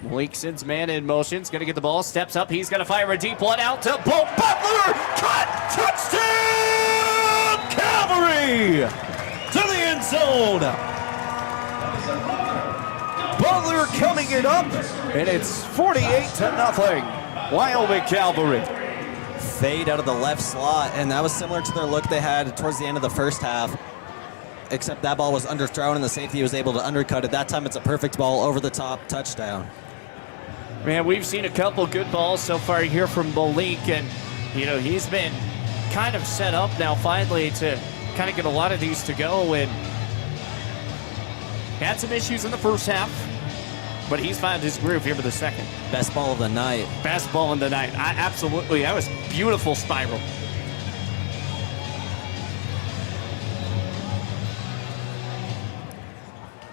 Malik sends man in motion. He's going to get the ball, steps up. He's going to fire a deep one out to Bo Butler. Cut! Touchdown! Cavalry! To the end zone. Butler coming it up, and it's 48-0. Wyoming Cavalry. Fade out of the left slot, and that was similar to their look they had towards the end of the first half, except that ball was underthrown and the safety was able to undercut it. That time it's a perfect ball over the top, touchdown. Man, we've seen a couple good balls so far here from Malik, and you know, he's been kind of set up now finally to kind of get a lot of these to go, and had some issues in the first half, but he's found his groove here for the second. Best ball of the night. Best ball in the night. Absolutely. That was beautiful spiral.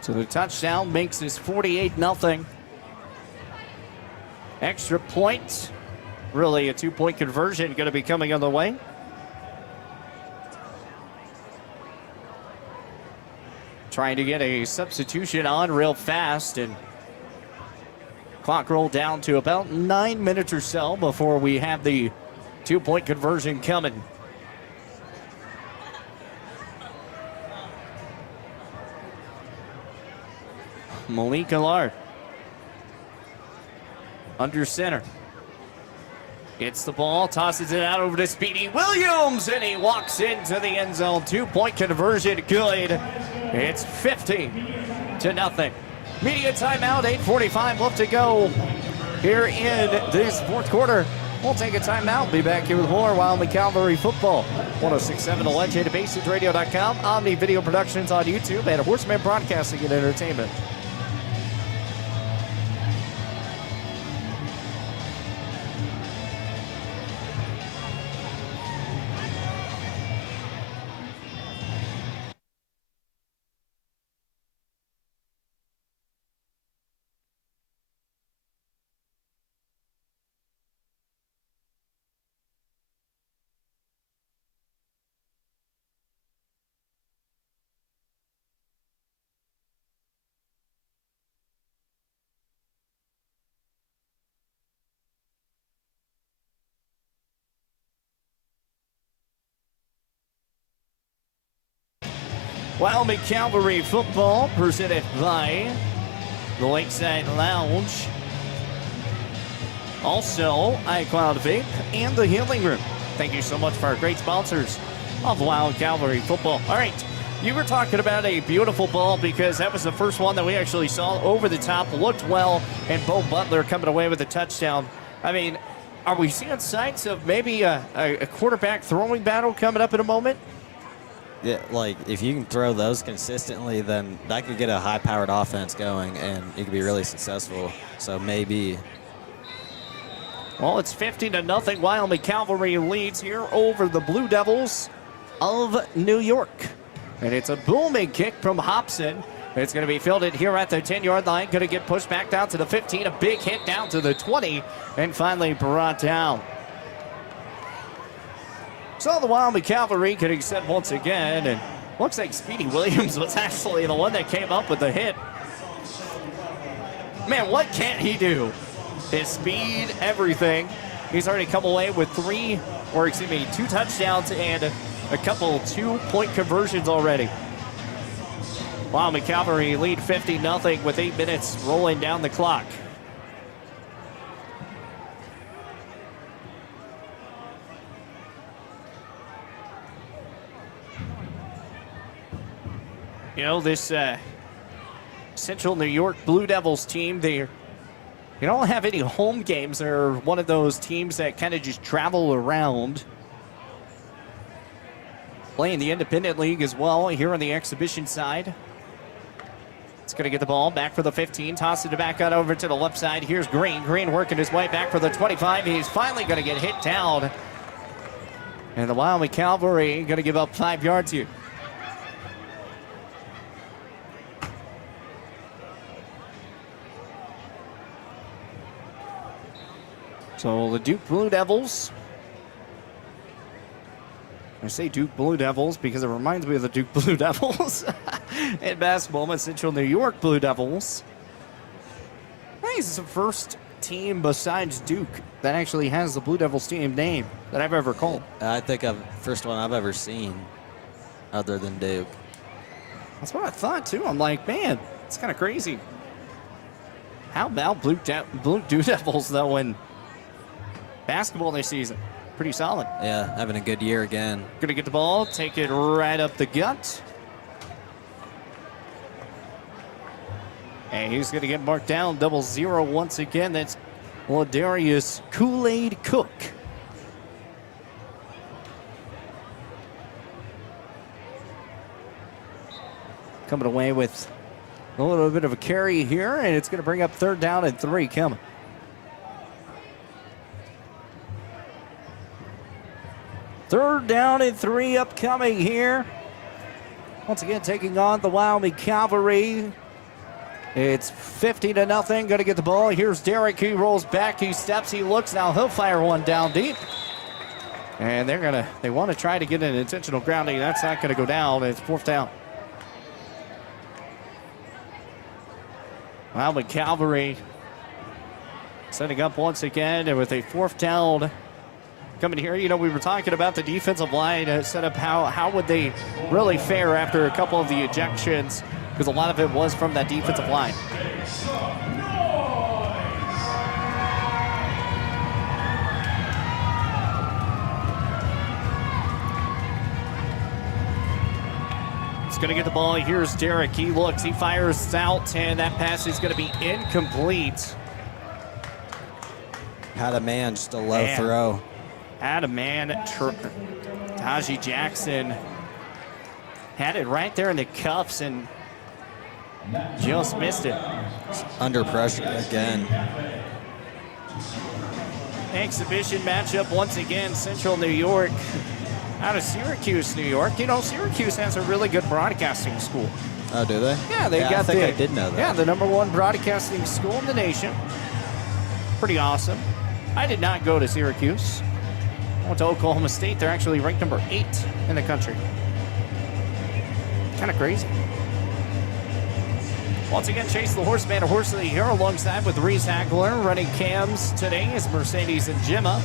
So the touchdown makes this 48-0. Extra point. Really a 2-point conversion going to be coming on the way. Trying to get a substitution on real fast, and clock rolled down to about 9 minutes or so before we have the 2-point conversion coming. Malik Allard under center. Gets the ball, tosses it out over to Speedy Williams, and he walks into the end zone. 2-point conversion, good. It's 50-0. Media timeout, 8:45 left to go here in this fourth quarter. We'll take a timeout. Be back here with more Wyoming Cavalry football. 106.7 The Legend, BaseRadio.com, Omni Video Productions on YouTube, and Horseman Broadcasting and Entertainment. Wyoming Cavalry football presented by the Lakeside Lounge. Also, iCloud Vape and the Healing Room. Thank you so much for our great sponsors of Wyoming Cavalry football. All right, you were talking about a beautiful ball because that was the first one that we actually saw over the top, looked well, and Bo Butler coming away with a touchdown. I mean, are we seeing signs of maybe a quarterback throwing battle coming up in a moment? Yeah, like if you can throw those consistently, then that could get a high-powered offense going, and you could be really successful. So maybe. Well, it's 50-0. Wyoming Cavalry leads here over the Blue Devils of New York, and it's a booming kick from Hobson. It's going to be fielded here at the 10-yard line. Going to get pushed back down to the 15. A big hit down to the 20, and finally brought down. So the Wyoming Cavalry getting set once again, and looks like Speedy Williams was actually the one that came up with the hit. Man, what can't he do? His speed, everything. He's already come away with two touchdowns and a couple 2-point conversions already. Wyoming Cavalry lead 50-0 with 8 minutes rolling down the clock. You know, this Central New York Blue Devils team, they don't have any home games. They're one of those teams that kind of just travel around. Playing the Independent League as well here on the exhibition side. It's going to get the ball back for the 15, tossing it back out over to the left side. Here's Green. Green working his way back for the 25. He's finally going to get hit down. And the Wyoming Cavalry going to give up 5 yards here. So the Duke Blue Devils. I say Duke Blue Devils because it reminds me of the Duke Blue Devils in basketball, but Central New York Blue Devils. I think it's the first team besides Duke that actually has the Blue Devils team name that I've ever called. I think first one I've ever seen other than Duke. That's what I thought too. I'm like, man, it's kind of crazy. How about Blue Devils though in basketball this season? Pretty solid. Yeah, having a good year again. Gonna get the ball, take it right up the gut. And he's gonna get marked down, 0-0 once again. That's Ladarius Kool-Aid Cook. Coming away with a little bit of a carry here, and it's gonna bring up 3rd down and 3 coming. Third down and 3 upcoming here. Once again, taking on the Wyoming Cavalry. It's 50-0. Going to get the ball. Here's Derek. He rolls back. He steps. He looks. Now he'll fire one down deep. And they want to try to get an intentional grounding. That's not going to go down. It's 4th down. Wyoming Cavalry setting up once again, and with a 4th down coming here. You know, we were talking about the defensive line set up. How would they really fare after a couple of the ejections? Because a lot of it was from that defensive line. He's going to get the ball. Here's Derek. He looks. He fires out, and that pass is going to be incomplete. Had a man, just a low Man. throw. Had a man, Taji Jackson had it right there in the cuffs and just missed it. Under pressure again. Exhibition matchup once again, Central New York out of Syracuse, New York. You know, Syracuse has a really good broadcasting school. Oh, do they? Yeah, they got I think I did know that. Yeah, the #1 broadcasting school in the nation. Pretty awesome. I did not go to Syracuse. I went to Oklahoma State. They're actually ranked number 8 in the country. Kind of crazy. Once again, Chase the Horseman, a horse of the year, alongside with Reese Hackler. Running cams today is Mercedes and Gemma.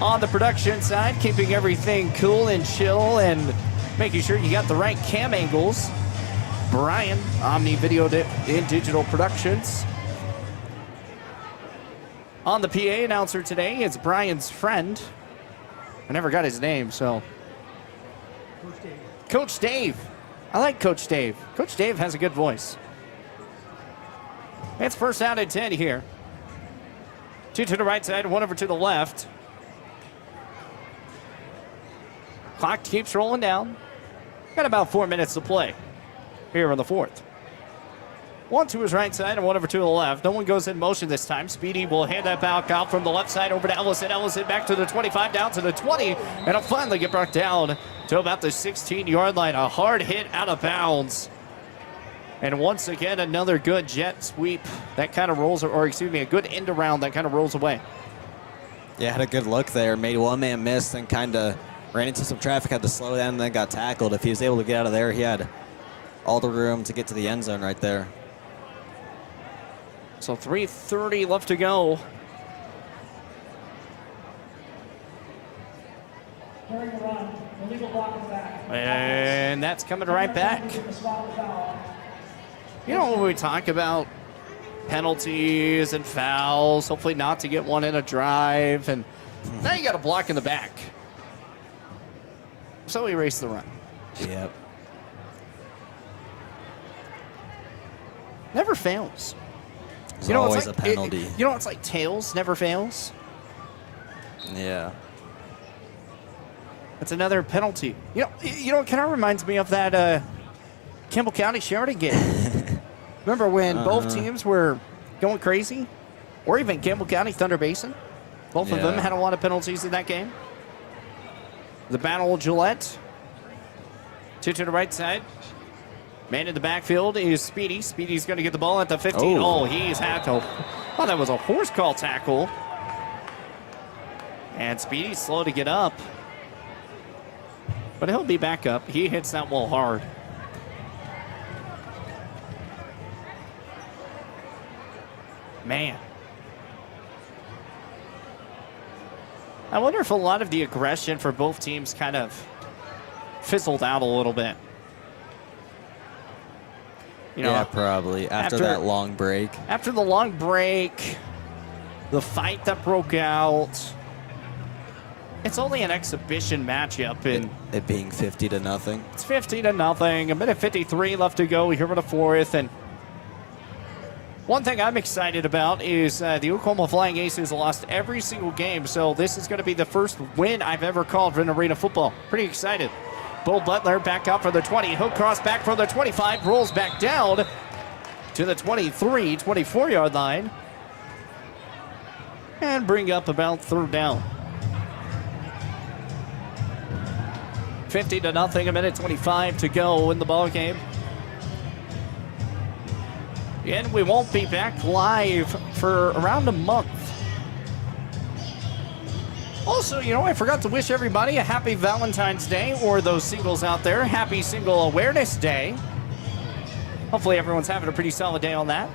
On the production side, keeping everything cool and chill and making sure you got the right cam angles. Brian, OMNI-Digital Productions. On the PA announcer today, it's Brian's friend. I never got his name, so. Coach Dave. I like Coach Dave. Coach Dave has a good voice. It's first out and 10 here. 2 to the right side, 1 over to the left. Clock keeps rolling down. Got about 4 minutes to play here in the 4th. 1 to his right side and 1 over to the left. No one goes in motion this time. Speedy will hand that back out from the left side over to Ellison. Ellison back to the 25, down to the 20, and it'll finally get brought down to about the 16-yard line. A hard hit out of bounds. And once again, another good jet sweep that kind of rolls, or excuse me, a good end around that kind of rolls away. Yeah, had a good look there. Made one man miss and kind of ran into some traffic, had to slow down, and then got tackled. If he was able to get out of there, he had all the room to get to the end zone right there. So 3:30 left to go. During the run, illegal block is back. And that's coming right back. You know, when we talk about penalties and fouls, hopefully not to get one in a drive, and now you got a block in the back. So we erase the run. Yep. Never fails. There's always it's a penalty. You know, it's like tails never fails. Yeah. That's another penalty. You know, it kind of reminds me of that Campbell County Sheridan game. Remember when both teams were going crazy? Or even Campbell County Thunder Basin? Both of them Yeah. had a lot of penalties in that game. The Battle of Gillette. 2 to the right side. Man in the backfield is Speedy. Speedy's going to get the ball at the 15. Oh, he's had to. Oh, that was a horse call tackle. And Speedy's slow to get up. But he'll be back up. He hits that wall hard. Man. I wonder if a lot of the aggression for both teams kind of fizzled out a little bit. You know, yeah, probably. After that long break. After the long break, the fight that broke out. It's only an exhibition matchup. And It being 50-0. it's 50-0. A minute 53 left to go here in the 4th. And one thing I'm excited about is the Oklahoma Flying Aces lost every single game. So this is going to be the first win I've ever called for an arena football. Pretty excited. Bo Butler back out for the 20. Hook cross back for the 25. Rolls back down to the 23, 24-yard line. And bring up about 3rd down. 50-0, a minute 25 to go in the ball game. And we won't be back live for around a month. Also, you know, I forgot to wish everybody a happy Valentine's Day, or those singles out there, happy Single Awareness Day. Hopefully everyone's having a pretty solid day on that.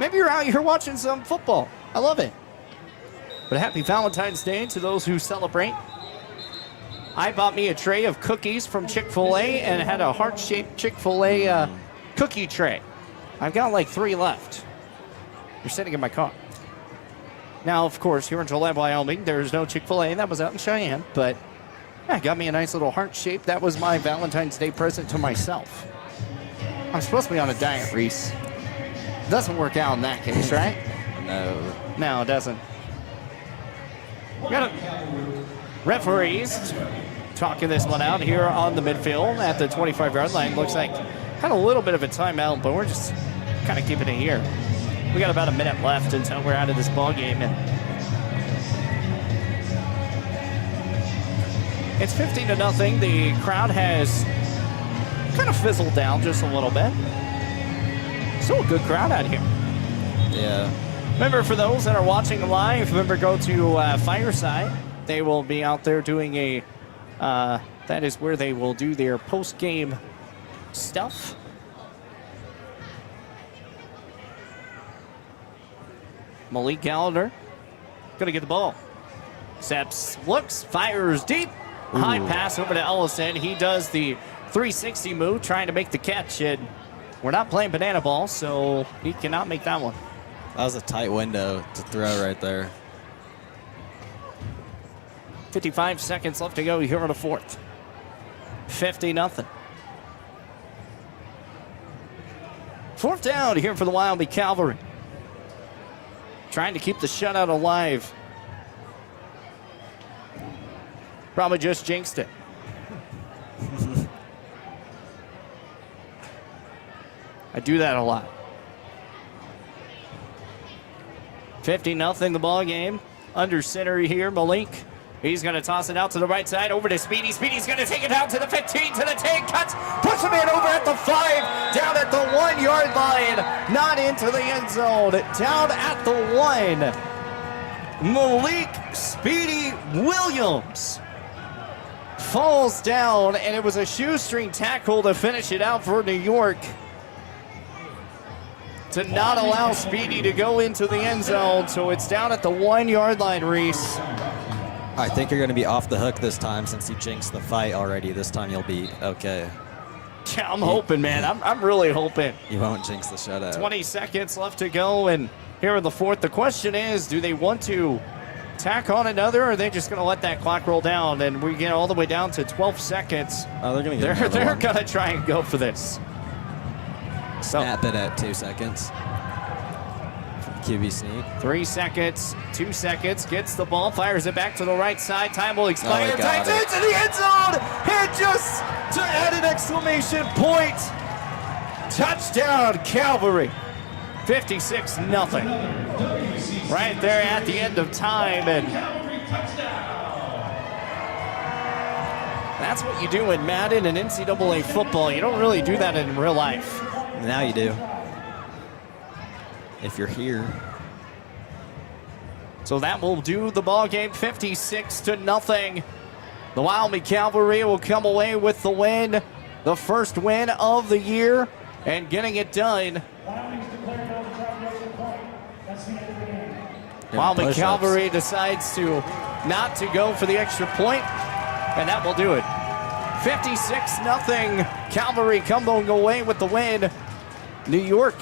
Maybe you're out here watching some football. I love it. But happy Valentine's Day to those who celebrate. I bought me a tray of cookies from Chick-fil-A and had a heart-shaped Chick-fil-A cookie tray. I've got like 3 left. They're sitting in my car. Now, of course, here in Gillette, Wyoming, there's no Chick-fil-A. That was out in Cheyenne, but yeah, got me a nice little heart shape. That was my Valentine's Day present to myself. I'm supposed to be on a diet, Reese. Doesn't work out in that case, right? No. No, it doesn't. We got referees talking this one out here on the midfield at the 25-yard line. Looks like had a little bit of a timeout, but we're just kind of keeping it here. We got about a minute left until we're out of this ball game, and it's 15-0. The crowd has kind of fizzled down just a little bit. Still a good crowd out here. Yeah. Remember, for those that are watching live, remember, go to Fireside. They will be out there doing a, that is where they will do their post-game stuff. Malik Gallagher going to get the ball. Steps, looks, fires deep. High pass over to Ellison. He does the 360 move, trying to make the catch. And we're not playing banana ball, so he cannot make that one. That was a tight window to throw right there. 55 seconds left to go here in the fourth. 50-0. Fourth down here for the Wyoming Cavalry. Trying to keep the shutout alive. Probably just jinxed it. I do that a lot. 50-0 the ball game. Under center here, Malik. He's going to toss it out to the right side, over to Speedy. Speedy's going to take it down to the 15, to the 10, cuts, puts him in over at the 5, down at the 1-yard line, not into the end zone, down at the 1. Malik Speedy Williams falls down, and it was a shoestring tackle to finish it out for New York, to not allow Speedy to go into the end zone. So it's down at the 1-yard line, Reese. I think you're going to be off the hook this time since you jinxed the fight already. This time you'll be okay. Yeah, I'm hoping, man. I'm really hoping. You won't jinx the shutout. 20 seconds left to go, and here in the fourth, the question is, do they want to tack on another, or are they just going to let that clock roll down? And we get all the way down to 12 seconds. Oh, they're going to get They're going to try and go for this. Snap it at 2 seconds. QB sneak. 3 seconds, 2 seconds, gets the ball, fires it back to the right side. Time will expire. Oh, Tight into the end zone. And just to add an exclamation point, touchdown Cavalry. 56-0. Right there at the end of time. And that's what you do in Madden and NCAA football. You don't really do that in real life. Now you do. If you're here. So that will do the ball game, 56-0. The Wyoming Cavalry will come away with the win, the first win of the year, and getting it done. Wyoming Cavalry decides to not to go for the extra point, and that will do it. 56-0. Cavalry coming away with the win. New York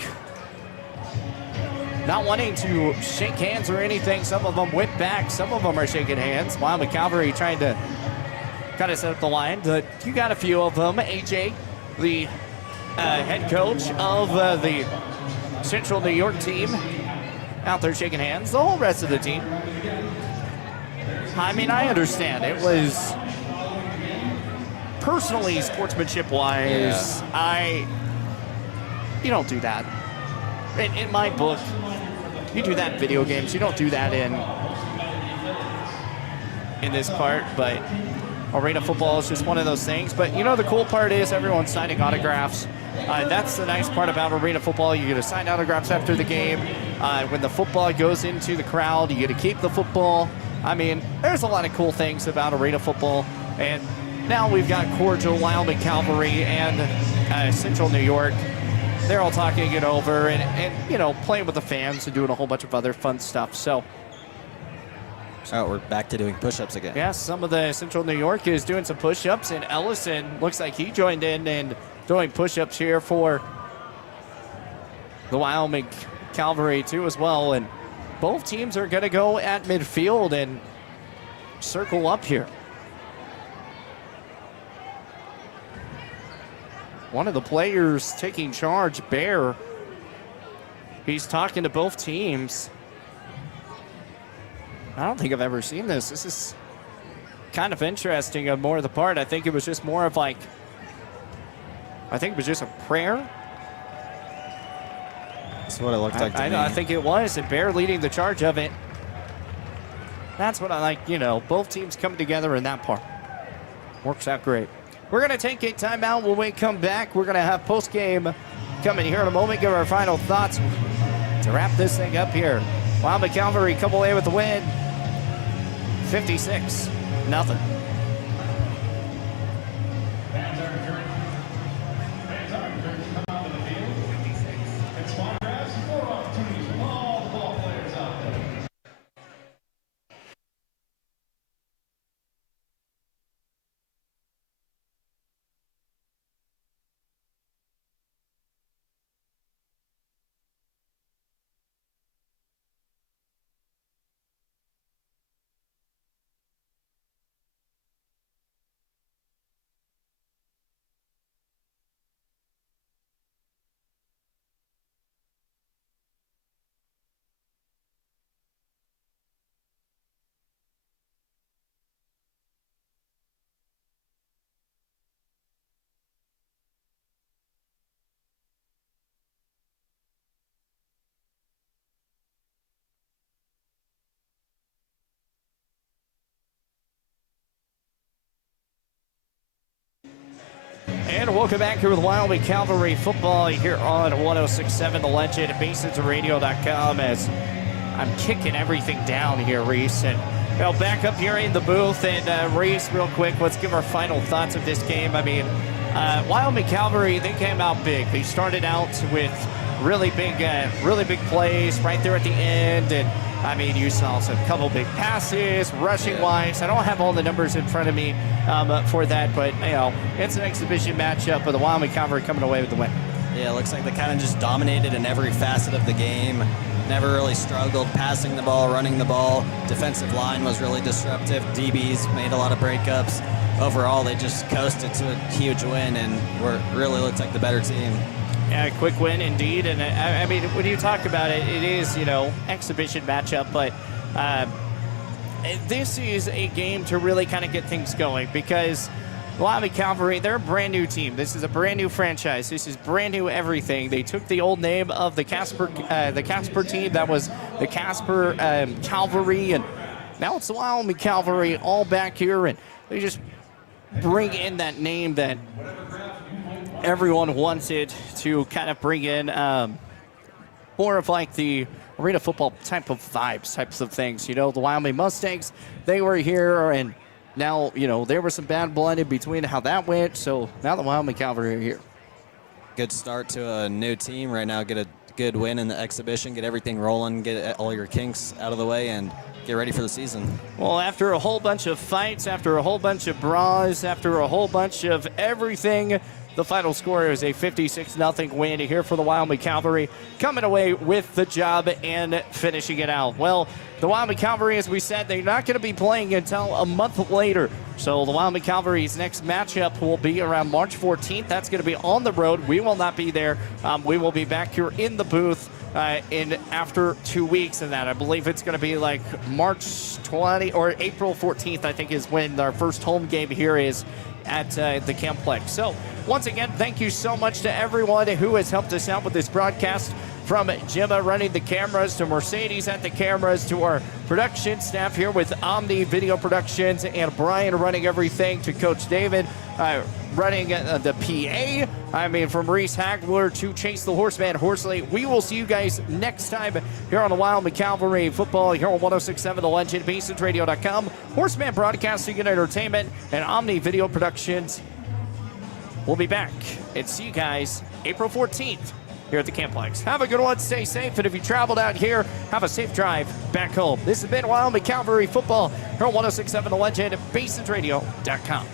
not wanting to shake hands or anything. Some of them went back. Some of them are shaking hands. Wyoming Cavalry trying to kind of set up the line. But you got a few of them. AJ, the head coach of the Central New York team, out there shaking hands. The whole rest of the team. I mean, I understand. It was personally, sportsmanship-wise, you don't do that. In my book, you do that in video games. You don't do that in this part, but arena football is just one of those things. But you know, the cool part is everyone's signing autographs. That's the nice part about arena football. You get to sign autographs after the game. When the football goes into the crowd, you get to keep the football. I mean, there's a lot of cool things about arena football. And now we've got cordial Wyoming Cavalry and Central New York. They're all talking it over and you know, playing with the fans and doing a whole bunch of other fun stuff. So we're back to doing push-ups again. yeah, some of the Central New York is doing some push-ups, and Ellison looks like he joined in and doing push-ups here for the Wyoming Cavalry too as well. And both teams are going to go at midfield and circle up here. One of the players taking charge, Bear, he's talking to both teams. I don't think I've ever seen this. This is kind of interesting on more of the part. I think it was just more of like, I think it was just a prayer. That's what it looked like to me. I think it was, and Bear leading the charge of it. That's what I like, you know, both teams come together in that part. Works out great. We're going to take a timeout. When we come back, we're going to have post-game coming here in a moment, give our final thoughts to wrap this thing up here. Wyoming Cavalry come away with the win, 56-0. And welcome back here with Wyoming Cavalry football here on 106.7 The Legend, BasonsRadio.com, as I'm kicking everything down here, Reese. And back up here in the booth. And Reese, real quick, let's give our final thoughts of this game. I mean, Wyoming Cavalry, they came out big. They started out with really big plays right there at the end. And I mean, you saw some couple big passes, rushing-wise. I don't have all the numbers in front of me for that, but, you know, it's an exhibition matchup with the Wyoming Cavalry coming away with the win. Yeah, it looks like they kind of just dominated in every facet of the game. Never really struggled passing the ball, running the ball. Defensive line was really disruptive. DBs made a lot of breakups. Overall, they just coasted to a huge win and really looked like the better team. Yeah, quick win indeed. And I mean, when you talk about it, it is, you know, exhibition matchup, but this is a game to really kind of get things going, because Wyoming Cavalry, they're a brand new team. This is a brand new franchise. This is brand new everything. They took the old name of the Casper team. That was the Casper Cavalry, and now it's the Wyoming Cavalry all back here, and they just bring in that name that everyone wanted to kind of bring in more of like the arena football type of vibes, types of things. You know, the Wyoming Mustangs, they were here, and now, you know, there was some bad blood in between how that went, so now the Wyoming Cavalry are here. Good start to a new team right now. Get a good win in the exhibition, get everything rolling, get all your kinks out of the way, and get ready for the season. Well, after a whole bunch of fights, after a whole bunch of brawls, after a whole bunch of everything, the final score is a 56-0 win here for the Wyoming Cavalry, coming away with the job and finishing it out. Well, the Wyoming Cavalry, as we said, they're not going to be playing until a month later. So the Wyoming Cavalry's next matchup will be around March 14th. That's going to be on the road. We will not be there. We will be back here in the booth in after 2 weeks of that. I believe it's going to be like March 20 or April 14th, I think, is when our first home game here is at the Camplex. So once again, thank you so much to everyone who has helped us out with this broadcast, from Gemma running the cameras to Mercedes at the cameras to our production staff here with Omni Video Productions and Brian running everything, to Coach David running the PA. I mean, from Reese Hagler to Chase the Horseman Horsley. We will see you guys next time here on the Wyoming Cavalry football here on 106.7 The Legend, BasonsRadio.com, Horseman Broadcasting and Entertainment, and Omni Video Productions. We'll be back and see you guys April 14th here at the Camplex. Have a good one, stay safe, and if you traveled out here, have a safe drive back home. This has been Wyoming Cavalry football here on 106.7 The Legend, BasonsRadio.com.